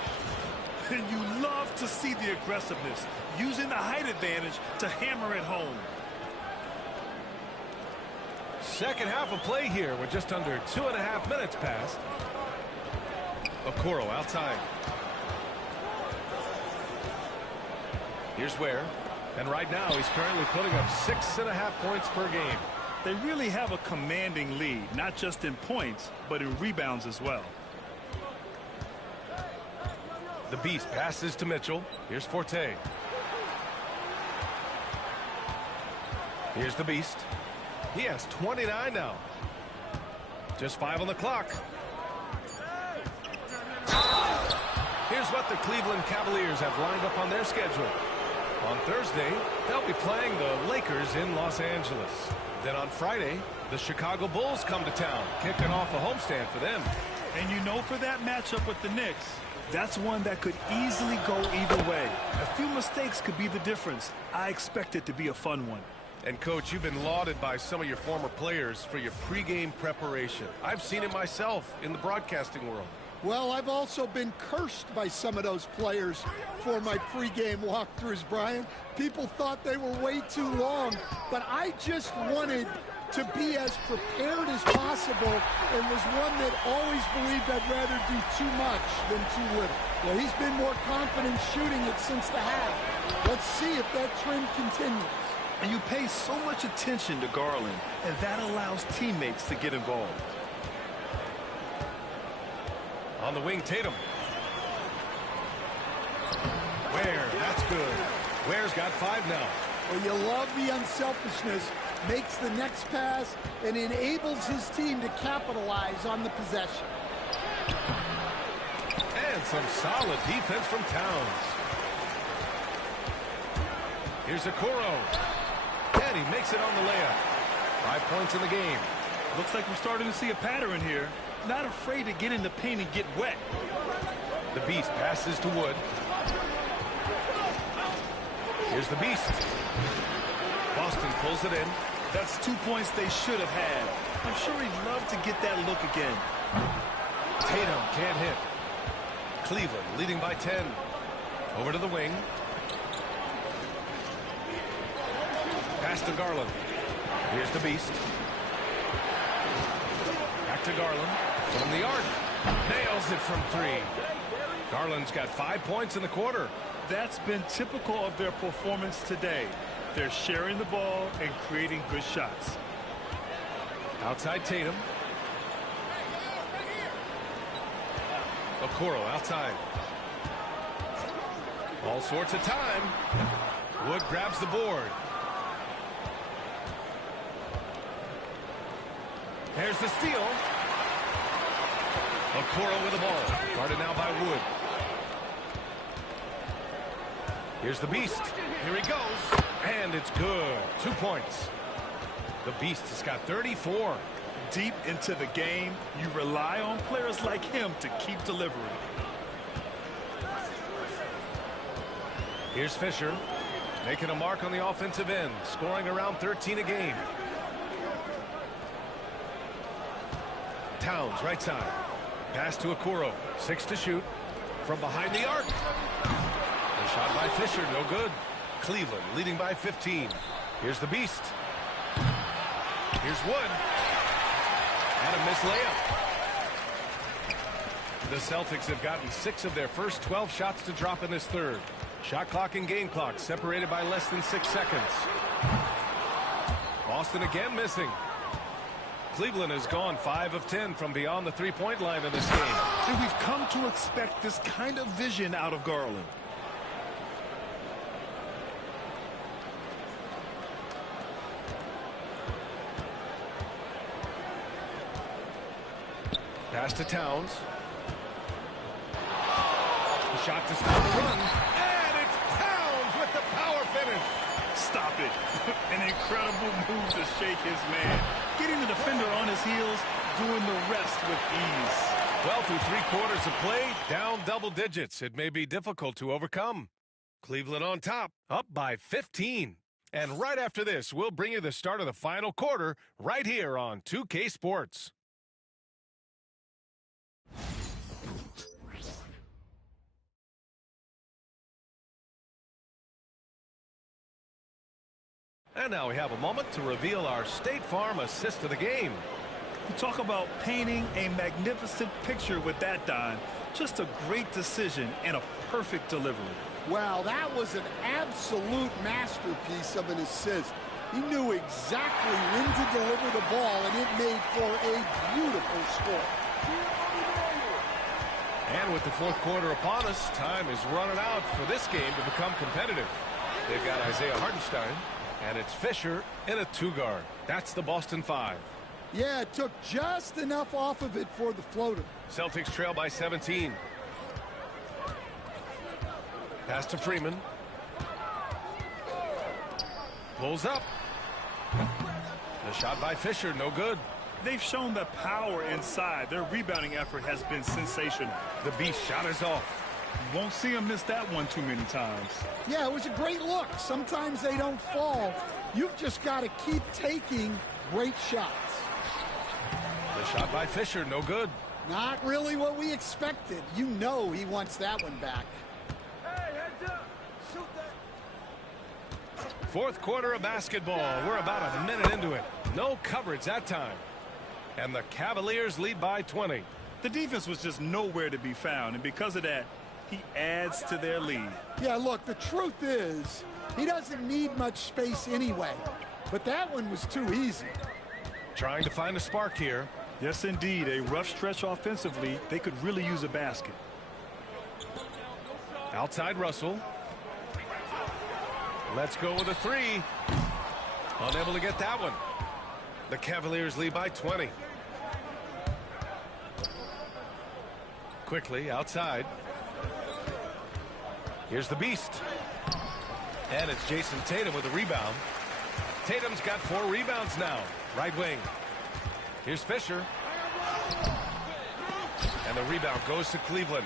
And you love to see the aggressiveness, using the height advantage to hammer it home. Second half of play here with just under 2.5 minutes passed. Okoro outside. Here's Ware. And right now he's currently putting up 6.5 points per game. They really have a commanding lead, not just in points, but in rebounds as well. The Beast passes to Mitchell. Here's Forte. Here's the Beast. He has 29 now. Just 5 on the clock. Here's what the Cleveland Cavaliers have lined up on their schedule. On Thursday, they'll be playing the Lakers in Los Angeles. Then on Friday, the Chicago Bulls come to town, kicking off a homestand for them. And you know, for that matchup with the Knicks, that's one that could easily go either way. A few mistakes could be the difference. I expect it to be a fun one. And, Coach, you've been lauded by some of your former players for your pregame preparation. I've seen it myself in the broadcasting world. Well, I've also been cursed by some of those players for my pregame walkthroughs, Brian. People thought they were way too long, but I just wanted to be as prepared as possible and was one that always believed I'd rather do too much than too little. Well, he's been more confident shooting it since the half. Let's see if that trend continues. And you pay so much attention to Garland, and that allows teammates to get involved. On the wing, Tatum. Ware, that's good. Ware's got 5 now. Well, you love the unselfishness. Makes the next pass and enables his team to capitalize on the possession. And some solid defense from Towns. Here's Okoro. And he makes it on the layup. 5 points in the game. Looks like we're starting to see a pattern here. Not afraid to get in the paint and get wet. The Beast passes to Wood. Here's the Beast. Boston pulls it in. That's 2 points they should have had. I'm sure he'd love to get that look again. Tatum can't hit. Cleveland leading by 10. Over to the wing. Pass to Garland. Here's the Beast. Back to Garland. From the arc. Nails it from 3. Garland's got 5 points in the quarter. That's been typical of their performance today. they're sharing the ball and creating good shots. Outside Tatum. Okoro outside. All sorts of time. Wood grabs the board. There's the steal. Okoro with the ball. Guarded now by Wood. Here's the Beast. Here he goes. And it's good. 2 points. The Beast has got 34. Deep into the game, you rely on players like him to keep delivering. Here's Fisher. Making a mark on the offensive end. Scoring around 13 a game. Towns, right side. Pass to Okoro. 6 to shoot. From behind the arc. A shot by Fisher, no good. Cleveland leading by 15. Here's the Beast. Here's Wood. And a missed layup. The Celtics have gotten 6 of their first 12 shots to drop in this third. Shot clock and game clock separated by less than 6 seconds. Boston again missing. Cleveland has gone 5 of 10 from beyond the three-point line in this game. And we've come to expect this kind of vision out of Garland. Pass to Towns. The shot to stop the run. And it's Towns with the power finish. Stop it. An incredible move to shake his man. Getting the defender on his heels, doing the rest with ease. Well, through 3 quarters of play, down double digits. It may be difficult to overcome. Cleveland on top, up by 15. And right after this, we'll bring you the start of the final quarter right here on 2K Sports. And now we have a moment to reveal our State Farm assist of the game. You talk about painting a magnificent picture with that, Don. Just a great decision and a perfect delivery. Wow, that was an absolute masterpiece of an assist. He knew exactly when to deliver the ball, and it made for a beautiful score. And with the fourth quarter upon us, time is running out for this game to become competitive. They've got Isaiah Hartenstein, and it's Fisher in a 2-guard. That's the Boston 5. Yeah, it took just enough off of it for the floater. Celtics trail by 17. Pass to Freeman. Pulls up. The shot by Fisher, no good. They've shown the power inside. Their rebounding effort has been sensational. The Beast shot is off. You won't see him miss that one too many times. Yeah, it was a great look. Sometimes they don't fall. You've just got to keep taking great shots. The shot by Fisher, no good. Not really what we expected. You know he wants that one back. Hey, heads up. Shoot that. Fourth quarter of basketball. We're about a minute into it. No coverage that time. And the Cavaliers lead by 20. The defense was just nowhere to be found, and because of that, he adds to their lead. Yeah, look, the truth is, he doesn't need much space anyway. But that one was too easy. Trying to find a spark here. Yes, indeed. A rough stretch offensively. They could really use a basket. Outside Russell. Let's go with a 3. Unable to get that one. The Cavaliers lead by 20. Quickly outside. Here's the Beast. And it's Jason Tatum with a rebound. Tatum's got 4 rebounds now. Right wing. Here's Fisher. And the rebound goes to Cleveland.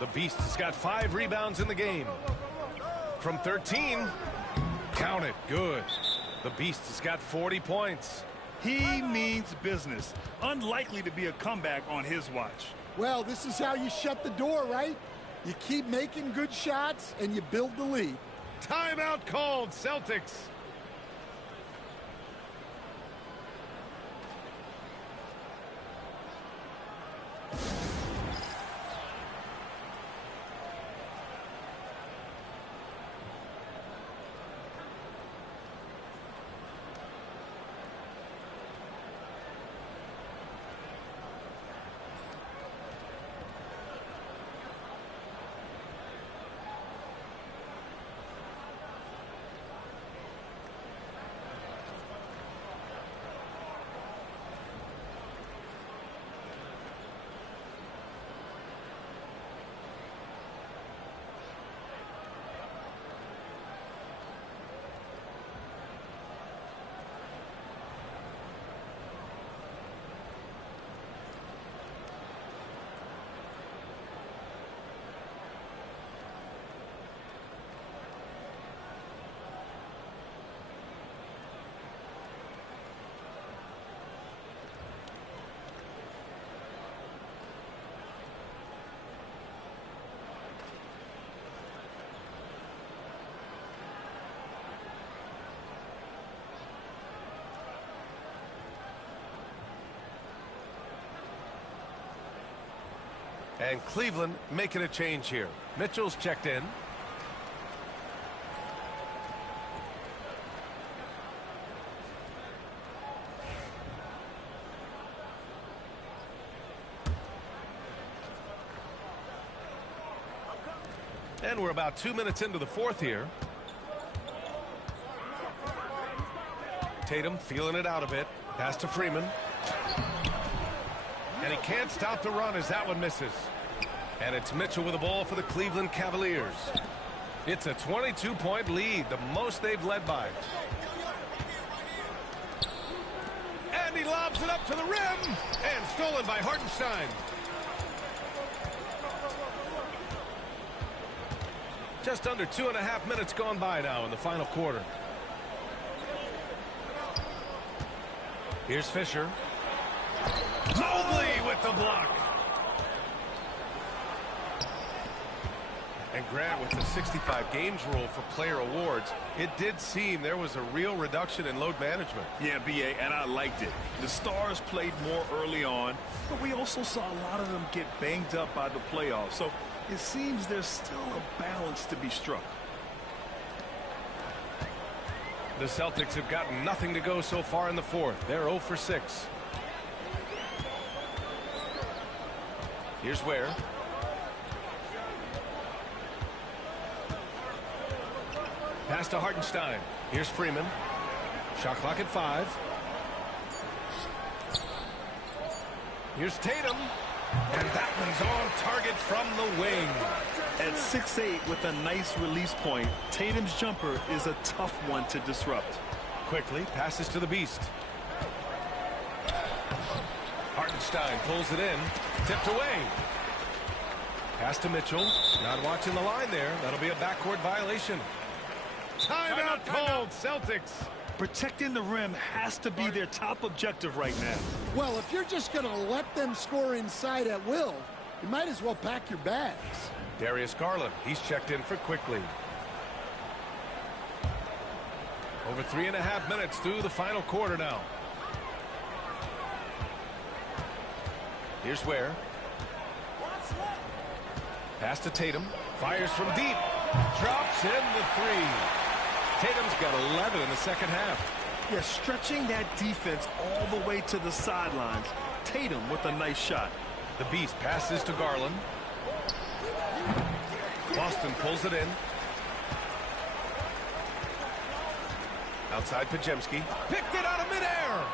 The Beast has got 5 rebounds in the game. From 13. Count it. Good. The Beast has got 40 points. He means business. Unlikely to be a comeback on his watch. Well, this is how you shut the door, right? You keep making good shots, and you build the lead. Timeout called, Celtics. And Cleveland making a change here. Mitchell's checked in. And we're about 2 minutes into the fourth here. Tatum feeling it out a bit. Pass to Freeman. And he can't stop the run as that one misses. And it's Mitchell with the ball for the Cleveland Cavaliers. It's a 22-point lead, the most they've led by. And he lobs it up to the rim. And stolen by Hartenstein. Just under 2.5 minutes gone by now in the final quarter. Here's Fisher. Mobley with the block. And Grant with the 65 games rule for player awards. It did seem there was a real reduction in load management. Yeah, B.A., and I liked it. The stars played more early on, but we also saw a lot of them get banged up by the playoffs. So it seems there's still a balance to be struck. The Celtics have gotten nothing to go so far in the fourth. They're 0 for 6. Here's Ware. Pass to Hartenstein. Here's Freeman. Shot clock at 5. Here's Tatum. And that one's on target from the wing. At 6'8" with a nice release point, Tatum's jumper is a tough one to disrupt. Quickly passes to the Beast. Hartenstein pulls it in. Tipped away. Pass to Mitchell. Not watching the line there. That'll be a backcourt violation. Timeout called, Celtics. Protecting the rim has to be their top objective right now. Well, if you're just going to let them score inside at will, you might as well pack your bags. Darius Garland, he's checked in for Quickly. Over 3.5 minutes through the final quarter now. Here's Ware. Pass to Tatum. Fires from deep. Drops in the 3. Tatum's got 11 in the second half. Yeah, stretching that defense all the way to the sidelines. Tatum with a nice shot. The Beast passes to Garland. Boston pulls it in. Outside Podziemski. Picked it out of midair.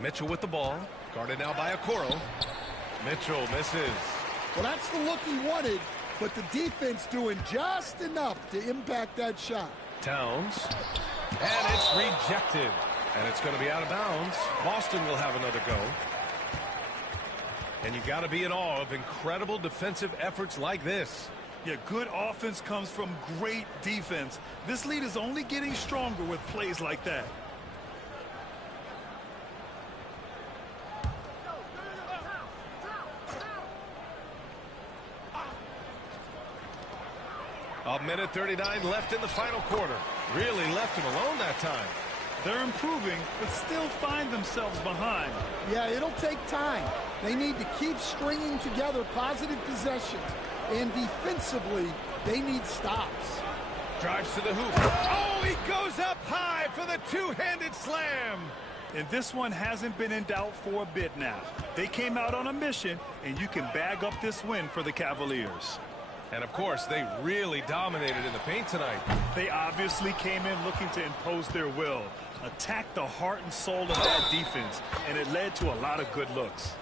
Mitchell with the ball. Guarded now by Okoro. Mitchell misses. Well, that's the look he wanted, but the defense doing just enough to impact that shot. Towns. And it's rejected. And it's going to be out of bounds. Boston will have another go. And you got to be in awe of incredible defensive efforts like this. Yeah, good offense comes from great defense. This lead is only getting stronger with plays like that. A minute 39 left in the final quarter. Really left him alone that time. They're improving, but still find themselves behind. Yeah, it'll take time. They need to keep stringing together positive possessions. And defensively, they need stops. Drives to the hoop. Oh, he goes up high for the two-handed slam. And this one hasn't been in doubt for a bit now. They came out on a mission, and you can bag up this win for the Cavaliers. And, of course, they really dominated in the paint tonight. They obviously came in looking to impose their will, attack the heart and soul of that defense, and it led to a lot of good looks.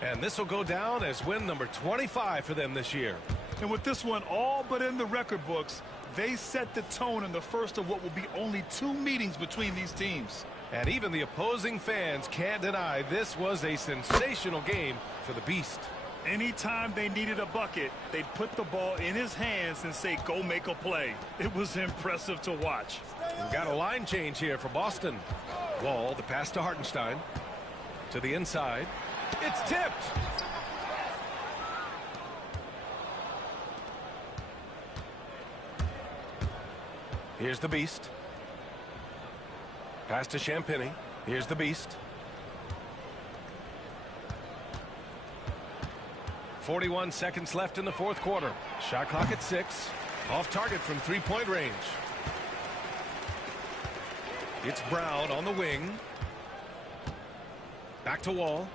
And this will go down as win number 25 for them this year. And with this one all but in the record books, they set the tone in the first of what will be only 2 meetings between these teams. And even the opposing fans can't deny this was a sensational game for the Beast. Anytime they needed a bucket, they'd put the ball in his hands and say, go make a play. It was impressive to watch. We've got a line change here for Boston. Wall, the pass to Hartenstein. To the inside. It's tipped. Here's the Beast. Pass to Champagny. Here's the Beast. 41 seconds left in the fourth quarter. Shot clock at 6. Off target from three-point range. It's Brown on the wing. Back to Wall.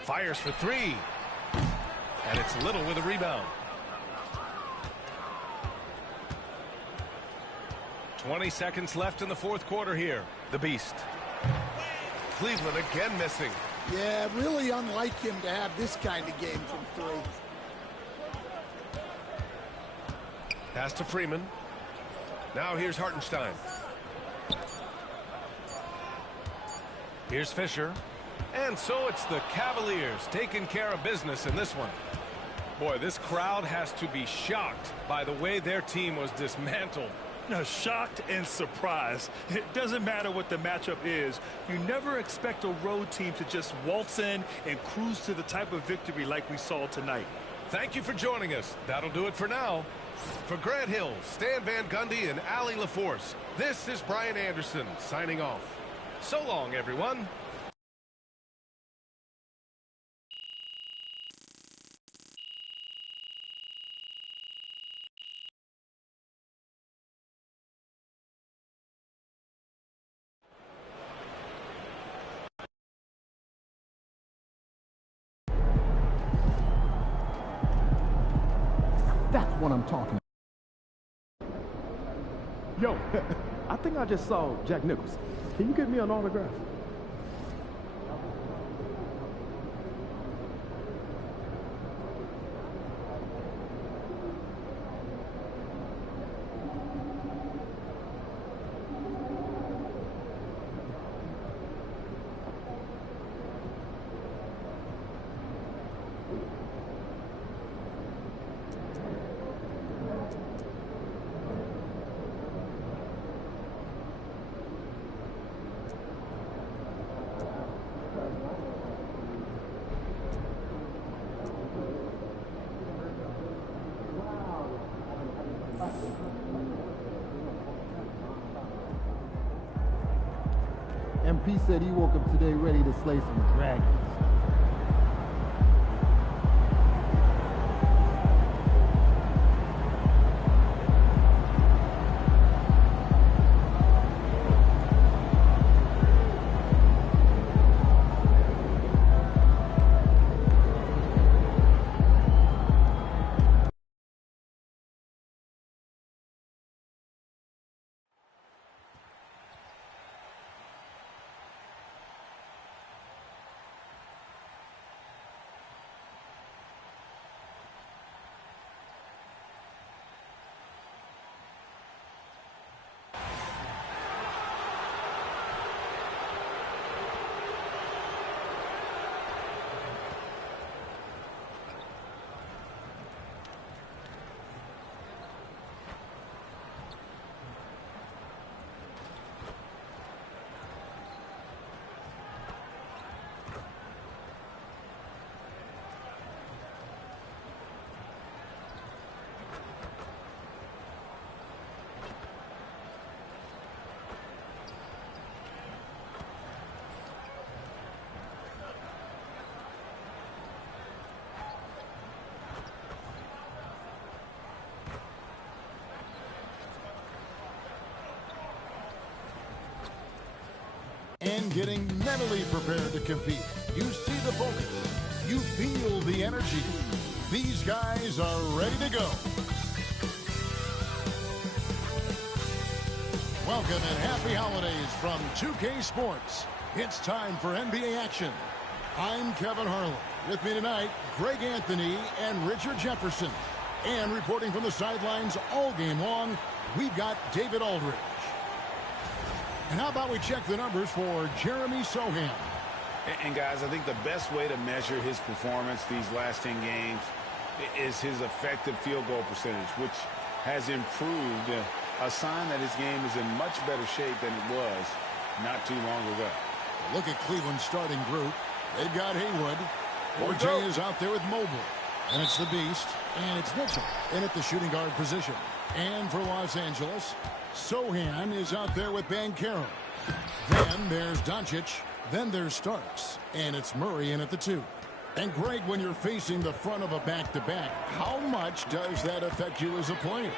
Fires for 3. And it's Little with a rebound. 20 seconds left in the fourth quarter here. The Beast. Cleveland again missing. Yeah, really unlike him to have this kind of game from 3. Pass to Freeman. Now here's Hartenstein. Here's Fisher. And so it's the Cavaliers taking care of business in this one. Boy, this crowd has to be shocked by the way their team was dismantled. Shocked and surprised. It doesn't matter what the matchup is. You never expect a road team to just waltz in and cruise to the type of victory like we saw tonight. Thank you for joining us. That'll do it for now. For Grant Hill, Stan Van Gundy, and Allie LaForce, this is Brian Anderson signing off. So long, everyone. That's what I'm talking about. Yo, I think I just saw Jack Nicholson. Can you get me an autograph? MP said he woke up today ready to slay some dragons. And getting mentally prepared to compete. You see the focus. You feel the energy. These guys are ready to go. Welcome and happy holidays from 2K Sports. It's time for NBA action. I'm Kevin Harlan. With me tonight, Greg Anthony and Richard Jefferson. And reporting from the sidelines all game long, we've got David Aldridge. And how about we check the numbers for Jeremy Sochan? And guys, I think the best way to measure his performance these last 10 games is his effective field goal percentage, which has improved, a sign that his game is in much better shape than it was not too long ago. Look at Cleveland's starting group. They've got Haywood. OJ is out there with Mobley. And it's the Beast. And it's Mitchell in at the shooting guard position. And for Los Angeles, Sochan is out there with Banchero. Then there's Doncic. Then there's Starks. And it's Murray in at the 2. And Greg, when you're facing the front of a back-to-back, how much does that affect you as a player?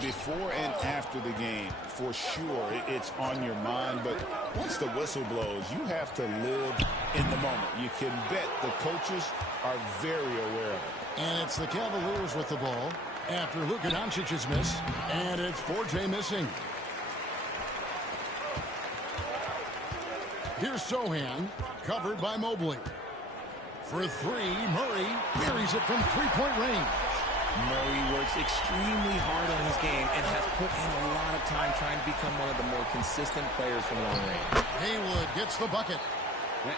Before and after the game, for sure, it's on your mind. But once the whistle blows, you have to live in the moment. You can bet the coaches are very aware of it. And it's the Cavaliers with the ball after Luka Doncic's miss. And it's Forte missing. Here's Sohan, covered by Mobley. For three, Murray buries it from three-point range. Murray works extremely hard on his game and has put in a lot of time trying to become one of the more consistent players from long range. Haywood gets the bucket.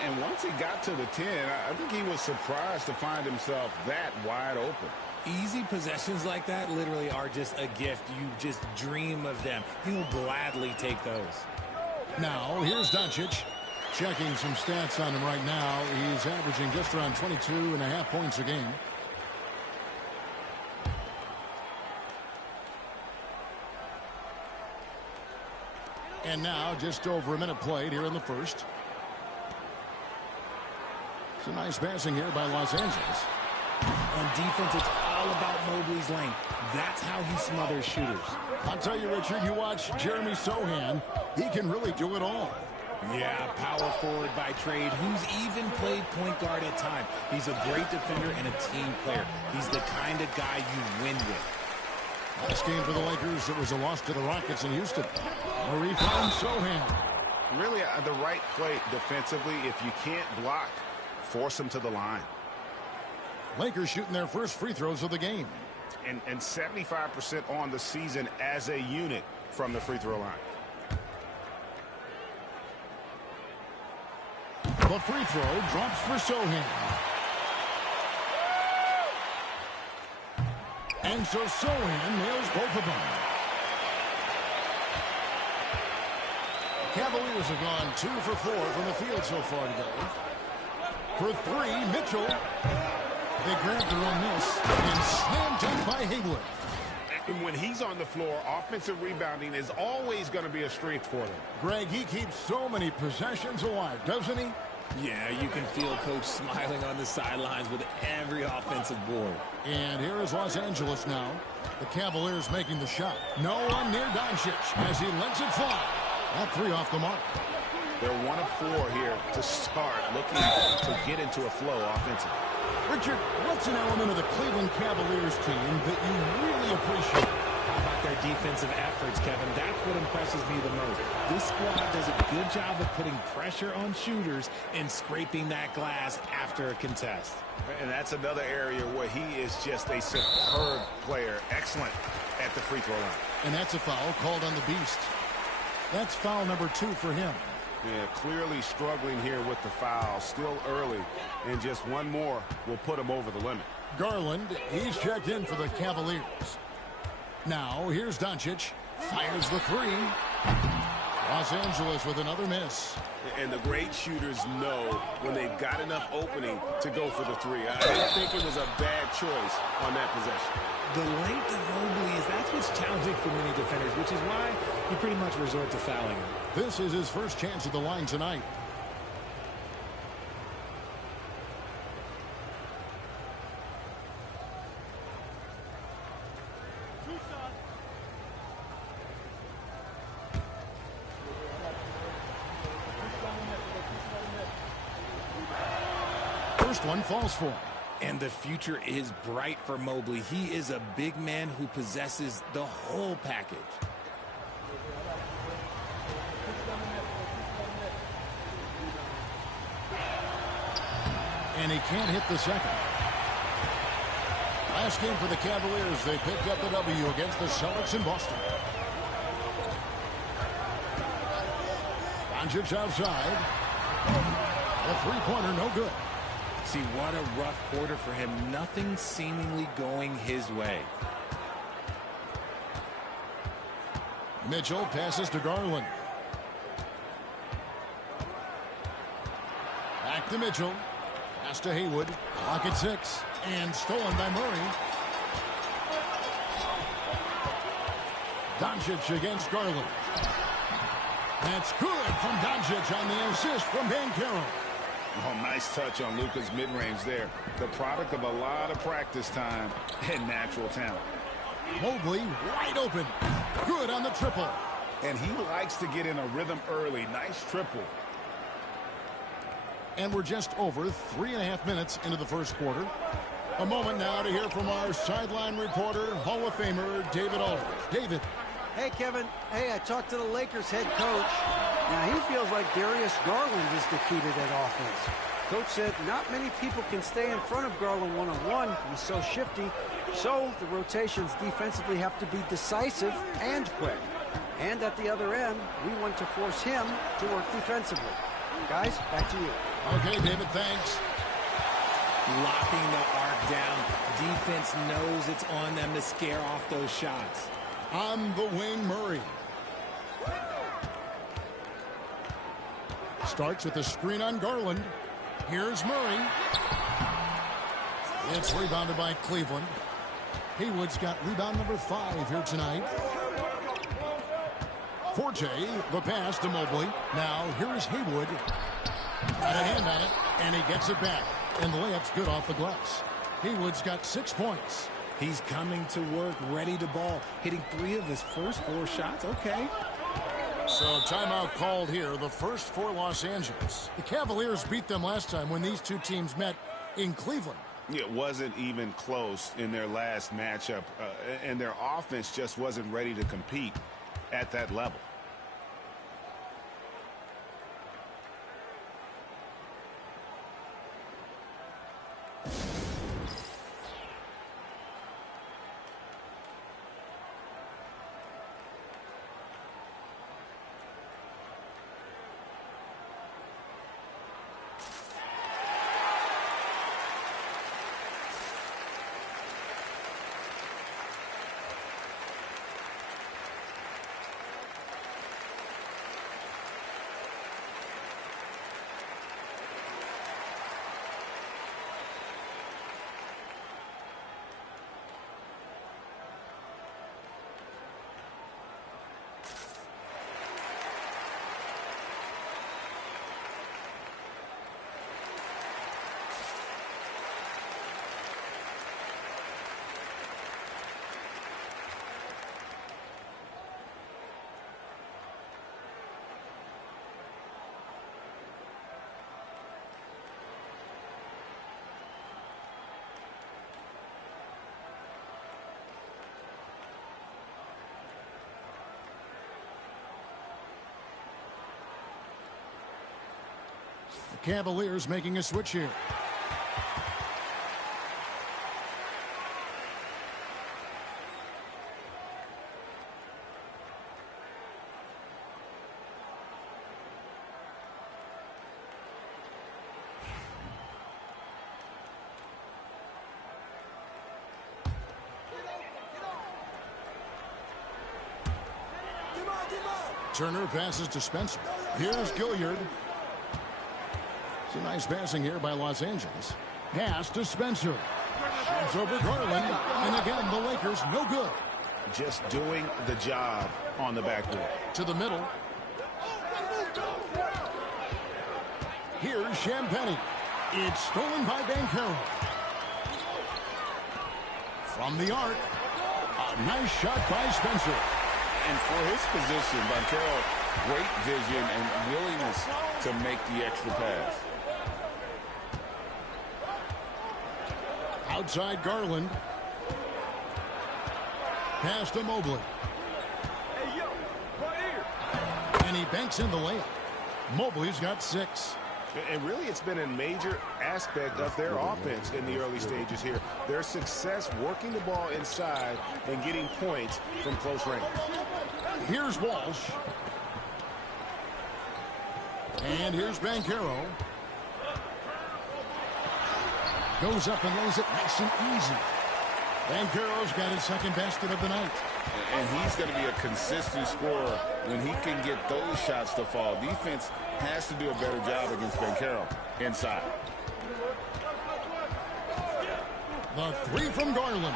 And once he got to the 10, I think he was surprised to find himself that wide open. Easy possessions like that literally are just a gift. You just dream of them. He'll gladly take those. Now, here's Doncic. Checking some stats on him right now. He's averaging just around 22.5 points a game. And now just over a minute played here in the first. It's a nice passing here by Los Angeles. On defense, it's all about Mobley's length. That's how he smothers shooters. I'll tell you, Richard, you watch Jeremy Sohan. He can really do it all. Yeah, power forward by trade, who's even played point guard at times. He's a great defender and a team player. He's the kind of guy you win with. Last game for the Lakers, it was a loss to the Rockets in Houston. Murray finds Sohan. Really, the right play defensively. If you can't block, force him to the line. Lakers shooting their first free throws of the game. And 75% on the season as a unit from the free throw line. The free throw drops for Sohan. And so Sohan nails both of them. Cavaliers have gone 2 for 4 from the field so far today. For three, Mitchell. They grabbed their own miss and slammed in by Haywood. And when he's on the floor, offensive rebounding is always going to be a strength for them. Greg, he keeps so many possessions alive, doesn't he? Yeah, you can feel Coach smiling on the sidelines with every offensive board. And here is Los Angeles now. The Cavaliers making the shot. No one near Doncic as he lets it fly. That three off the mark. They're 1 of 4 here to start, looking to get into a flow offensively. Richard, what's an element of the Cleveland Cavaliers team that you really appreciate? How about their defensive efforts, Kevin? That's what impresses me the most. This squad does a good job of putting pressure on shooters and scraping that glass after a contest. And that's another area where he is just a superb player. Excellent at the free throw line. And that's a foul called on the Beast. That's foul number 2 for him. Yeah, clearly struggling here with the foul. Still early, and just one more will put him over the limit. Garland, he's checked in for the Cavaliers. Now, here's Doncic. Fires the three. Los Angeles with another miss. And the great shooters know when they've got enough opening to go for the three. I didn't think it was a bad choice on that possession. The length of Mobley that's what's challenging for many defenders, which is why you pretty much resort to fouling him. This is his first chance at the line tonight. First one falls for him. And the future is bright for Mobley. He is a big man who possesses the whole package. And he can't hit the second. Last game for the Cavaliers, they picked up the W against the Celtics in Boston. Doncic outside. A three-pointer, no good. See, what a rough quarter for him. Nothing seemingly going his way. Mitchell passes to Garland. Back to Mitchell. Pass to Haywood. Clock at 6. And stolen by Murray. Doncic against Garland. That's good from Doncic on the assist from Banchero. Oh, nice touch on Luka's mid-range there. The product of a lot of practice time and natural talent. Mobley wide open. Good on the triple. And he likes to get in a rhythm early. Nice triple. And we're just over 3.5 minutes into the first quarter. A moment now to hear from our sideline reporter, Hall of Famer David Aldridge. David. Hey, Kevin. Hey, I talked to the Lakers head coach. Now, he feels like Darius Garland is the key to that offense. Coach said not many people can stay in front of Garland one-on-one. He's so shifty. So the rotations defensively have to be decisive and quick. And at the other end, we want to force him to work defensively. Guys, back to you. Okay, David, thanks. Locking the arc down. Defense knows it's on them to scare off those shots. On the wing, Murray. Starts with a screen on Garland. Here's Murray. It's rebounded by Cleveland. Haywood's got rebound number 5 here tonight. Forte, the pass to Mobley. Now, here's Haywood. Got a hand on it, and he gets it back. And the layup's good off the glass. Haywood's got 6 points. He's coming to work, ready to ball. Hitting 3 of his first 4 shots. Okay. So timeout called here, the first for Los Angeles. The Cavaliers beat them last time when these two teams met in Cleveland. It wasn't even close in their last matchup, and their offense just wasn't ready to compete at that level. The Cavaliers making a switch here. Turner passes to Spencer. Here's Gilliard. It's a nice passing here by Los Angeles. Pass to Spencer. Shoots over Garland. And again, the Lakers no good. Just doing the job on the backboard. To the middle. Here's Champagnie. It's stolen by Banchero. From the arc. A nice shot by Spencer. And for his position, Banchero, great vision and willingness to make the extra pass. Outside Garland. Pass to Mobley. Hey, yo, right here. And he banks in the layup. Mobley's got 6. And really, it's been a major aspect of their offense in the early stages here. Their success working the ball inside and getting points from close range. Here's Walsh. And here's Banchero. Goes up and lays it nice and easy. Banchero's got his second basket of the night. And he's going to be a consistent scorer when he can get those shots to fall. Defense has to do a better job against Banchero inside. The 3 from Garland.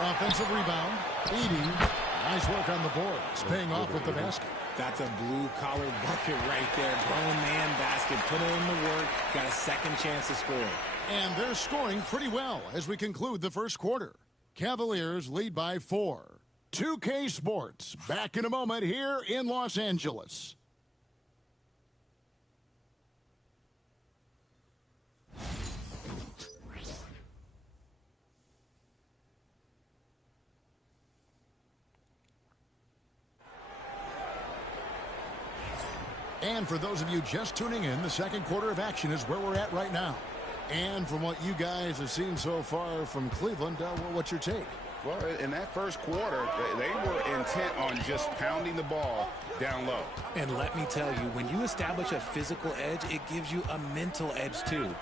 Offensive rebound. Edey. Nice work on the boards. Paying off with the basket. That's a blue-collar bucket right there. Grown man basket. Put in the work. Got a second chance to score. And they're scoring pretty well as we conclude the first quarter. Cavaliers lead by 4. 2K Sports back in a moment here in Los Angeles. And for those of you just tuning in, the second quarter of action is where we're at right now. And from what you guys have seen so far from Cleveland, what's your take? Well, in that first quarter, they were intent on just pounding the ball down low. And let me tell you, when you establish a physical edge, it gives you a mental edge too.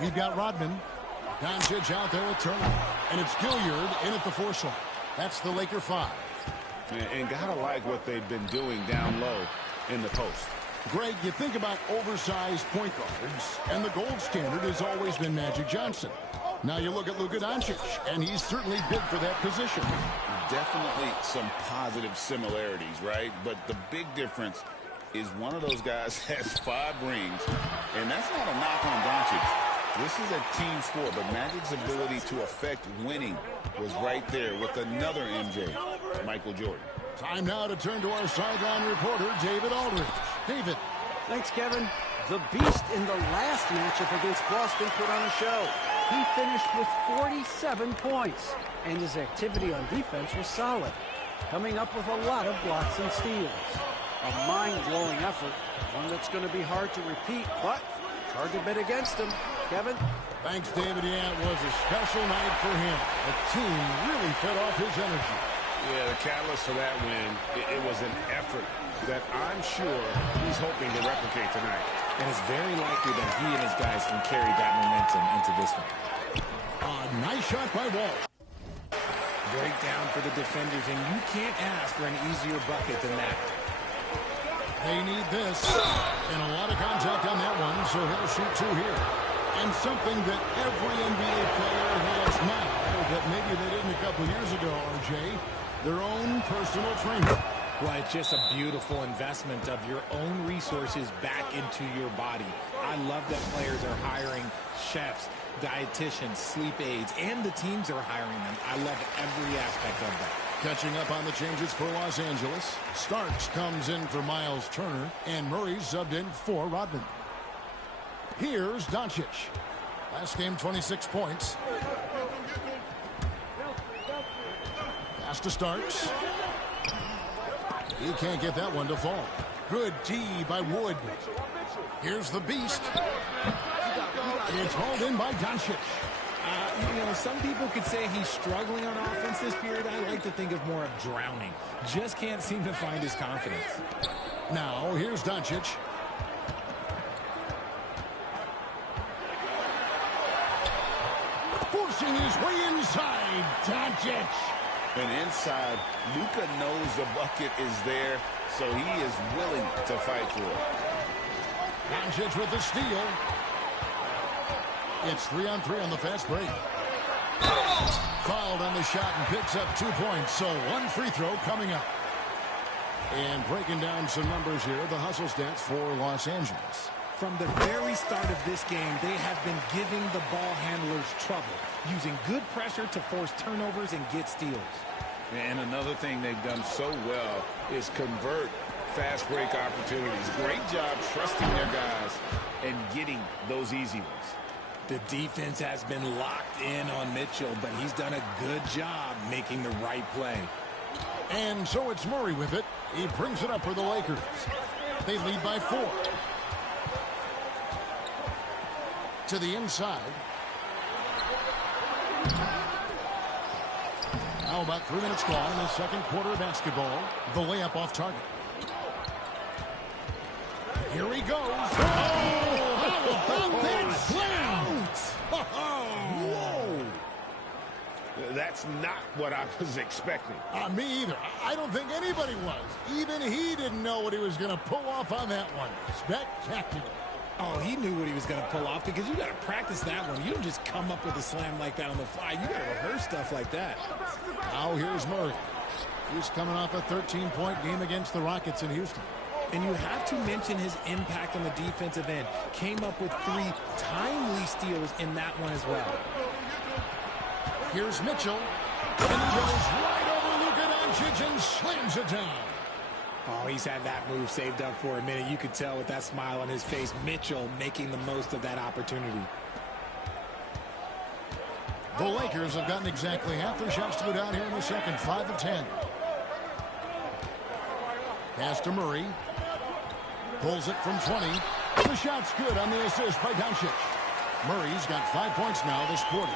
We've got Rodman. Doncic out there with Turner. And it's Gilliard in at the 4 slot. That's the Laker 5. And gotta like what they've been doing down low in the post. Greg, you think about oversized point guards, and the gold standard has always been Magic Johnson. Now you look at Luka Doncic, and he's certainly big for that position. Definitely some positive similarities, right? But the big difference is one of those guys has 5 rings, and that's not a knock on Doncic. This is a team sport, but Magic's ability to affect winning was right there with another MJ, Michael Jordan. Time now to turn to our sideline reporter, David Aldridge. David. Thanks, Kevin. The Beast in the last matchup against Boston put on a show. He finished with 47 points, and his activity on defense was solid, coming up with a lot of blocks and steals. A mind-blowing effort, one that's going to be hard to repeat, but it's hard to bet against him. Kevin? Thanks, David. Yeah, it was a special night for him. The team really fed off his energy. Yeah, the catalyst for that win, it was an effort that I'm sure he's hoping to replicate tonight. And it's very likely that he and his guys can carry that momentum into this one. Nice shot by Wall. Breakdown for the defenders, and you can't ask for an easier bucket than that. They need this. And a lot of contact on that one, so he'll shoot 2 here. And something that every NBA player has now that maybe they didn't a couple years ago, RJ, their own personal trainer. Well, it's just a beautiful investment of your own resources back into your body. I love that players are hiring chefs, dietitians, sleep aides, and the teams are hiring them. I love every aspect of that. Catching up on the changes for Los Angeles. Starks comes in for Miles Turner, and Murray's subbed in for Rodman. Here's Doncic. Last game, 26 points. Pass to Starks. He can't get that one to fall. Good D by Wood. Here's the Beast. It's hauled in by Doncic. You know, some people could say he's struggling on offense this period. I like to think of more of drowning. Just can't seem to find his confidence. Now, here's Doncic. Forcing his way inside. Doncic. And inside, Luka knows the bucket is there, so he is willing to fight for it. Doncic with the steal. It's 3-on-3 on the fast break. Fouled on the shot and picks up 2 points, so 1 free throw coming up. And breaking down some numbers here, the hustle stats for Los Angeles. From the very start of this game, they have been giving the ball handlers trouble, using good pressure to force turnovers and get steals. And another thing they've done so well is convert fast break opportunities. Great job trusting their guys and getting those easy ones. The defense has been locked in on Mitchell, but he's done a good job making the right play. And so it's Murray with it. He brings it up for the Lakers. They lead by 4. To the inside. Now about 3 minutes gone in the second quarter of basketball. The layup off target. Here he goes. Oh, how about that slam? Whoa. That's not what I was expecting. Me either. I don't think anybody was. Even he didn't know what he was going to pull off on that one. Spectacular. Oh, he knew what he was going to pull off because you got to practice that one. You don't just come up with a slam like that on the fly. You got to rehearse stuff like that. Now here's Murray. He's coming off a 13-point game against the Rockets in Houston. And you have to mention his impact on the defensive end. Came up with 3 timely steals in that one as well. Here's Mitchell. And he goes right over Luka Doncic and slams it down. Oh, he's had that move saved up for a minute. You could tell with that smile on his face. Mitchell making the most of that opportunity. The Lakers have gotten exactly half their shots to go down here in the second. 5 of 10. Pass to Murray. Pulls it from 20. The shot's good on the assist by Doncic. Murray's got 5 points now this quarter.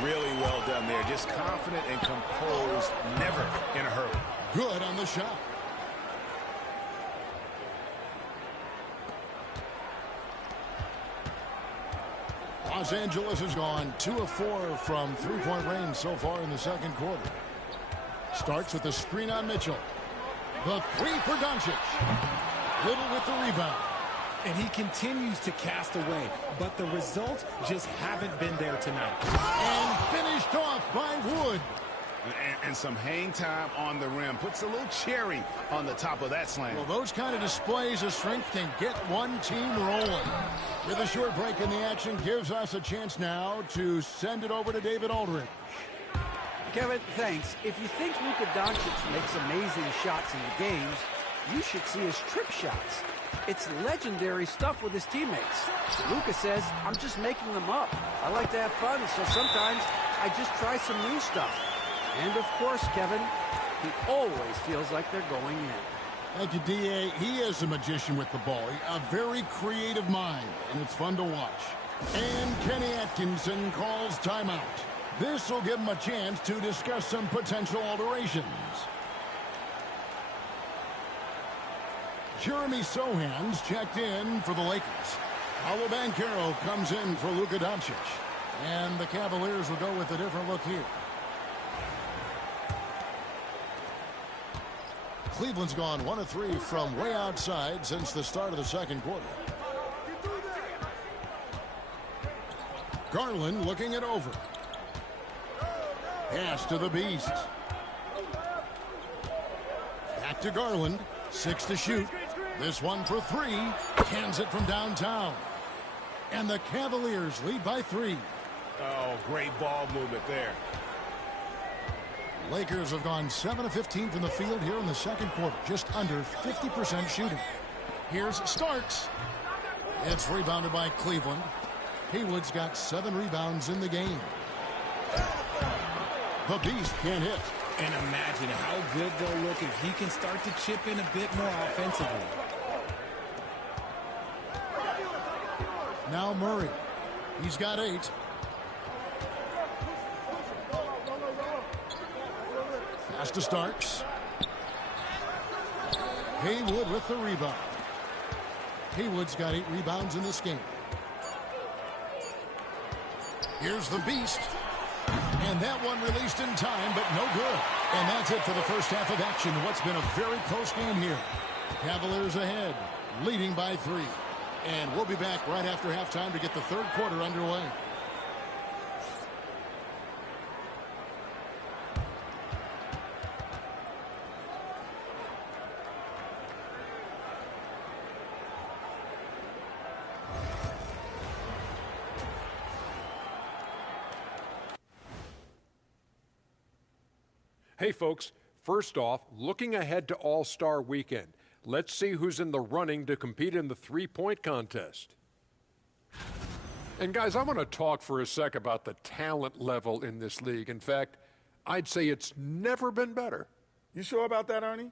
Really well done there. Just confident and composed. Never in a hurry. Good on the shot. Los Angeles has gone 2 of 4 from 3-point range so far in the second quarter. Starts with a screen on Mitchell. The 3 for Doncic. Little with the rebound. And he continues to cast away, but the results just haven't been there tonight. And finished off by Wood. And some hang time on the rim. Puts a little cherry on the top of that slam. Well, those kind of displays of strength can get one team rolling. With a short break in the action, gives us a chance now to send it over to David Aldridge. Kevin, thanks. If you think Luka Doncic makes amazing shots in the games, you should see his trick shots. It's legendary stuff with his teammates. Luka says, I'm just making them up. I like to have fun, so sometimes I just try some new stuff. And of course, Kevin, he always feels like they're going in. Thank you, D.A. He is a magician with the ball. A very creative mind, and it's fun to watch. And Kenny Atkinson calls timeout. This will give him a chance to discuss some potential alterations. Jeremy Sohan's checked in for the Lakers. Paolo Banchero comes in for Luka Doncic. And the Cavaliers will go with a different look here. Cleveland's gone 1 of 3 from way outside since the start of the second quarter. Garland looking it over. Pass to the Beast. Back to Garland. 6 to shoot. This one for 3. Hands it from downtown. And the Cavaliers lead by 3. Oh, great ball movement there. Lakers have gone 7 of 15 from the field here in the second quarter. Just under 50% shooting. Here's Starks. It's rebounded by Cleveland. Haywood's got 7 rebounds in the game. The Beast can't hit. And imagine how good they'll look if he can start to chip in a bit more offensively. Now Murray. He's got 8. Pass to Starks. Haywood with the rebound. Haywood's got 8 rebounds in this game. Here's the Beast. And that one released in time, but no good. And that's it for the first half of action. What's been a very close game here. Cavaliers ahead, leading by 3. And we'll be back right after halftime to get the third quarter underway. Hey, folks, first off, looking ahead to All-Star Weekend, let's see who's in the running to compete in the three-point contest. And, guys, I want to talk for a sec about the talent level in this league. In fact, I'd say it's never been better. You sure about that, Ernie?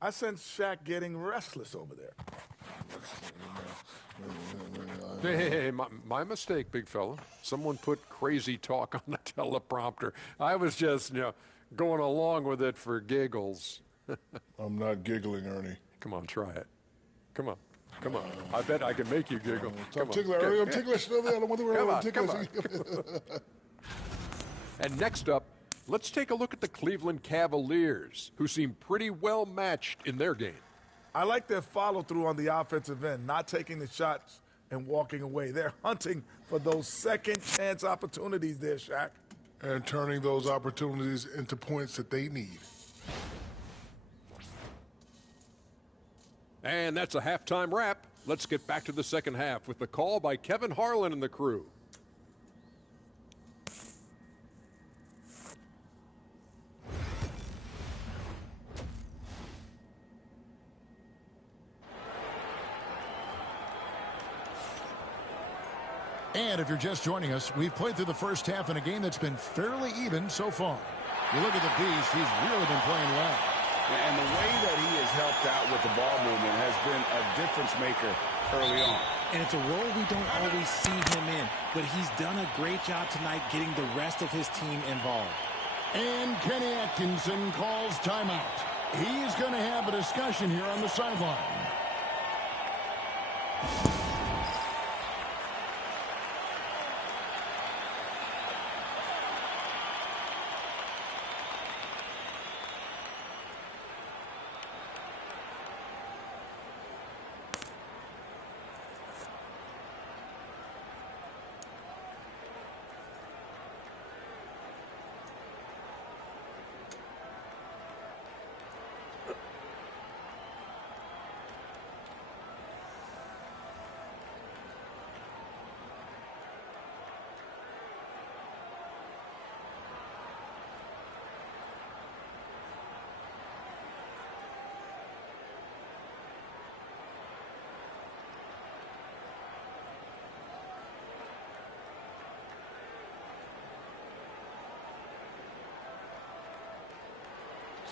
I sense Shaq getting restless over there. Hey, my mistake, big fella. Someone put crazy talk on the teleprompter. I was just, going along with it for giggles. I'm not giggling, Ernie. Come on, try it. Come on. I bet I can make you giggle. I'm ticklish, Ernie. I'm ticklish. I don't want to worry. I'm ticklish. Come on. And next up, let's take a look at the Cleveland Cavaliers, who seem pretty well matched in their game. I like their follow-through on the offensive end, not taking the shots and walking away. They're hunting for those second-chance opportunities there, Shaq. And turning those opportunities into points that they need. And that's a halftime wrap. Let's get back to the second half with the call by Kevin Harlan and the crew. And if you're just joining us, we've played through the first half in a game that's been fairly even so far. You look at the Beast, he's really been playing well. And the way that he has helped out with the ball movement has been a difference maker early on. And it's a role we don't always see him in, but he's done a great job tonight getting the rest of his team involved. And Kenny Atkinson calls timeout. He's going to have a discussion here on the sideline.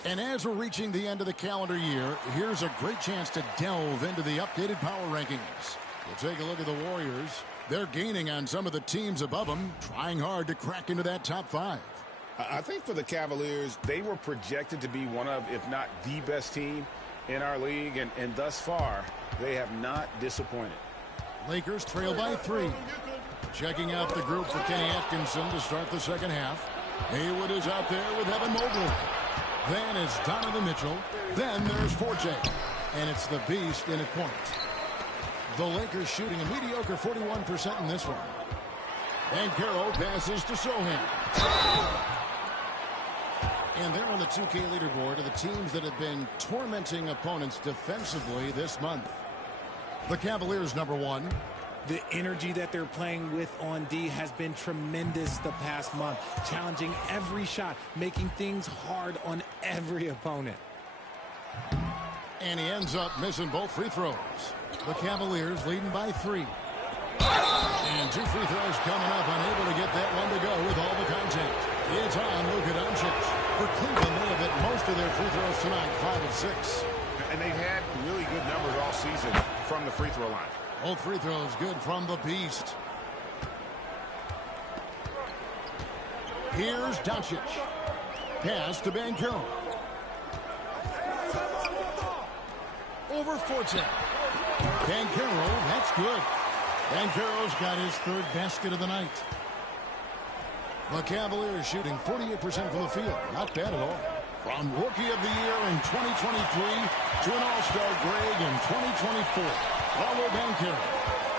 And as we're reaching the end of the calendar year, here's a great chance to delve into the updated power rankings. We'll take a look at the Warriors. They're gaining on some of the teams above them, trying hard to crack into that top 5. I think for the Cavaliers, they were projected to be one of, if not the best team in our league, and thus far, they have not disappointed. Lakers trail by 3. Checking out the group for Kenny Atkinson to start the second half. Haywood is out there with Evan Mobley. Then it's Donovan Mitchell. Then there's Forte. And it's the Beast in at point. The Lakers shooting a mediocre 41% in this one. And Carroll passes to Sohan. And they're on the 2K leaderboard of the teams that have been tormenting opponents defensively this month. The Cavaliers, number 1. The energy that they're playing with on D has been tremendous the past month, challenging every shot, making things hard on every opponent. And he ends up missing both free throws. The Cavaliers leading by 3. And 2 free throws coming up, unable to get that one to go with all the contact. It's on Luka Doncic. For Cleveland, they have hit most of their free throws tonight, 5 of 6. And they've had really good numbers all season from the free throw line. Both free throws good from the Beast. Here's Doncic. Pass to Banchero. Over Forte. Banchero, that's good. Banchero's got his 3rd basket of the night. The Cavaliers shooting 48% from the field. Not bad at all. From Rookie of the Year in 2023 to an All-Star grade in 2024. Paolo Banchero.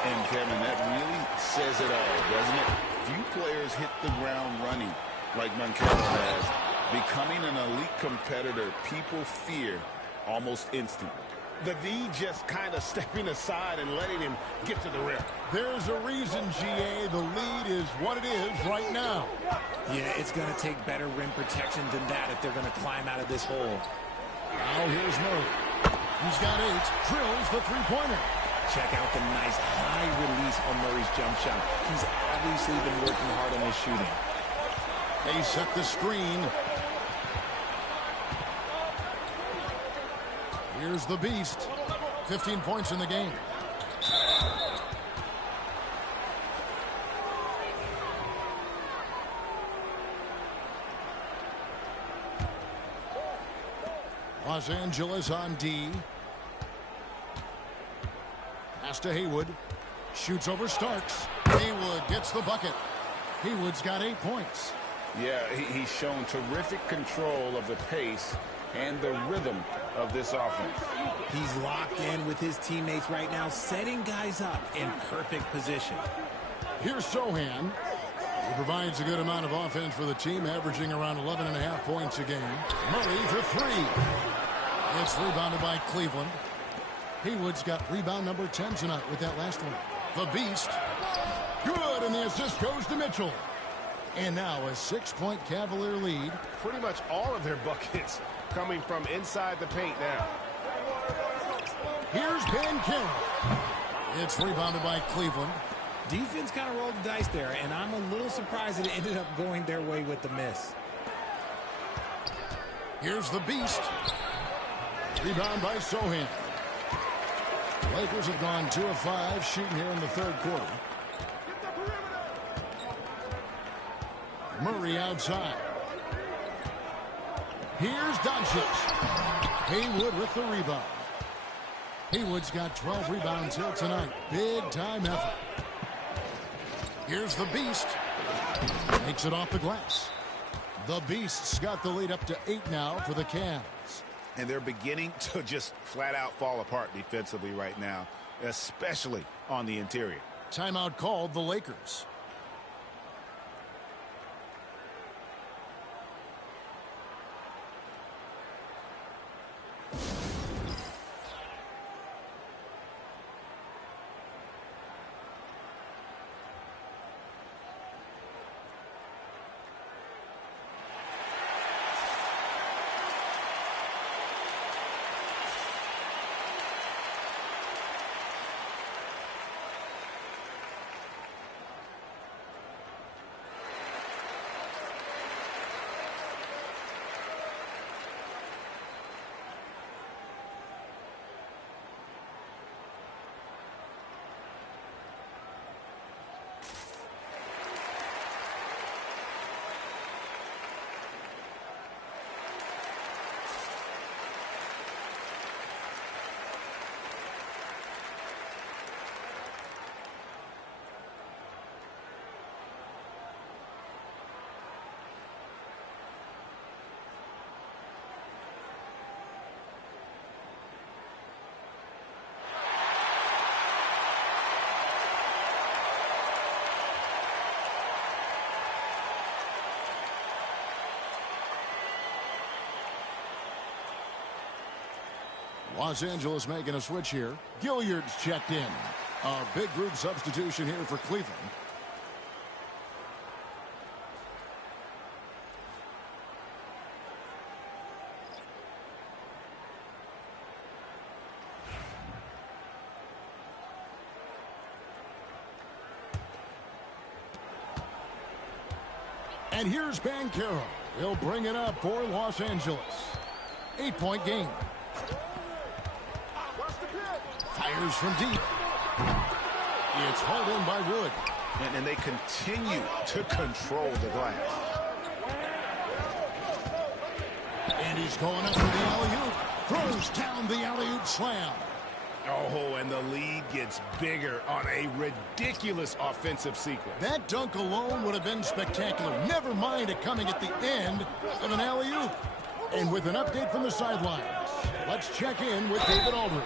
And Kevin, that really says it all, doesn't it? Few players hit the ground running like Banchero has. Becoming an elite competitor, people fear almost instantly. The D just kind of stepping aside and letting him get to the rim. There's a reason, GA, the lead is what it is right now. Yeah, it's going to take better rim protection than that if they're going to climb out of this hole. Now here's Murray. He's got 8, drills the three-pointer. Check out the nice high release on Murray's jump shot. He's obviously been working hard on his shooting. They set the screen. Here's the Beast. 15 points in the game. Los Angeles on D. Pass to Haywood. Shoots over Starks. Haywood gets the bucket. Haywood's got 8 points. Yeah, he's shown terrific control of the pace and the rhythm of this offense. He's locked in with his teammates right now, setting guys up in perfect position. Here's Sohan. He provides a good amount of offense for the team, averaging around 11.5 points a game. Murray for 3. It's rebounded by Cleveland. Haywood's got rebound number 10 tonight with that last one. The Beast. Good, and the assist goes to Mitchell. And now a 6-point Cavalier lead. Pretty much all of their buckets coming from inside the paint now. Here's Banchero. It's rebounded by Cleveland. Defense kind of rolled the dice there, and I'm a little surprised that it ended up going their way with the miss. Here's the Beast. Rebound by Sohan. Lakers have gone 2 of 5 shooting here in the third quarter. Murray outside. Here's Doncic. Haywood with the rebound. Haywood's got 12 rebounds here tonight. Big time effort. Here's the Beast. Makes it off the glass. The Beast's got the lead up to 8 now for the Cavs. And they're beginning to just flat out fall apart defensively right now, especially on the interior. Timeout called the Lakers. Los Angeles making a switch here. Gilliard's checked in. A big group substitution here for Cleveland. And here's Banchero. He'll bring it up for Los Angeles. 8-point game. Fires from deep. It's hauled in by Wood. And they continue to control the glass. And he's going up for the alley-oop. Throws down the alley-oop slam. Oh, and the lead gets bigger on a ridiculous offensive sequence. That dunk alone would have been spectacular. Never mind it coming at the end of an alley-oop. And with an update from the sidelines, let's check in with David Aldridge.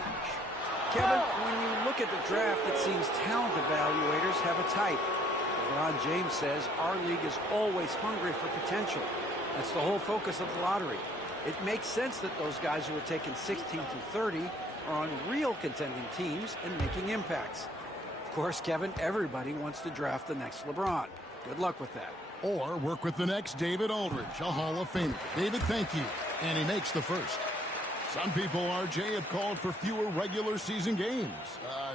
Kevin, when you look at the draft, it seems talent evaluators have a type. LeBron James says our league is always hungry for potential. That's the whole focus of the lottery. It makes sense that those guys who are taken 16 through 30 are on real contending teams and making impacts. Of course, Kevin, everybody wants to draft the next LeBron. Good luck with that. Or work with the next David Aldridge, a Hall of Famer. David, thank you. And he makes the first. Some people, RJ, have called for fewer regular season games.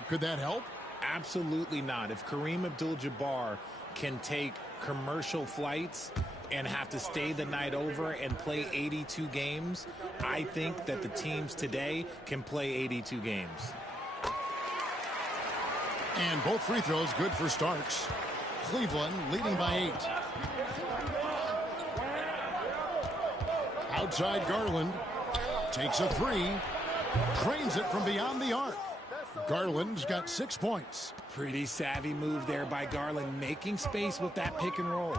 Could that help? Absolutely not. If Kareem Abdul-Jabbar can take commercial flights and have to stay the night over and play 82 games, I think that the teams today can play 82 games. And both free throws good for Starks. Cleveland leading by 8. Outside Garland. Takes a 3. Drains it from beyond the arc. Garland's got 6 points. Pretty savvy move there by Garland, making space with that pick and roll.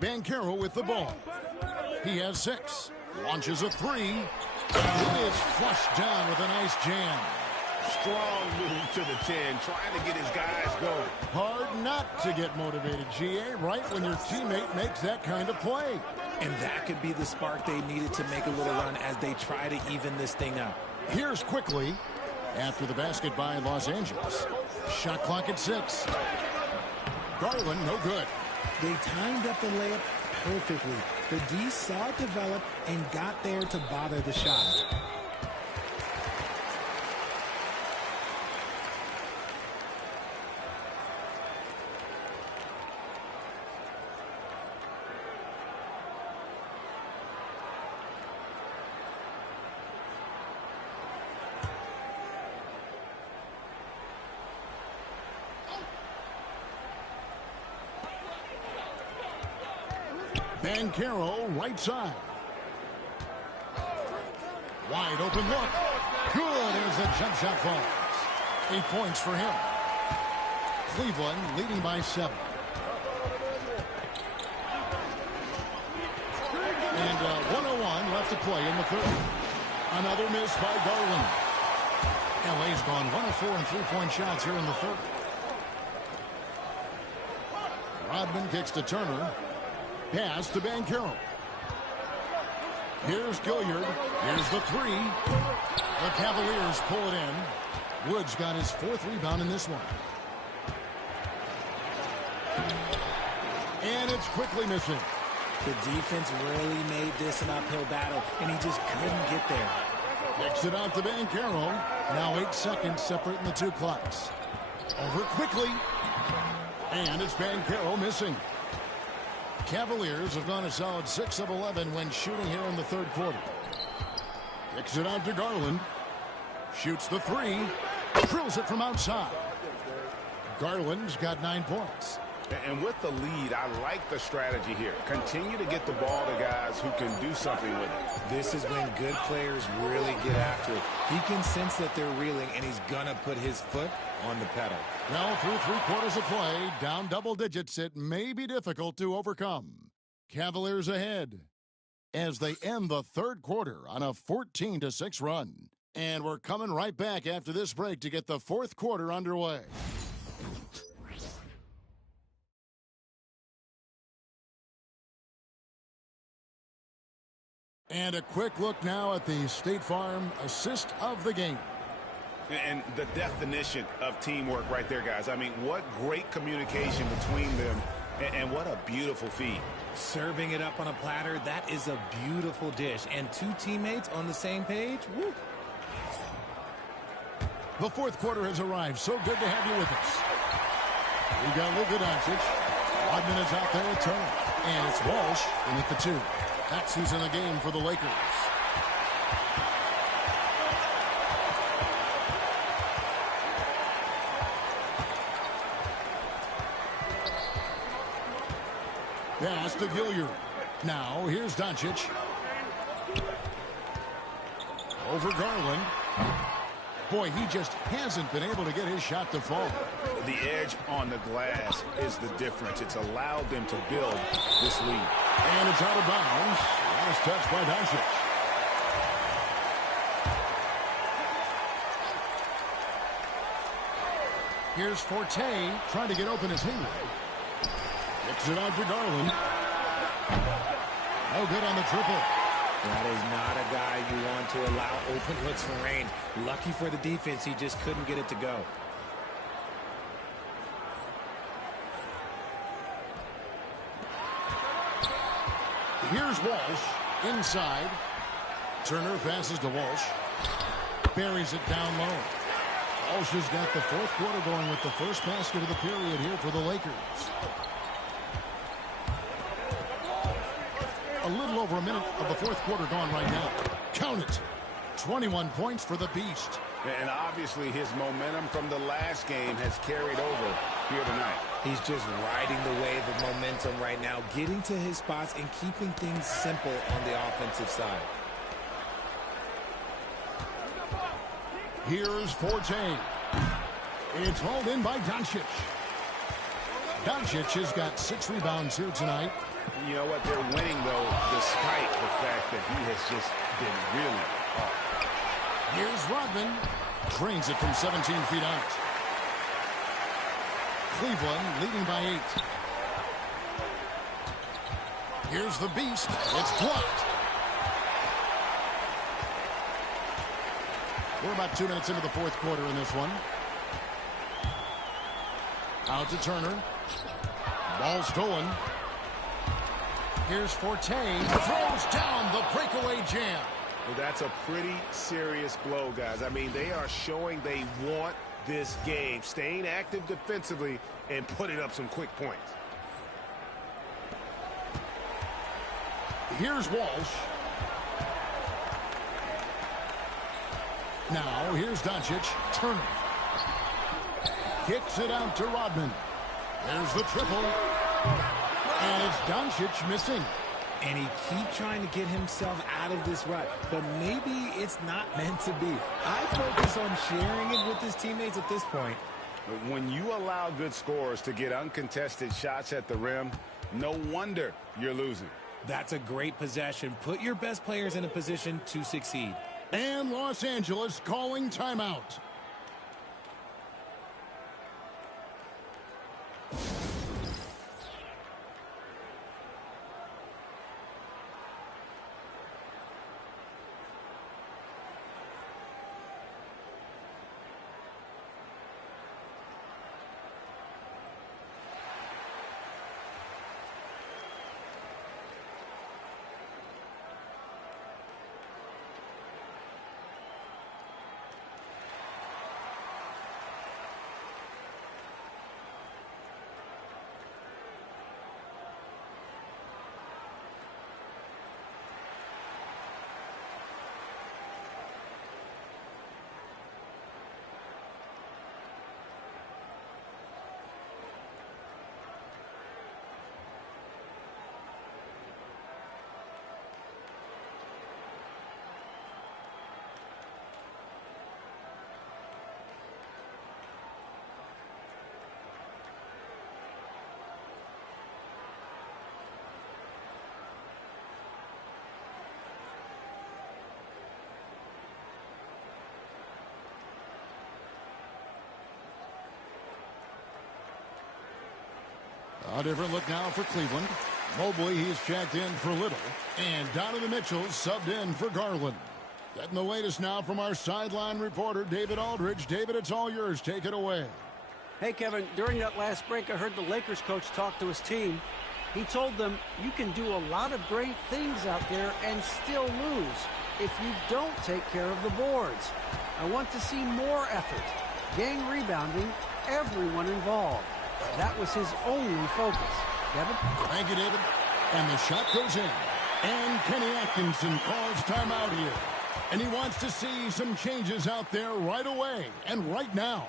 Banchero with the ball. He has 6. Launches a 3. And it's flushed down with a nice jam. Strong move to the 10, trying to get his guys going. Hard not to get motivated, GA, right when your teammate makes that kind of play. And that could be the spark they needed to make a little run as they try to even this thing up. Here's quickly after the basket by Los Angeles. Shot clock at 6. Garland, no good. They timed up the layup perfectly. The D saw it develop and got there to bother the shot. Banchero, right side. Wide open look. Good as the jump shot falls. 8 points for him. Cleveland leading by 7. And 1:01 left to play in the third. Another miss by Garland. LA's gone 1 of 4 in three-point shots here in the third. Rodman kicks to Turner. Pass to Banchero. Here's Gilliard. Here's the 3. The Cavaliers pull it in. Woods got his 4th rebound in this one. And it's quickly missing. The defense really made this an uphill battle, and he just couldn't get there. Kicks it out to Banchero. Now 8 seconds separating the two clocks. Over quickly. And it's Banchero missing. Cavaliers have gone a solid 6 of 11 when shooting here in the third quarter. Kicks it out to Garland. Shoots the 3. Drills it from outside. Garland's got 9 points. And with the lead, I like the strategy here. Continue to get the ball to guys who can do something with it. This is when good players really get after it. He can sense that they're reeling, and he's going to put his foot on the pedal. Well, through 3 quarters of play, down double digits, it may be difficult to overcome. Cavaliers ahead as they end the third quarter on a 14-6 run. And we're coming right back after this break to get the fourth quarter underway. And a quick look now at the State Farm assist of the game. And the definition of teamwork right there, guys. I mean, what great communication between them, and what a beautiful feed. Serving it up on a platter, that is a beautiful dish. And 2 teammates on the same page, woo. The fourth quarter has arrived. So good to have you with us. We got Luka Doncic. Rodman is out there at Turner. And it's Walsh in at the 2. That's who's in the game for the Lakers. Pass to Gilliard. Now here's Doncic. Over Garland. Boy, he just hasn't been able to get his shot to fall. The edge on the glass is the difference. It's allowed them to build this lead. And it's out of bounds. Last touch by Doncic. Here's Forte trying to get open as Hingley. Kicks it out to Garland. No good on the triple. That is not a guy you want to allow open looks from range. Lucky for the defense, he just couldn't get it to go. Here's Walsh inside. Turner passes to Walsh. Buries it down low. Walsh has got the fourth quarter going with the first basket of the period here for the Lakers. A little over a minute of the fourth quarter gone right now. Count it. 21 points for the Beast. And obviously his momentum from the last game has carried over here tonight. He's just riding the wave of momentum right now, getting to his spots and keeping things simple on the offensive side. Here's Forte. It's hauled in by Doncic. Doncic has got 6 rebounds here tonight. You know what? They're winning, though, despite the fact that he has just been really hard. Here's Rodman. Drains it from 17 feet out. Cleveland leading by 8. Here's the beast. It's blocked. We're about 2 minutes into the fourth quarter in this one. Out to Turner. Ball stolen. Here's Forte. Throws down the breakaway jam. Well, that's a pretty serious blow, guys. I mean, they are showing they want this game, staying active defensively and putting up some quick points. Here's Walsh. Now, here's Doncic. Turner. Kicks it out to Rodman. There's the triple. And it's Doncic missing. And he keeps trying to get himself out of this rut. But maybe it's not meant to be. I focus on sharing it with his teammates at this point. When you allow good scorers to get uncontested shots at the rim, no wonder you're losing. That's a great possession. Put your best players in a position to succeed. And Los Angeles calling timeout. A different look now for Cleveland. Mobley, he's checked in for Little. And Donovan Mitchell subbed in for Garland. Getting the latest now from our sideline reporter, David Aldridge. David, it's all yours. Take it away. Hey, Kevin, during that last break, I heard the Lakers coach talk to his team. He told them, you can do a lot of great things out there and still lose if you don't take care of the boards. I want to see more effort, gang rebounding, everyone involved. That was his only focus. Kevin? Thank you, David. And the shot goes in. And Kenny Atkinson calls timeout here. And he wants to see some changes out there right away and right now.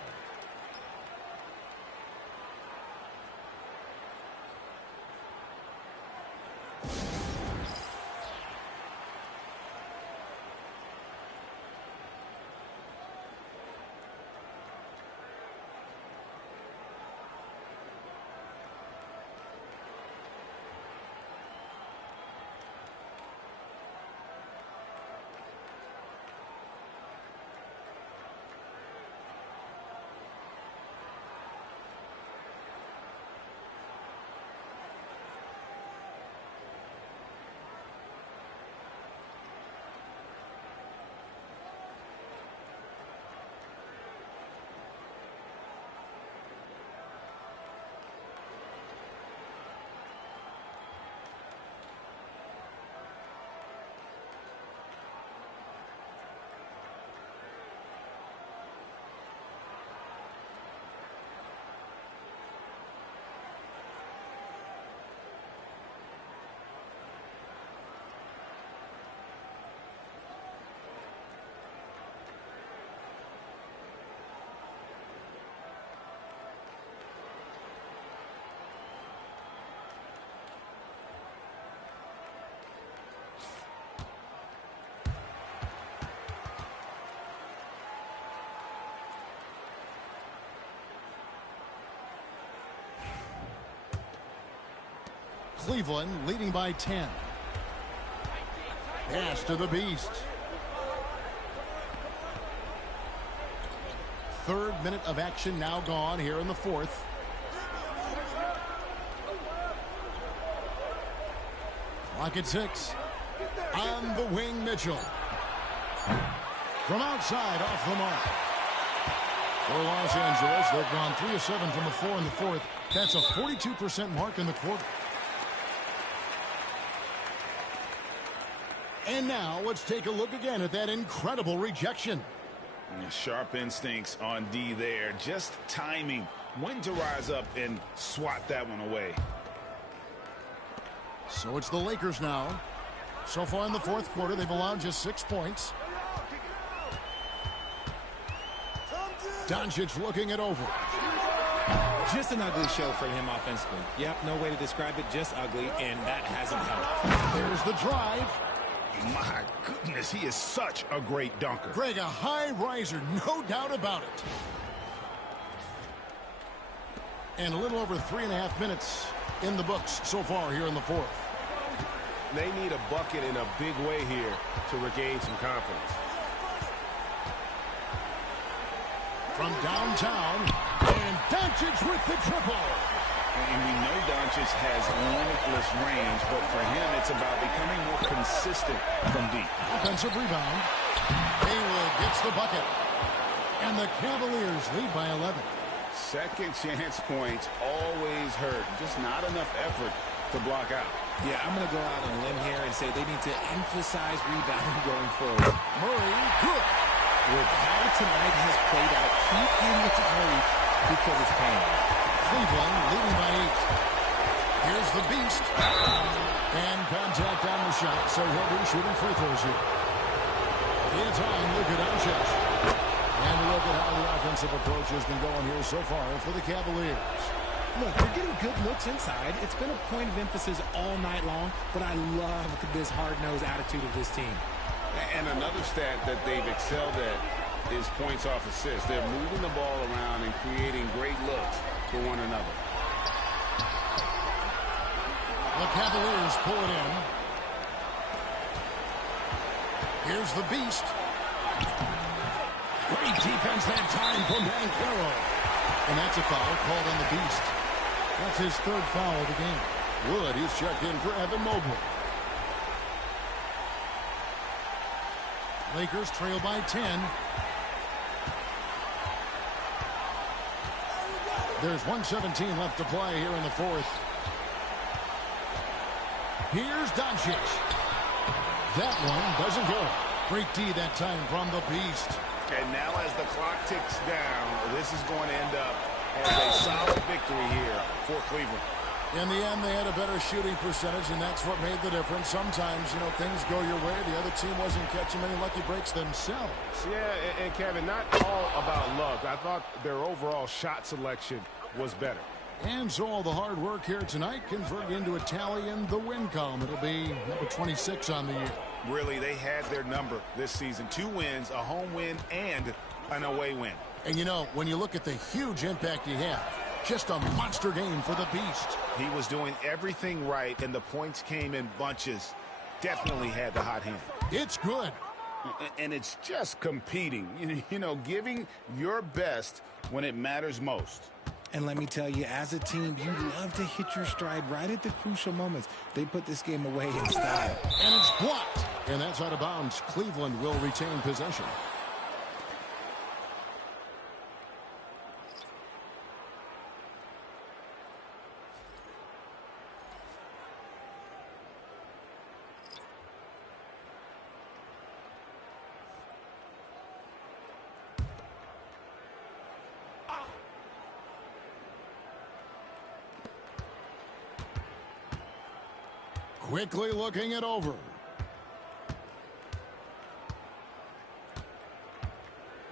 Cleveland leading by 10. Pass to the Beast. third minute of action now gone here in the fourth. Clock at 6. On the wing, Mitchell. From outside, off the mark. For Los Angeles, they've gone 3 of 7 from the floor in the fourth. That's a 42% mark in the quarter. And now let's take a look again at that incredible rejection. Sharp instincts on D there. Just timing when to rise up and swat that one away. So it's the Lakers now. So far in the fourth quarter, they've allowed just 6 points. Doncic looking it over. Just an ugly show for him offensively. Yep, no way to describe it, just ugly, and that hasn't helped. There's the drive. My goodness, he is such a great dunker. Greg, a high riser, no doubt about it. And a little over 3.5 minutes in the books so far here in the fourth. They need a bucket in a big way here to regain some confidence. From downtown, and Doncic with the triple. And we know Doncic has limitless range, but for him, it's about becoming more consistent from deep. Offensive rebound. Haywood gets the bucket. And the Cavaliers lead by 11. Second chance points always hurt. Just not enough effort to block out. Yeah, I'm going to go out on a limb here and say they need to emphasize rebounding going forward. Murray, good. With how tonight has played out, keep in with Murray because it's paying. Cleveland leading by 8. Here's the Beast. And contact on the shot, so he'll be shooting free throws here. It's on Luka Doncic. And look at how the offensive approach has been going here so far for the Cavaliers. Look, they're getting good looks inside. It's been a point of emphasis all night long, but I love this hard-nosed attitude of this team. And another stat that they've excelled at is points off assists. They're moving the ball around and creating great looks for one another. The Cavaliers pull it in. Here's the Beast. Great defense that time from Banchero. And that's a foul called on the Beast. That's his third foul of the game. Wood, he's checked in for Evan Mobley. Lakers trail by 10. There's 1:17 left to play here in the fourth. Here's Doncic. That one doesn't go. Great D that time from the Beast. And now as the clock ticks down, this is going to end up as a solid victory here for Cleveland. In the end, they had a better shooting percentage, and that's what made the difference. Sometimes, things go your way. The other team wasn't catching many lucky breaks themselves. Yeah, and Kevin, not all about luck. I thought their overall shot selection was better. And so all the hard work here tonight converted into a tally in the win column. It'll be number 26 on the year. Really, they had their number this season. 2 wins, a home win, and an away win. And when you look at the huge impact he had, just a monster game for the Beast. He was doing everything right, and the points came in bunches. Definitely had the hot hand. It's good. And it's just competing, giving your best when it matters most. And let me tell you, as a team, you love to hit your stride right at the crucial moments. They put this game away in style. And it's blocked. And that's out of bounds. Cleveland will retain possession. Quickly looking it over.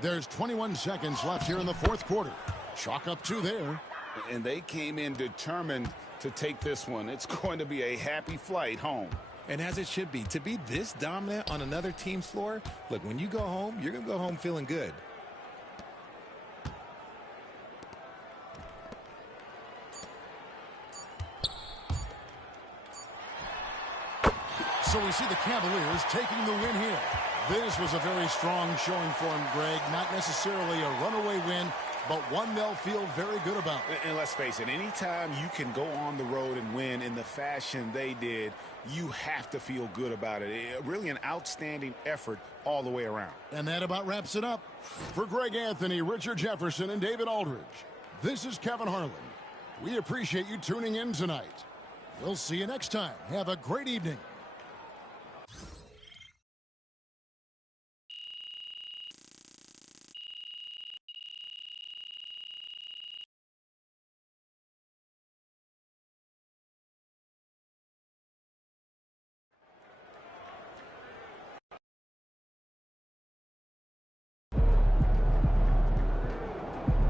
There's 21 seconds left here in the fourth quarter. Chalk up 2 there. And they came in determined to take this one. It's going to be a happy flight home. And as it should be. To be this dominant on another team's floor, look, when you go home, you're going to go home feeling good. So we see the Cavaliers taking the win here. This was a very strong showing for him, Greg. Not necessarily a runaway win, but one they'll feel very good about. And let's face it, anytime you can go on the road and win in the fashion they did, you have to feel good about it. Really an outstanding effort all the way around. And that about wraps it up. For Greg Anthony, Richard Jefferson, and David Aldridge, this is Kevin Harlan. We appreciate you tuning in tonight. We'll see you next time. Have a great evening.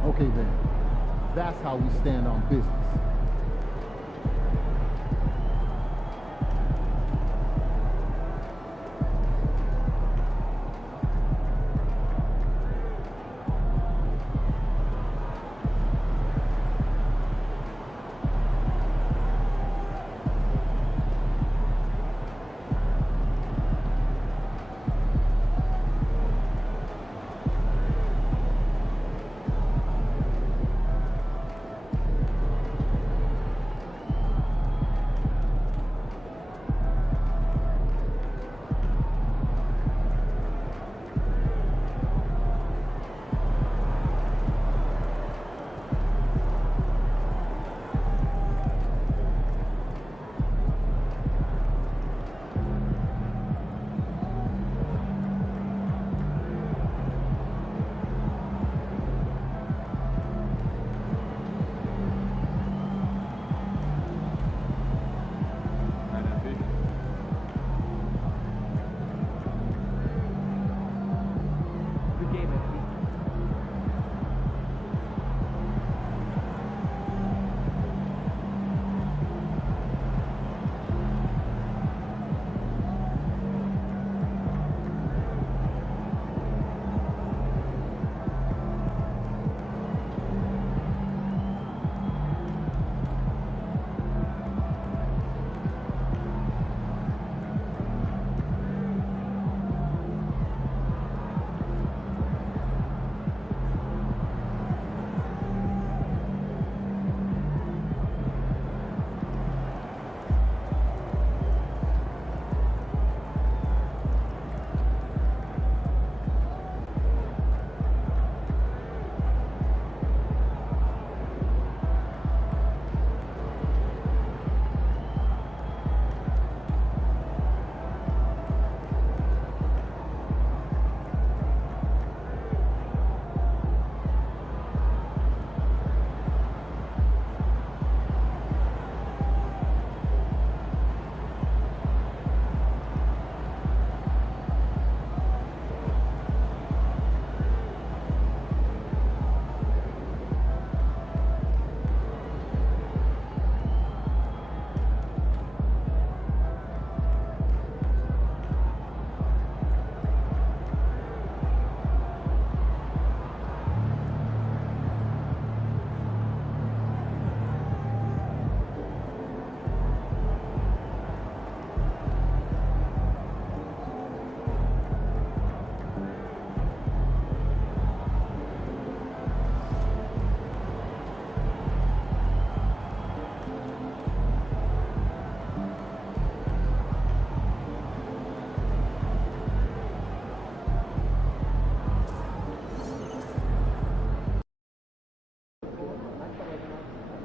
Okay then, that's how we stand on business.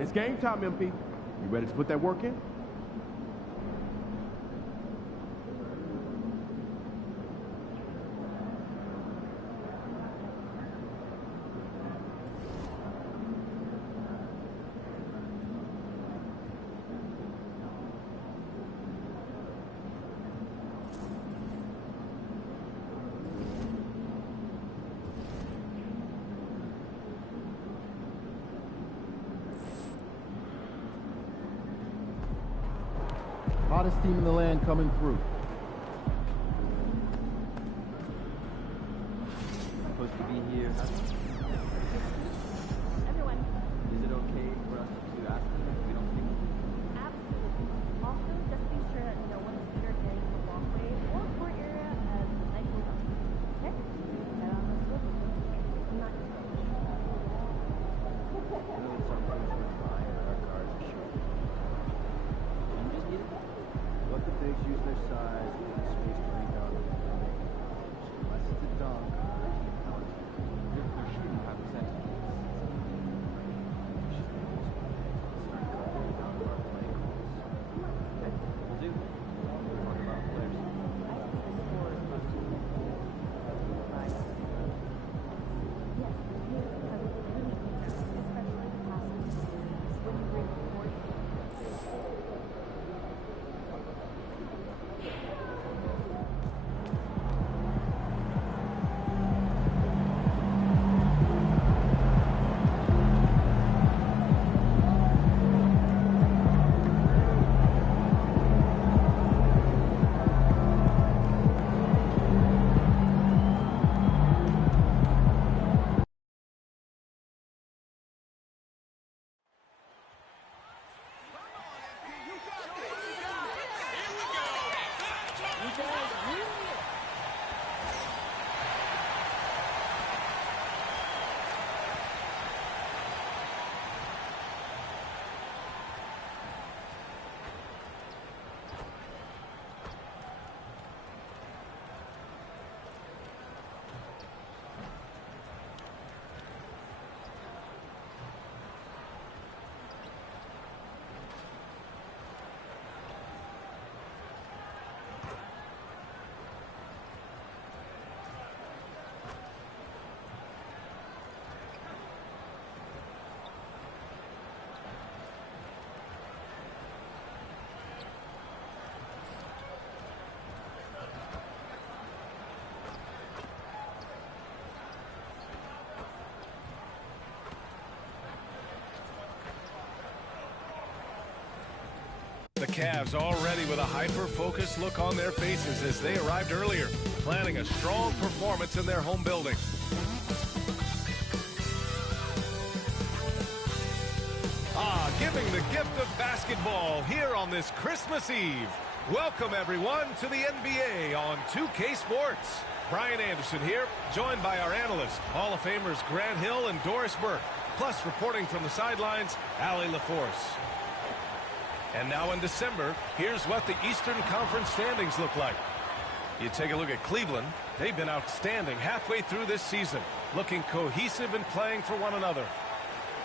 It's game time, MP. You ready to put that work in? Hottest team in the land coming through. Supposed to be here. Everyone. Is it okay for us to ask them if we don't speak? Absolutely. Also, just be sure that no one's either getting the wrong way or court area as the night goes on. bigs use their size, give them space to break out. Unless it's a dunk or a team penalty, they're shooting high percentage. The Cavs already with a hyper-focused look on their faces as they arrived earlier, planning a strong performance in their home building. Giving the gift of basketball here on this Christmas Eve. Welcome, everyone, to the NBA on 2K Sports. Brian Anderson here, joined by our analysts, Hall of Famers Grant Hill and Doris Burke, plus reporting from the sidelines, Allie LaForce. And now in December, here's what the Eastern Conference standings look like. You take a look at Cleveland. They've been outstanding halfway through this season, looking cohesive and playing for one another.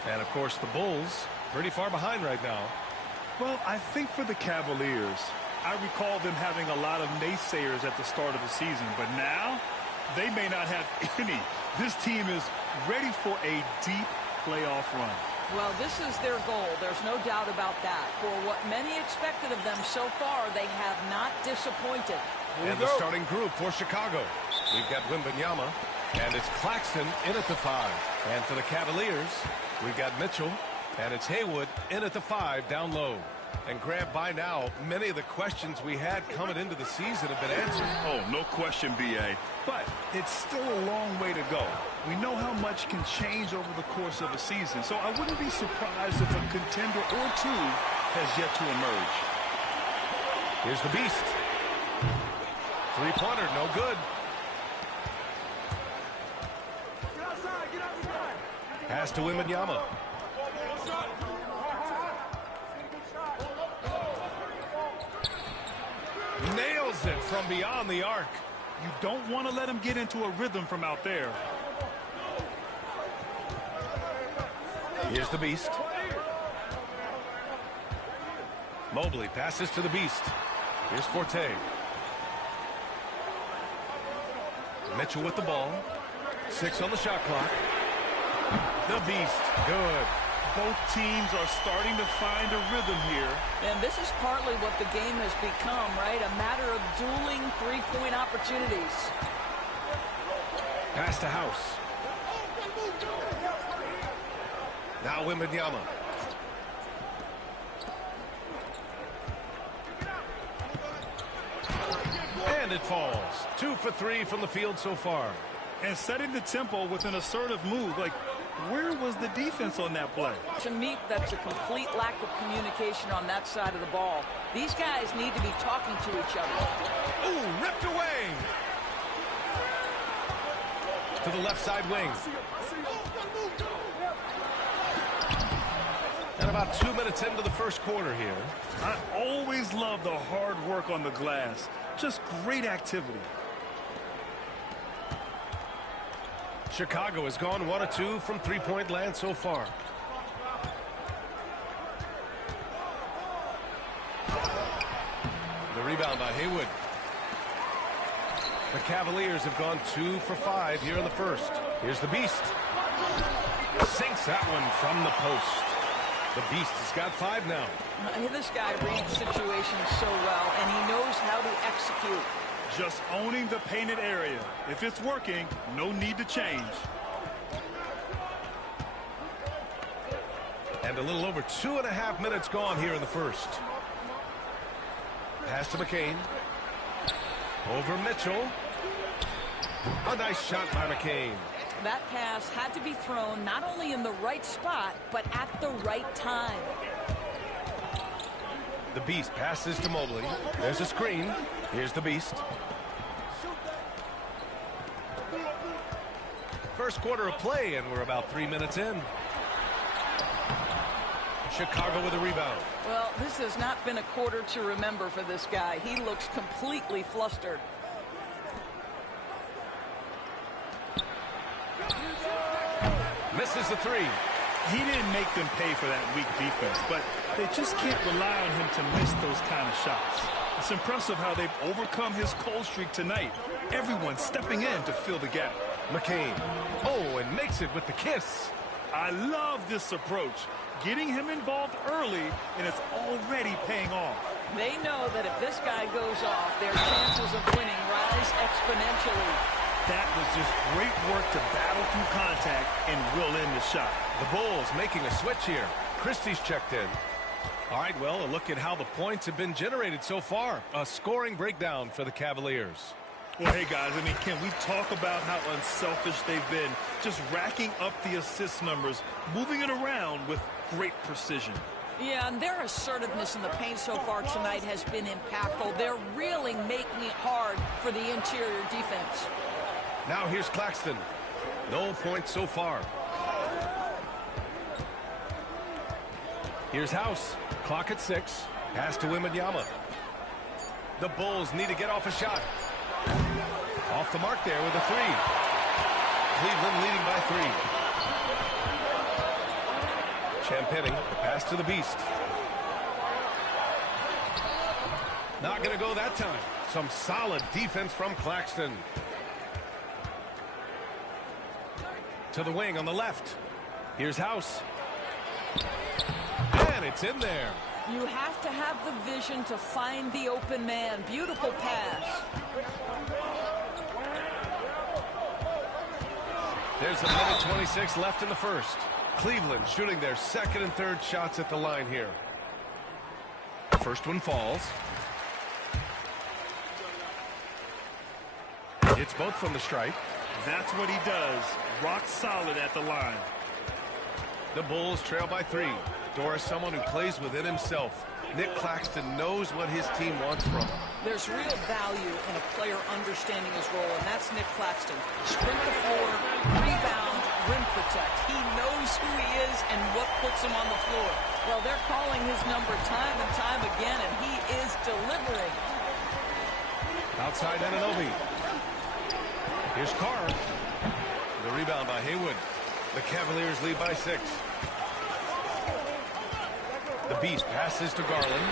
And, of course, the Bulls, pretty far behind right now. Well, I think for the Cavaliers, I recall them having a lot of naysayers at the start of the season, but now they may not have any. This team is ready for a deep playoff run. Well, this is their goal. There's no doubt about that. For what many expected of them so far, they have not disappointed. And the starting group for Chicago. We've got Wembanyama, and it's Claxton in at the 5. And for the Cavaliers, we've got Mitchell, and it's Haywood in at the 5 down low. And Grant, by now, many of the questions we had coming into the season have been answered. Oh, no question, B.A. But it's still a long way to go. We know how much can change over the course of a season, so I wouldn't be surprised if a contender or two has yet to emerge. Here's the Beast. Three-pointer, no good. Pass to Wembanyama. Nails it from beyond the arc. You don't want to let him get into a rhythm from out there. Here's the Beast. Mobley passes to the Beast. Here's Forte. Mitchell with the ball. 6 on the shot clock. The Beast, good. Both teams are starting to find a rhythm here. And this is partly what the game has become, right? A matter of dueling three-point opportunities. Pass to House. Now Wembanyama. And it falls. 2 for 3 from the field so far. And setting the tempo with an assertive move. Like, where was the defense on that play? To me, that's a complete lack of communication on that side of the ball. These guys need to be talking to each other. Ooh, ripped away. To the left side wing. And about 2 minutes into the first quarter here. I always love love the hard work on the glass. Just great activity. Chicago has gone 1 of 2 from three-point land so far. The rebound by Haywood. The Cavaliers have gone 2 for 5 here in the first. Here's the Beast. Sinks that one from the post. The Beast has got 5 now. This guy reads situations so well, and he knows how to execute. Just owning the painted area. If it's working, no need to change. And a little over 2.5 minutes gone here in the first. Pass to McCain. Over Mitchell. A nice shot by McCain. That pass had to be thrown not only in the right spot, but at the right time. The Beast passes to Mobley. There's a screen. Here's the Beast. First quarter of play, and we're about 3 minutes in. Chicago with a rebound. Well, this has not been a quarter to remember for this guy. He looks completely flustered. Misses the three. He didn't make them pay for that weak defense, but they just can't rely on him to miss those kind of shots. It's impressive how they've overcome his cold streak tonight. Everyone stepping in to fill the gap. McCain. Oh, and makes it with the kiss. I love this approach. Getting him involved early, and it's already paying off. They know that if this guy goes off, their chances of winning rise exponentially. That was just great work to battle through contact and will in the shot. The Bulls making a switch here. Christie's checked in. All right, well, a look at how the points have been generated so far. A scoring breakdown for the Cavaliers. Well, hey, guys, I mean, can we talk about how unselfish they've been? Just racking up the assist numbers, moving it around with great precision. Yeah, and their assertiveness in the paint so far tonight has been impactful. They're really making it hard for the interior defense. Now here's Claxton. No points so far. Here's House. Clock at 6. Pass to Wembanyama. The Bulls need to get off a shot. Off the mark there with a 3. Cleveland leading by 3. Champagnie, the pass to the Beast. Not going to go that time. Some solid defense from Claxton. To the wing on the left. Here's House. And it's in there. You have to have the vision to find the open man. Beautiful pass. There's a minute 26 left in the first. Cleveland shooting their second and third shots at the line here. First one falls. It's both from the stripe. That's what he does. Rock solid at the line. The Bulls trail by 3. Doris, someone who plays within himself. Nick Claxton knows what his team wants from him. There's real value in a player understanding his role, and that's Nick Claxton. Sprint the floor, rebound, rim protect. He knows who he is and what puts him on the floor. Well, they're calling his number time and time again, and he is delivering. Outside Anunoby. Here's Carr. The rebound by Haywood. The Cavaliers lead by 6. The Beast passes to Garland.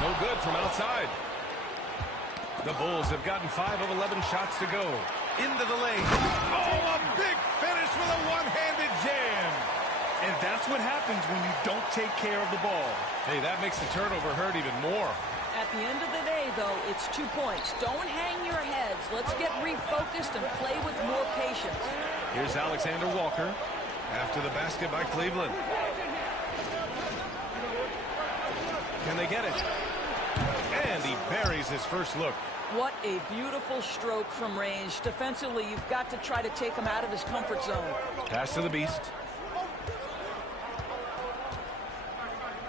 No good from outside. The Bulls have gotten 5 of 11 shots to go. Into the lane. Oh, a big finish with a one-handed jam. And that's what happens when you don't take care of the ball. Hey, that makes the turnover hurt even more. At the end of the day, though, it's 2 points. Don't hang your heads. Let's get refocused and play with more patience. Here's Alexander Walker after the basket by Cleveland. Can they get it? And he buries his first look. What a beautiful stroke from range. Defensively, you've got to try to take him out of his comfort zone. Pass to the Beast.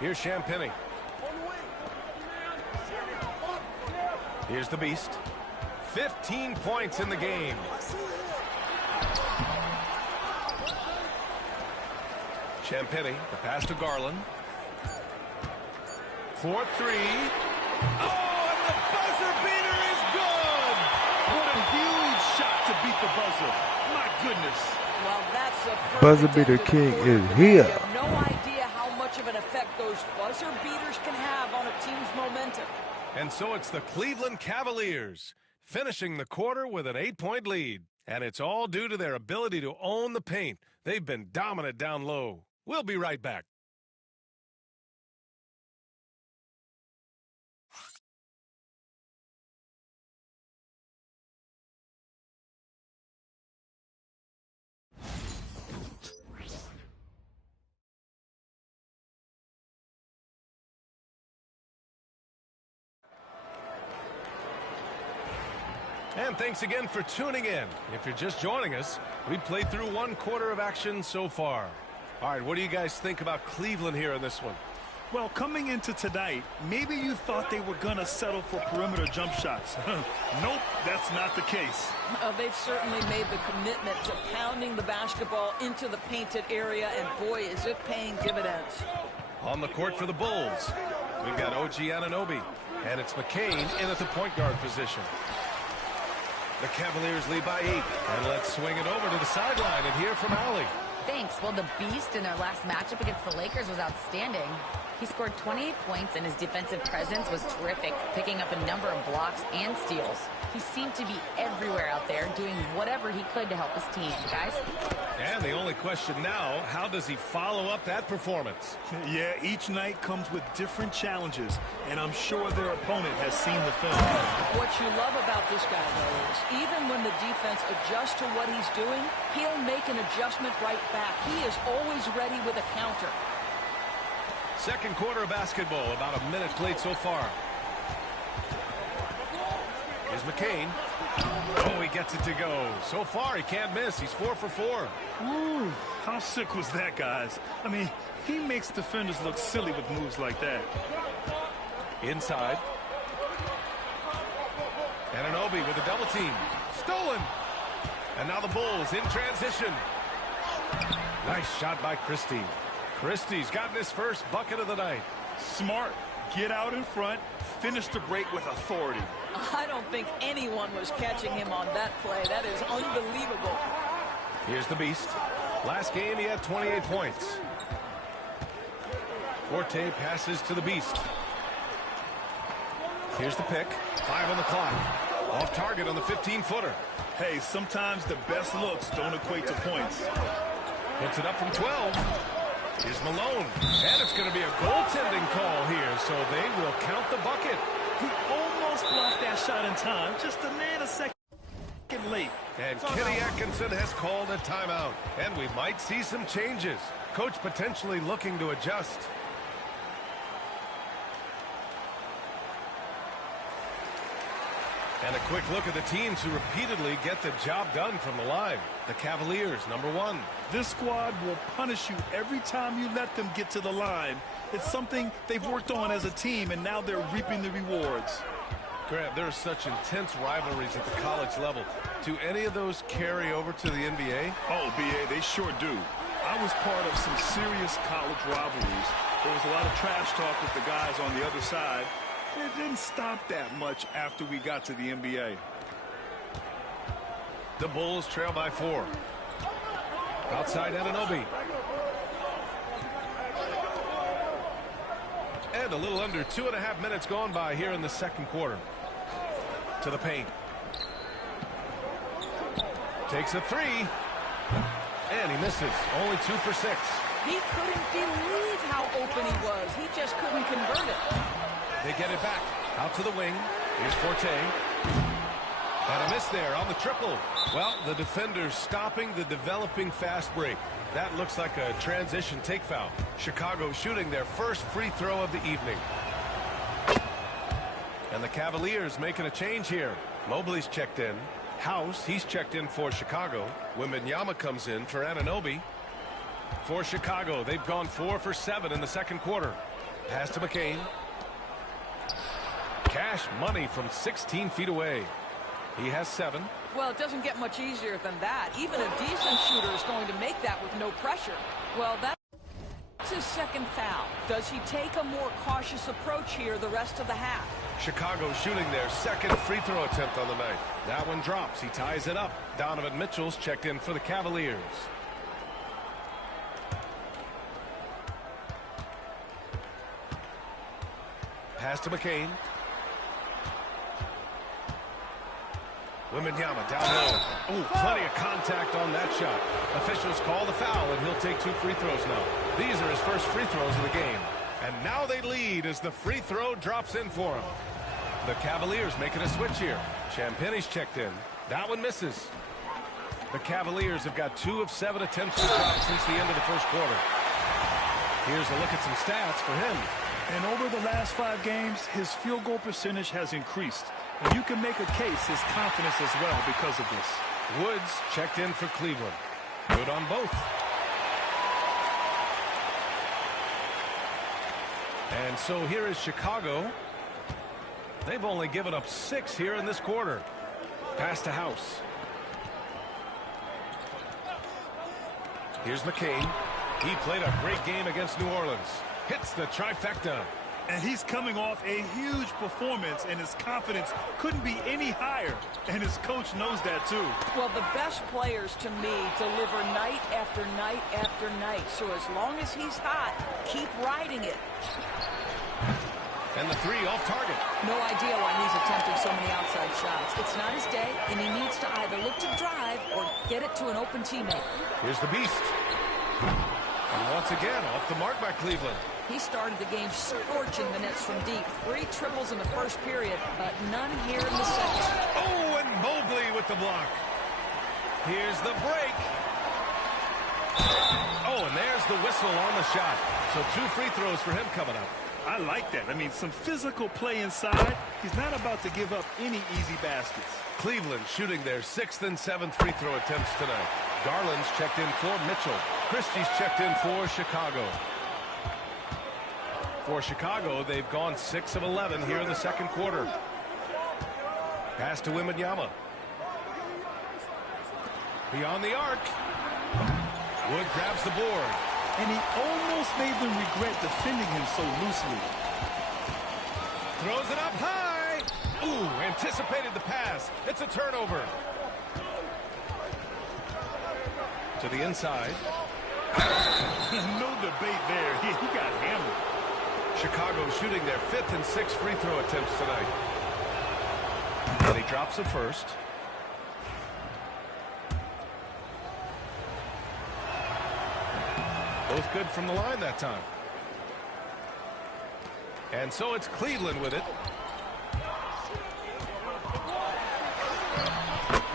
Here's Champagnie. Here's the Beast. 15 points in the game. Champagnie, the pass to Garland. for three. Oh, and the buzzer beater is good! What a huge shot to beat the buzzer. My goodness. Well, that's a perfect Buzzer beater king is here. You have no idea how much of an effect those buzzer beaters can have on a team's momentum. And so it's the Cleveland Cavaliers finishing the quarter with an 8-point lead. And it's all due to their ability to own the paint. They've been dominant down low. We'll be right back. And thanks again for tuning in. If you're just joining us, we played through one quarter of action so far. All right, what do you guys think about Cleveland here in this one? Well, coming into tonight, maybe you thought they were going to settle for perimeter jump shots. Nope, that's not the case. They've certainly made the commitment to pounding the basketball into the painted area, and boy, is it paying dividends. On the court for the Bulls, we've got OG Anunoby, and it's McCain in at the point guard position. The Cavaliers lead by 8, and let's swing it over to the sideline and hear from Allie. Thanks. Well, the Beast in their last matchup against the Lakers was outstanding. He scored 28 points, and his defensive presence was terrific, picking up a number of blocks and steals. He seemed to be everywhere out there, doing whatever he could to help his team. Guys? And the only question now, how does he follow up that performance? Yeah, each night comes with different challenges, and I'm sure their opponent has seen the film. What you love about this guy, though, is even when the defense adjusts to what he's doing, he'll make an adjustment right back. He is always ready with a counter. Second quarter of basketball, about a minute played so far. Here's McCain. Oh, he gets it to go. So far, he can't miss. He's 4 for 4. Ooh, how sick was that, guys? I mean, he makes defenders look silly with moves like that. Inside. Anunoby with a double team. Stolen. And now the Bulls in transition. Nice shot by Christie. Christie's gotten his first bucket of the night. Smart. Get out in front. Finish the break with authority. I don't think anyone was catching him on that play. That is unbelievable. Here's the Beast. Last game, he had 28 points. Forte passes to the Beast. Here's the pick. 5 on the clock. Off target on the 15-footer. Hey, sometimes the best looks don't equate to points. Puts it up from 12. Here's Malone. And it's going to be a goaltending call here, so they will count the bucket. He almost blocked that shot in time, just a second late. And Kenny Atkinson has called a timeout. And we might see some changes. Coach potentially looking to adjust. And a quick look at the teams who repeatedly get the job done from the line. The Cavaliers, number 1. This squad will punish you every time you let them get to the line. It's something they've worked on as a team, and now they're reaping the rewards. Grant, there are such intense rivalries at the college level. Do any of those carry over to the NBA? Oh, B.A., they sure do. I was part of some serious college rivalries. There was a lot of trash talk with the guys on the other side. It didn't stop that much after we got to the NBA. The Bulls trail by 4. Outside Anunoby. And a little under 2.5 minutes gone by here in the second quarter. To the paint. Takes a 3. And he misses. Only 2 for 6. He couldn't believe how open he was. He just couldn't convert it. They get it back. Out to the wing. Here's Forte. And a miss there on the triple. Well, the defender's stopping the developing fast break. That looks like a transition take foul. Chicago shooting their first free throw of the evening. And the Cavaliers making a change here. Mobley's checked in. House, he's checked in for Chicago. Wembanyama comes in for Anunoby. For Chicago, they've gone 4 for 7 in the second quarter. Pass to McCain. Cash money from 16 feet away. He has 7. Well, it doesn't get much easier than that. Even a decent shooter is going to make that with no pressure. Well, that's his second foul. Does he take a more cautious approach here the rest of the half? Chicago shooting their second free throw attempt on the night. That one drops. He ties it up. Donovan Mitchell's checked in for the Cavaliers. Pass to McCain. Wembanyama down low. Ooh, plenty of contact on that shot. Officials call the foul, and he'll take 2 free throws now. These are his first free throws of the game. And now they lead as the free throw drops in for him. The Cavaliers making a switch here. Champagne's checked in. That one misses. The Cavaliers have got 2 of 7 attempts to drop since the end of the first quarter. Here's a look at some stats for him. And over the last 5 games, his field goal percentage has increased. And you can make a case his confidence as well because of this. Woods checked in for Cleveland. Good on both. And so here is Chicago. They've only given up 6 here in this quarter. Pass to House. Here's McCain. He played a great game against New Orleans. Hits the trifecta. And he's coming off a huge performance, and his confidence couldn't be any higher. And his coach knows that, too. Well, the best players, to me, deliver night after night after night. So as long as he's hot, keep riding it. And the 3 off target. No idea why he's attempting so many outside shots. It's not his day, and he needs to either look to drive or get it to an open teammate. Here's the Beast. And once again, off the mark by Cleveland. He started the game scorching the nets from deep. 3 triples in the first period, but none here in the second. Oh, and Mobley with the block. Here's the break. Oh, and there's the whistle on the shot. So 2 free throws for him coming up. I like that. I mean, some physical play inside. He's not about to give up any easy baskets. Cleveland shooting their 6th and 7th free throw attempts tonight. Garland's checked in for Mitchell. Christie's checked in for Chicago. For Chicago, they've gone 6 of 11 here in the second quarter. Pass to Wembanyama. Beyond the arc. Wood grabs the board. And he almost made them regret defending him so loosely. Throws it up high. Ooh, anticipated the pass. It's a turnover. To the inside. No debate there. He got hammered. Chicago shooting their 5th and 6th free throw attempts tonight. And he drops it first. Both good from the line that time. And so it's Cleveland with it.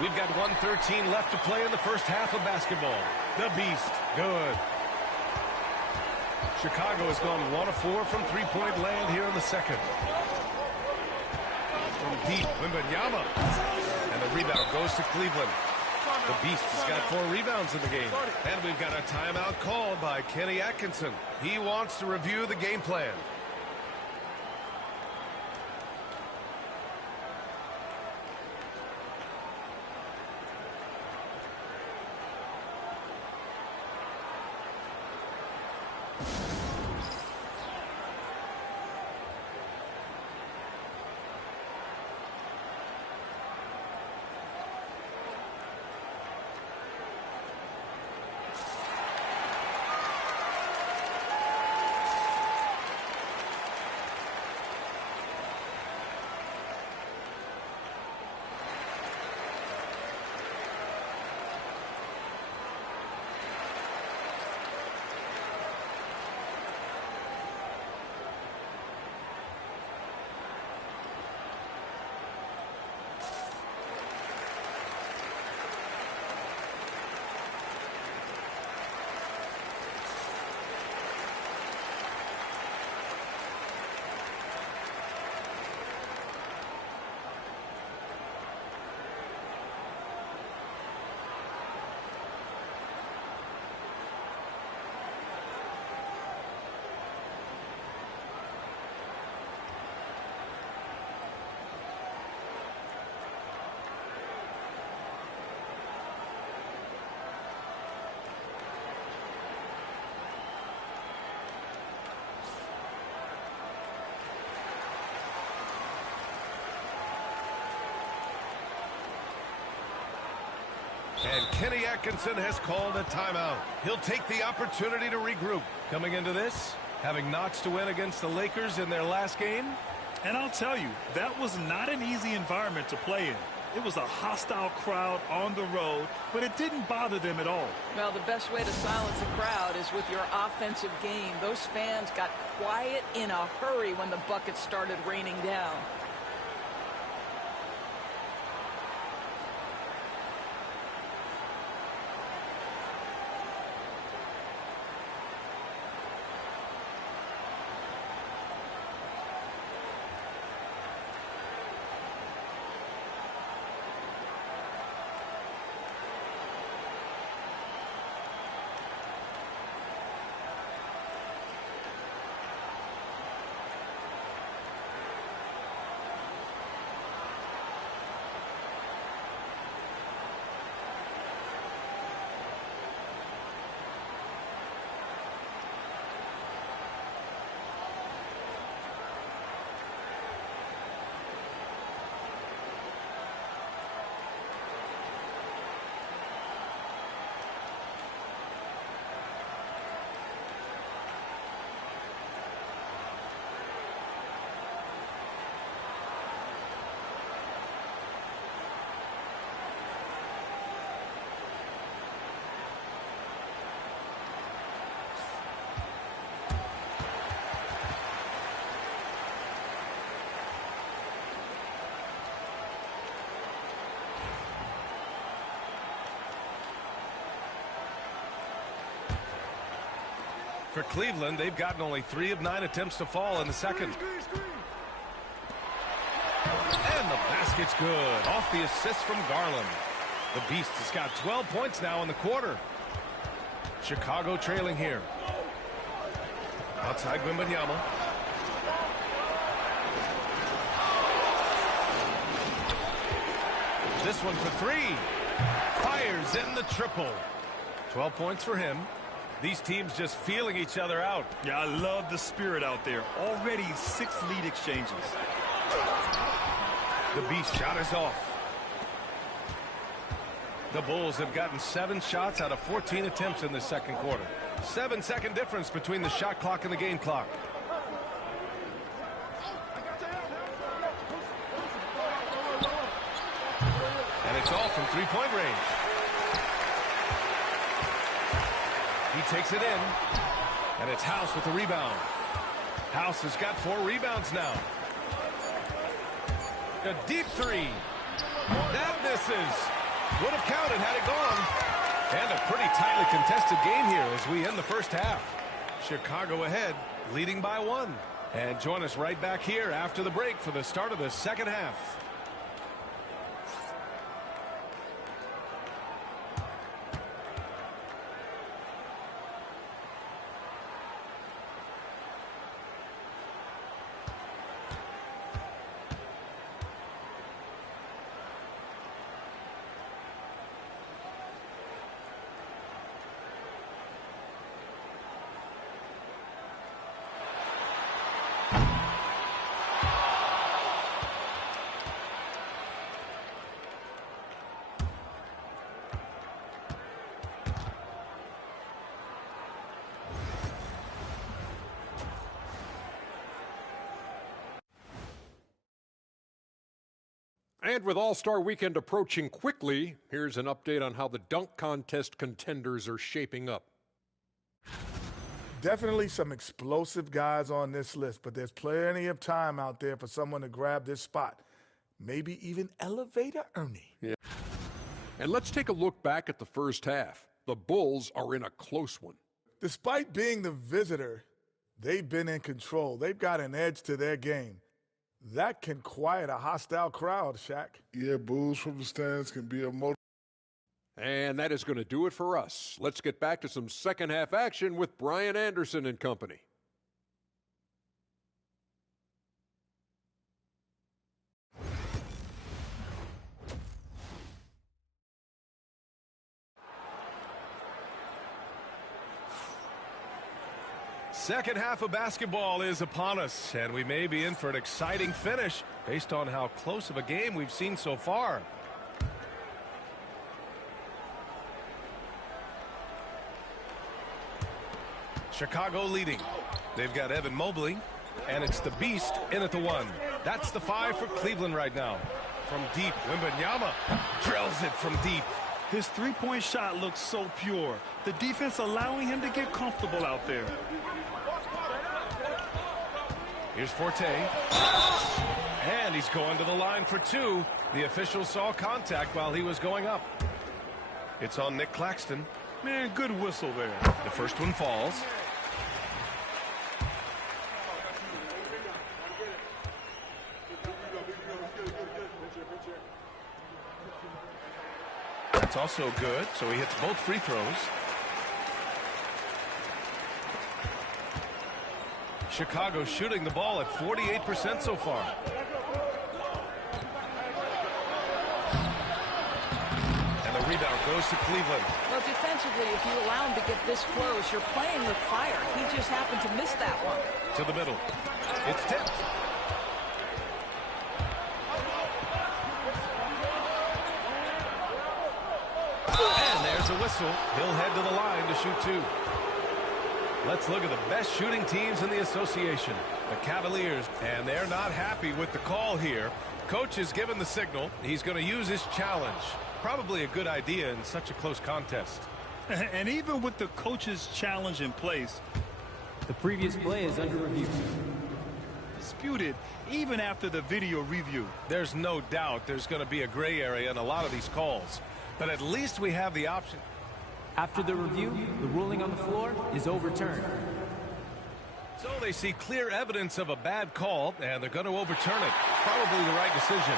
We've got 1:13 left to play in the first half of basketball. The Beast, good. Chicago has gone 1 of 4 from three-point land here in the second. From deep, Wembanyama. And the rebound goes to Cleveland. The Beast has got 4 rebounds in the game. And we've got a timeout called by Kenny Atkinson. He wants to review the game plan. And Kenny Atkinson has called a timeout. He'll take the opportunity to regroup. Coming into this, having notched a win against the Lakers in their last game. And I'll tell you, that was not an easy environment to play in. It was a hostile crowd on the road, but it didn't bother them at all. Well, the best way to silence a crowd is with your offensive game. Those fans got quiet in a hurry when the buckets started raining down. For Cleveland, they've gotten only 3 of 9 attempts to fall in the second. And the basket's good. Off the assist from Garland. The Beast has got 12 points now in the quarter. Chicago trailing here. Outside Wembanyama. This one for 3. Fires in the triple. 12 points for him. These teams just feeling each other out. Yeah, I love the spirit out there. Already 6 lead exchanges. The Beast shot is off. The Bulls have gotten 7 shots out of 14 attempts in the second quarter. 7-second difference between the shot clock and the game clock. And it's all from 3-point range. He takes it in, and it's House with the rebound. House has got 4 rebounds now. A deep 3. That misses. Would have counted had it gone. And a pretty tightly contested game here as we end the first half. Chicago ahead, leading by 1. And join us right back here after the break for the start of the second half. And with All-Star Weekend approaching quickly, here's an update on how the dunk contest contenders are shaping up. Definitely some explosive guys on this list, but there's plenty of time out there for someone to grab this spot. Maybe even Elevator Ernie. Yeah. And let's take a look back at the first half. The Bulls are in a close one. Despite being the visitor, they've been in control. They've got an edge to their game. That can quiet a hostile crowd, Shaq. Yeah, boos from the stands can be a motive. And that is going to do it for us. Let's get back to some second half action with Brian Anderson and company. Second half of basketball is upon us, and we may be in for an exciting finish based on how close of a game we've seen so far. Chicago leading. They've got Evan Mobley, and it's the Beast in at the 1. That's the 5 for Cleveland right now. From deep, Wembanyama drills it from deep. His three-point shot looks so pure. The defense allowing him to get comfortable out there. Here's Forte. And he's going to the line for 2. The official saw contact while he was going up. It's on Nick Claxton. Man, good whistle there. The first one falls. That's also good, so he hits both free throws. Chicago shooting the ball at 48% so far. And the rebound goes to Cleveland. Well, defensively, if you allow him to get this close, you're playing with fire. He just happened to miss that one. To the middle. It's tipped. And there's a whistle. He'll head to the line to shoot 2. Let's look at the best shooting teams in the association, the Cavaliers, and they're not happy with the call here. Coach has given the signal. He's going to use his challenge. Probably a good idea in such a close contest. And even with the coach's challenge in place, the previous play is under review. Disputed even after the video review. There's no doubt there's going to be a gray area in a lot of these calls, but at least we have the option. After the review, the ruling on the floor is overturned. So they see clear evidence of a bad call, and they're going to overturn it. Probably the right decision.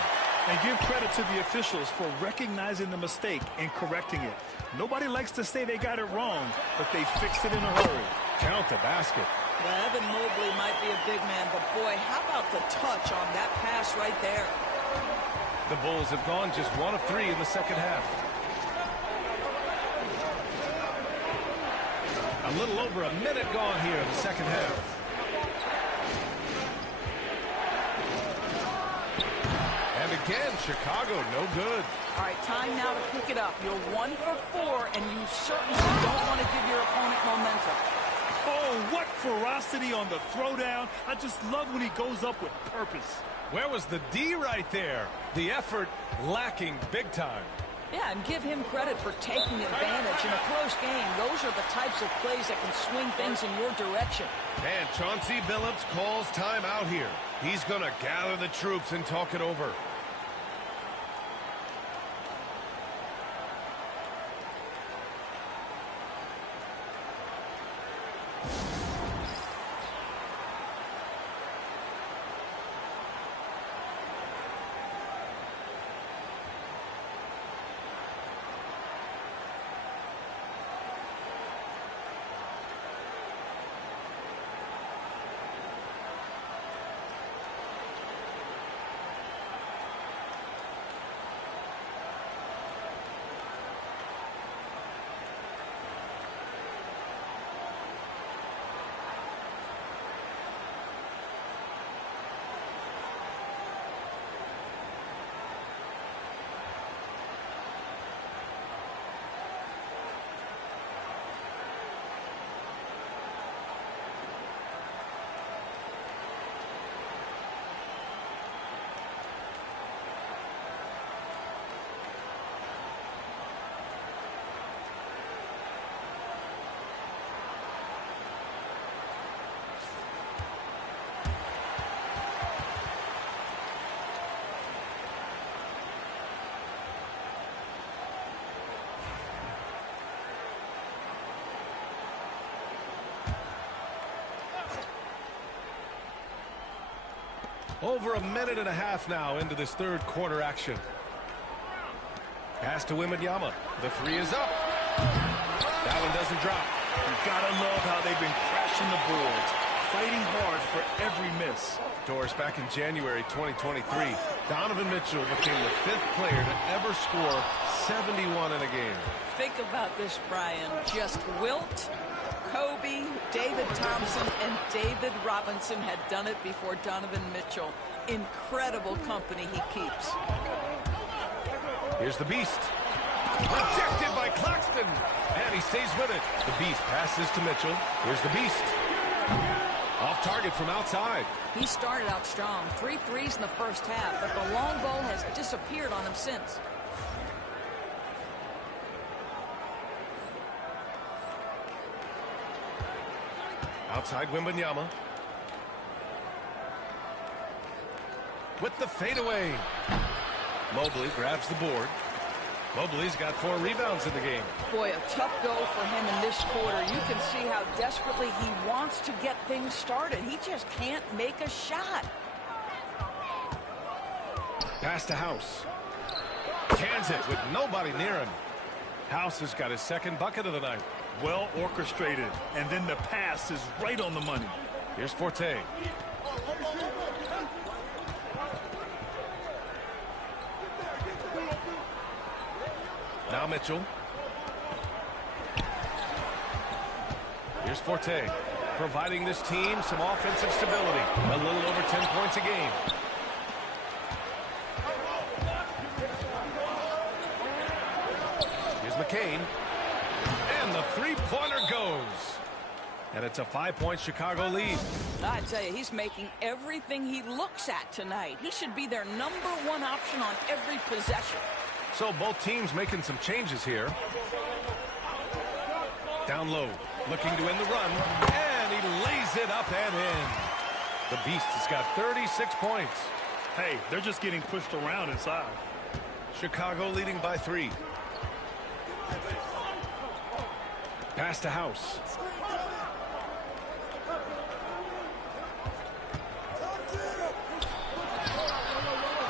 And give credit to the officials for recognizing the mistake and correcting it. Nobody likes to say they got it wrong, but they fixed it in a hurry. Count the basket. Well, Evan Mobley might be a big man, but boy, how about the touch on that pass right there? The Bulls have gone just 1 of 3 in the second half. A little over a minute gone here in the second half. And again, Chicago, no good. All right, time now to pick it up. You're 1 for 4, and you certainly don't want to give your opponent momentum. Oh, what ferocity on the throwdown. I just love when he goes up with purpose. Where was the D right there? The effort lacking big time. Yeah, and give him credit for taking advantage in a close game. Those are the types of plays that can swing things in your direction. And Chauncey Billups calls time out here. He's going to gather the troops and talk it over. Over a minute and a half now into this third quarter action. Pass to Wembanyama. The 3 is up. That one doesn't drop. You gotta love how they've been crashing the boards, fighting hard for every miss. Doris, back in January 2023, Donovan Mitchell became the 5th player to ever score 71 in a game. Think about this, Brian. Just Wilt, Kobe, David Thompson, and David Robinson had done it before Donovan Mitchell. Incredible company he keeps. Here's the Beast. Rejected by Claxton. And he stays with it. The Beast passes to Mitchell. Here's the Beast. Off target from outside. He started out strong. 3 threes in the first half, but the long ball has disappeared on him since. Outside Wembanyama. With the fadeaway. Mobley grabs the board. Mobley's got 4 rebounds in the game. Boy, a tough go for him in this quarter. You can see how desperately he wants to get things started. He just can't make a shot. Pass to House. Cans it with nobody near him. House has got his second bucket of the night. Well orchestrated, and then the pass is right on the money. Here's Forte. Now Mitchell. Here's Forte, providing this team some offensive stability. A little over 10 points a game. Here's McCain. And the three-pointer goes. And it's a 5-point Chicago lead. I tell you, he's making everything he looks at tonight. He should be their #1 option on every possession. So both teams making some changes here. Down low, looking to end the run. And he lays it up and in. The Beast has got 36 points. Hey, they're just getting pushed around inside. Chicago leading by 3. Pass to House.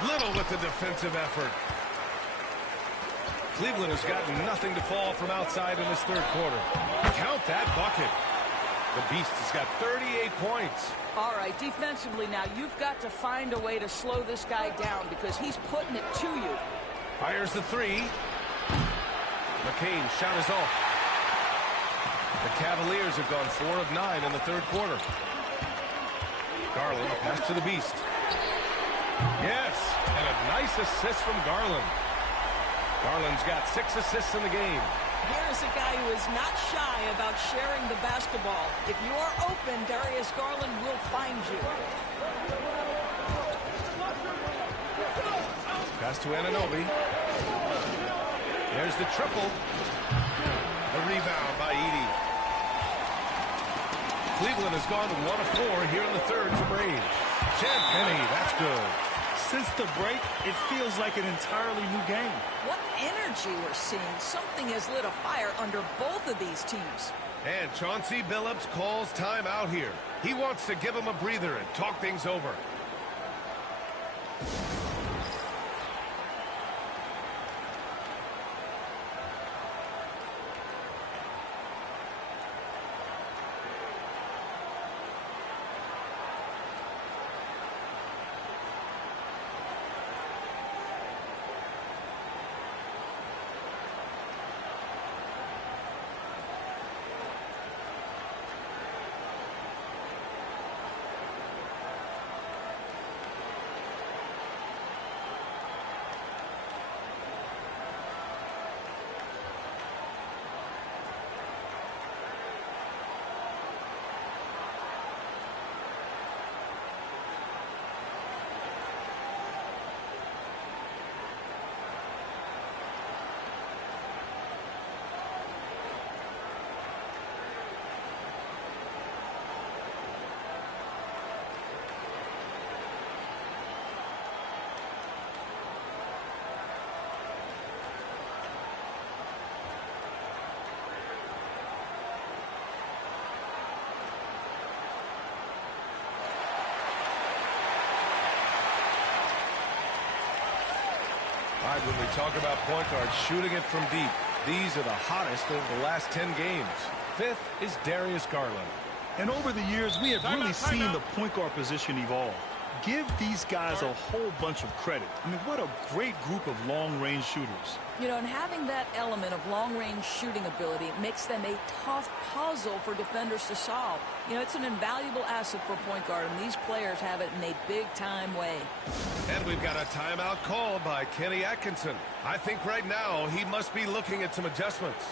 Little with the defensive effort. Cleveland has gotten nothing to fall from outside in this third quarter. Count that bucket. The Beast has got 38 points. All right, defensively now, you've got to find a way to slow this guy down because he's putting it to you. Fires the 3. McCain shot is off. The Cavaliers have gone 4 of 9 in the third quarter. Garland, pass to the Beast. Yes, and a nice assist from Garland. Garland's got 6 assists in the game. Here's a guy who is not shy about sharing the basketball. If you are open, Darius Garland will find you. Pass to Anunoby. There's the triple. The rebound by Edey. Cleveland has gone 1 of 4 here in the third from range. Chad Penny, that's good. Since the break, it feels like an entirely new game. What energy we're seeing. Something has lit a fire under both of these teams. And Chauncey Billups calls timeout here. He wants to give him a breather and talk things over. All right, when we talk about point guards shooting it from deep, these are the hottest over the last 10 games. 5th is Darius Garland. And over the years, we have really seen the point guard position evolve. give these guys a whole bunch of credit. I mean, what a great group of long-range shooters. You know, and having that element of long-range shooting ability makes them a tough puzzle for defenders to solve. You know, it's an invaluable asset for a point guard, and these players have it in a big-time way. And we've got a timeout called by Kenny Atkinson. I think right now he must be looking at some adjustments.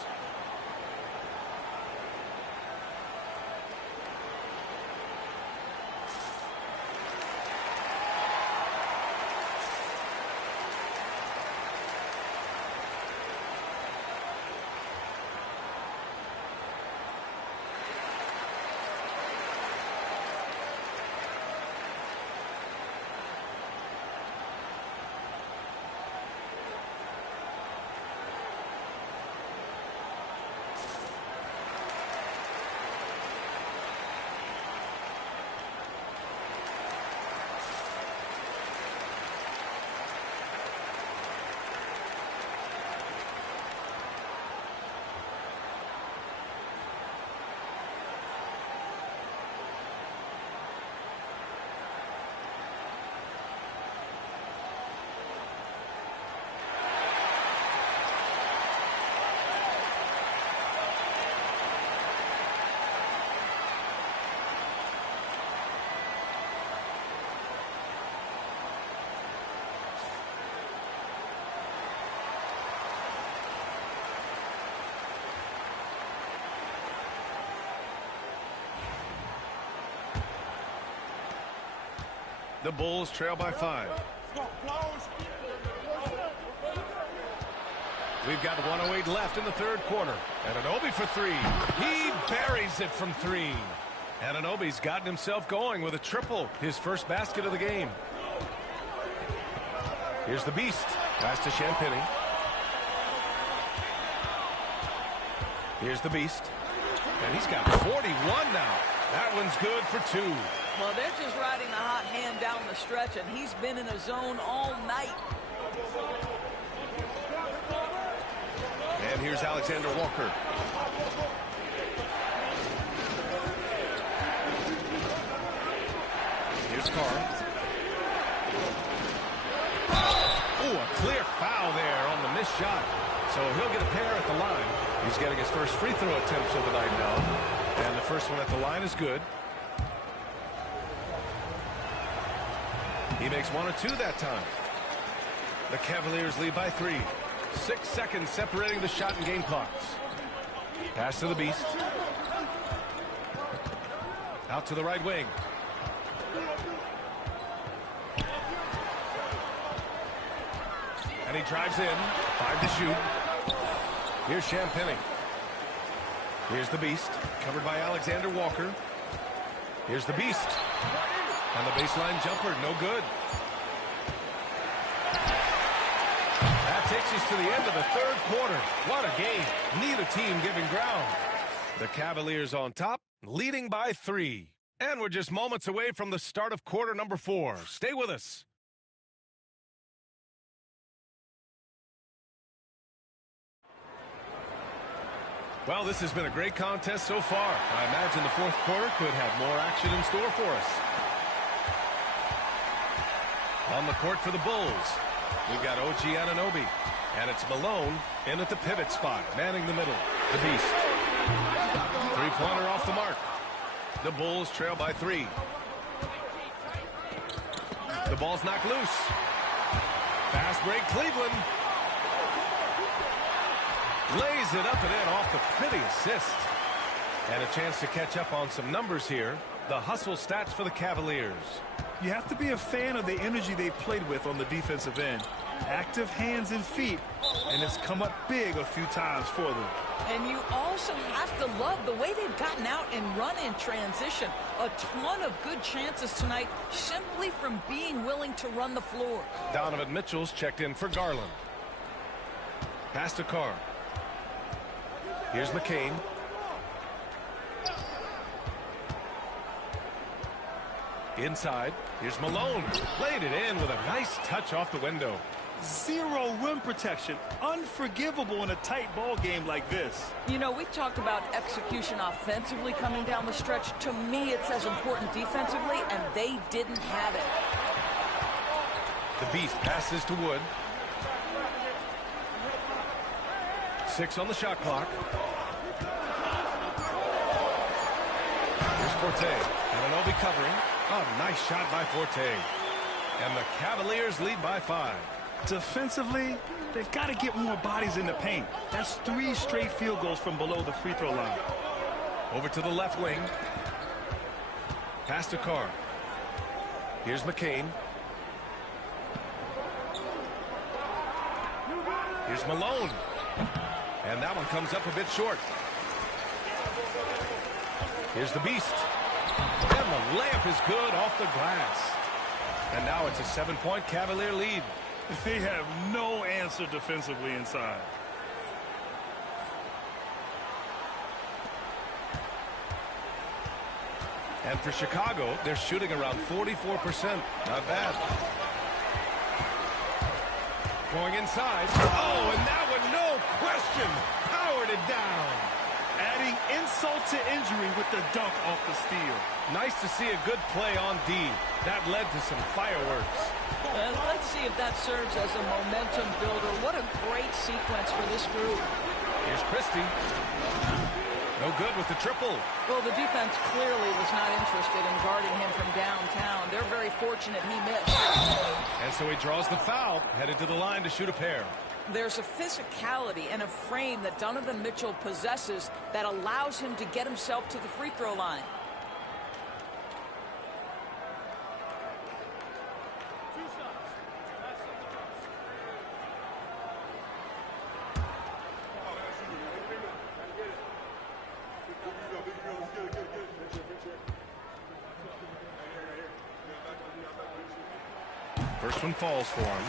The Bulls trail by 5. We've got 1:08 left in the third quarter. Anunoby for 3. He buries it from 3. Anunoby's gotten himself going with a triple, his first basket of the game. Here's the Beast. Pass to Champagnie. Here's the Beast. And he's got 41 now. That one's good for 2. Well, they're just riding the hot hand down the stretch, and he's been in a zone all night. And here's Alexander Walker. Here's Carr. Oh, a clear foul there on the missed shot. So he'll get a pair at the line. He's getting his first free throw attempts of the night now. And the first one at the line is good. He makes 1 or 2 that time. The Cavaliers lead by 3. 6 seconds separating the shot and game clocks. Pass to the Beast. Out to the right wing. And he drives in. 5 to shoot. Here's Champagnie. Here's the Beast. Covered by Alexander Walker. Here's the Beast. And the baseline jumper, no good. That takes us to the end of the third quarter. What a game. Neither team giving ground. The Cavaliers on top, leading by 3. And we're just moments away from the start of quarter number 4. Stay with us. Well, this has been a great contest so far. I imagine the fourth quarter could have more action in store for us. On the court for the Bulls, we've got OG Anunoby, and it's Malone in at the pivot spot, manning the middle. The Beast. Three-pointer off the mark. The Bulls trail by 3. The ball's knocked loose. Fast break, Cleveland. Lays it up and in off the pretty assist. And a chance to catch up on some numbers here. The hustle stats for the Cavaliers. You have to be a fan of the energy they've played with on the defensive end. Active hands and feet, and it's come up big a few times for them. And you also have to love the way they've gotten out and run in transition. A ton of good chances tonight simply from being willing to run the floor. Donovan Mitchell's checked in for Garland. Pass to Carr. Here's McCain. Inside. Here's Malone. Laid it in with a nice touch off the window. Zero rim protection. Unforgivable in a tight ball game like this. You know, we talked about execution offensively coming down the stretch. To me, it's as important defensively, and they didn't have it. The Beast passes to Wood. 6 on the shot clock. Here's Forte. Anunoby covering. Oh, nice shot by Forte. And the Cavaliers lead by 5. Defensively, they've got to get more bodies in the paint. That's 3 straight field goals from below the free throw line. Over to the left wing. Pass to Carr. Here's McCain. Here's Malone. And that one comes up a bit short. Here's the Beast. And the layup is good off the glass. And now it's a 7-point Cavalier lead. They have no answer defensively inside. And for Chicago, they're shooting around 44%. Not bad. Going inside. Oh, and that one, no question, powered it down. Adding insult to injury with the dunk off the steal. Nice to see a good play on D. That led to some fireworks. Let's see if that serves as a momentum builder. What a great sequence for this group. Here's Christie. No good with the triple. Well, the defense clearly was not interested in guarding him from downtown. They're very fortunate he missed. And so he draws the foul, headed to the line to shoot a pair. There's a physicality and a frame that Donovan Mitchell possesses that allows him to get himself to the free throw line. First one falls for him.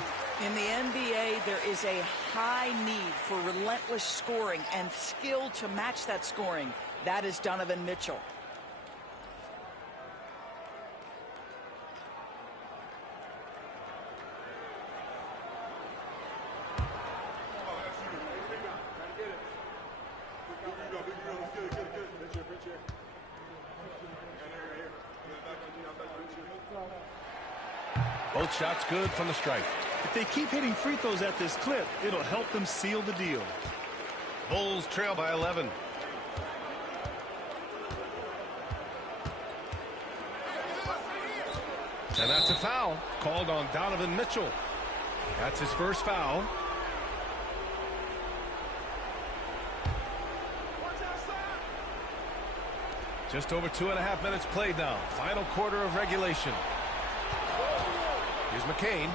In the NBA, there is a high need for relentless scoring and skill to match that scoring. That is Donovan Mitchell. Both shots good from the stripe. If they keep hitting free throws at this clip, it'll help them seal the deal. Bulls trail by 11. And that's a foul called on Donovan Mitchell. That's his first foul. Just over 2.5 minutes played now. Final quarter of regulation. Here's McCain.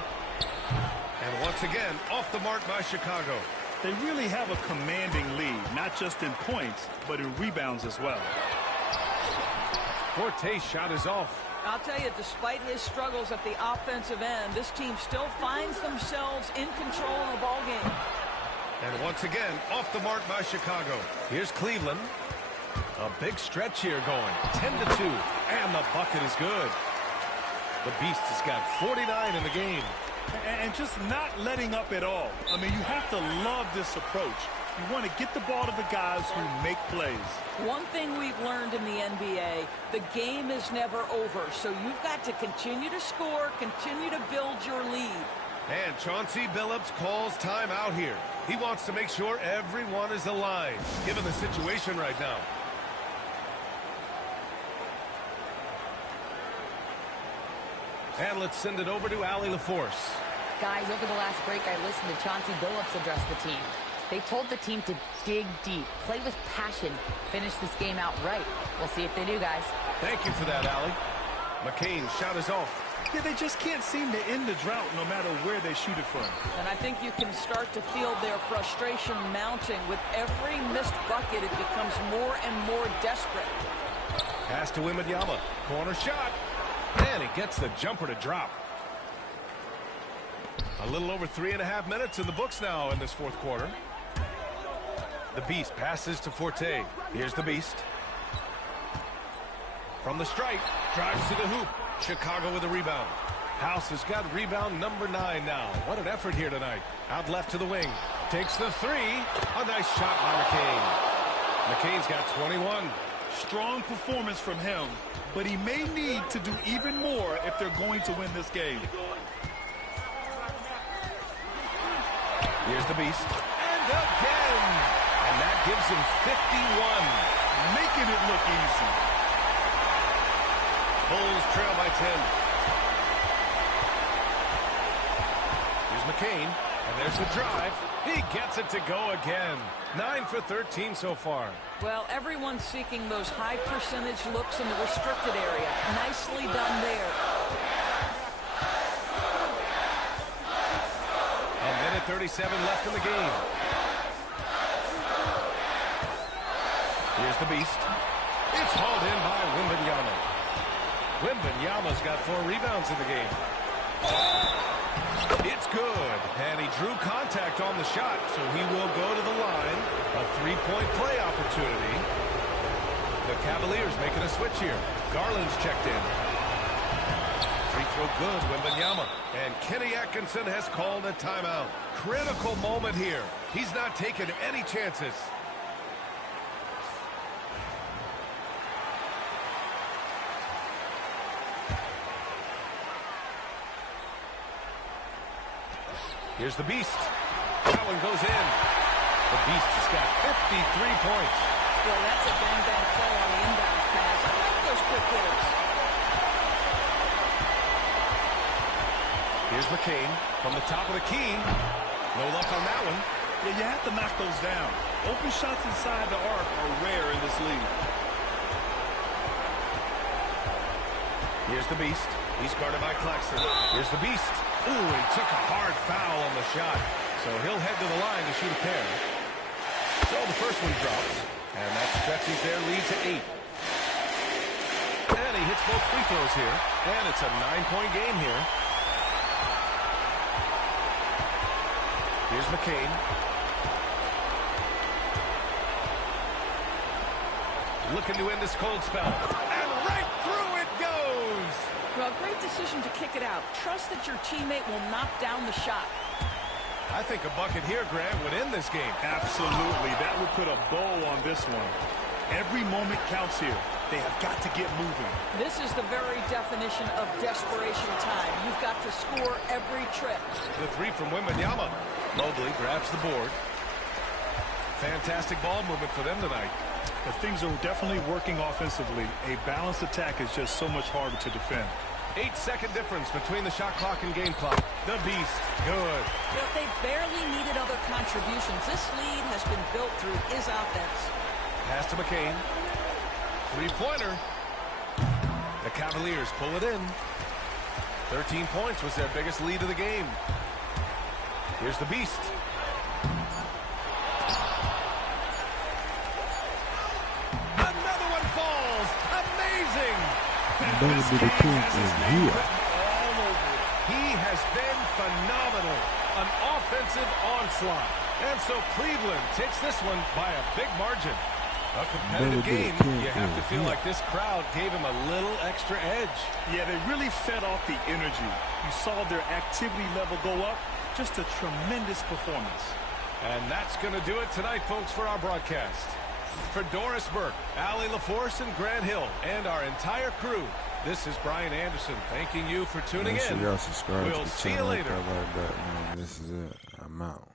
And once again, off the mark by Chicago. They really have a commanding lead, not just in points, but in rebounds as well. Forte's shot is off. I'll tell you, despite his struggles at the offensive end, this team still finds themselves in control of the ball game. And once again, off the mark by Chicago. Here's Cleveland. A big stretch here going. 10-2. And the bucket is good. The Beast has got 49 in the game. And just not letting up at all. I mean, you have to love this approach. You want to get the ball to the guys who make plays. One thing we've learned in the NBA, the game is never over. So you've got to continue to score, continue to build your lead. And Chauncey Billups calls timeout here. He wants to make sure everyone is aligned, given the situation right now. And let's send it over to Allie LaForce. Guys, over the last break, I listened to Chauncey Billups address the team. They told the team to dig deep, play with passion, finish this game out right. We'll see if they do, guys. Thank you for that, Allie. McCain's shot is off. Yeah, they just can't seem to end the drought no matter where they shoot it from. And I think you can start to feel their frustration mounting. With every missed bucket, it becomes more and more desperate. Pass to Wembanyama. Corner shot. And he gets the jumper to drop. A little over 3.5 minutes in the books now in this fourth quarter. The Beast passes to Forte. Here's the Beast. From the stripe, drives to the hoop. Chicago with a rebound. House has got rebound number 9 now. What an effort here tonight. Out left to the wing. Takes the 3. A nice shot by McCain. McCain's got 21. Strong performance from him, but he may need to do even more if they're going to win this game. Here's the Beast. And again. And that gives him 51. Making it look easy. Bulls trail by 10. Here's McCain. And there's the drive. He gets it to go again. 9 for 13 so far. Well, everyone's seeking those high percentage looks in the restricted area. Nicely done there. A minute 37 left in the game. Here's the Beast. It's hauled in by Wembanyama. Wembanyama's got 4 rebounds in the game. It's good. And he drew contact on the shot, so he will go to the line. A 3-point play opportunity. The Cavaliers making a switch here. Garland's checked in. Free throw good, Wembanyama. And Kenny Atkinson has called a timeout. Critical moment here. He's not taking any chances. Here's the Beast. That one goes in. The Beast has got 53 points. Well, that's a bang-bang play on the inbounds pass. I like those quick hitters. Here's McCain from the top of the key. No luck on that one. Yeah, you have to knock those down. Open shots inside the arc are rare in this league. Here's the Beast. He's guarded by Claxton. Here's the Beast. Ooh, he took a hard foul on the shot. So he'll head to the line to shoot a pair. So the first one drops. And that stretches their lead to 8. And he hits both free throws here. And it's a 9-point game here. Here's McCain. Looking to end this cold spell. And right through it goes! Well, great decision to kick it out. Trust that your teammate will knock down the shot. I think a bucket here, Grant, would end this game. Absolutely. That would put a bow on this one. Every moment counts here. They have got to get moving. This is the very definition of desperation time. You've got to score every trip. The 3 from Wembanyama. Mobley grabs the board. Fantastic ball movement for them tonight. But things are definitely working offensively. A balanced attack is just so much harder to defend. 8-second difference between the shot clock and game clock. The Beast, good. But they barely needed other contributions. This lead has been built through his offense. Pass to McCain. 3-pointer. The Cavaliers pull it in. 13 points was their biggest lead of the game. Here's the Beast. Another one falls. Amazing. He has been phenomenal. An offensive onslaught. And so Cleveland takes this one by a big margin. A competitive game. You have to feel like this crowd gave him a little extra edge. Yeah, they really fed off the energy. You saw their activity level go up. Just a tremendous performance. And that's going to do it tonight, folks, for our broadcast. For Doris Burke, Allie LaForce, and Grant Hill, and our entire crew, this is Brian Anderson thanking you for tuning in. Make sure y'all subscribe we'll to the see channel. you later. Like that, man. This is it. I'm out.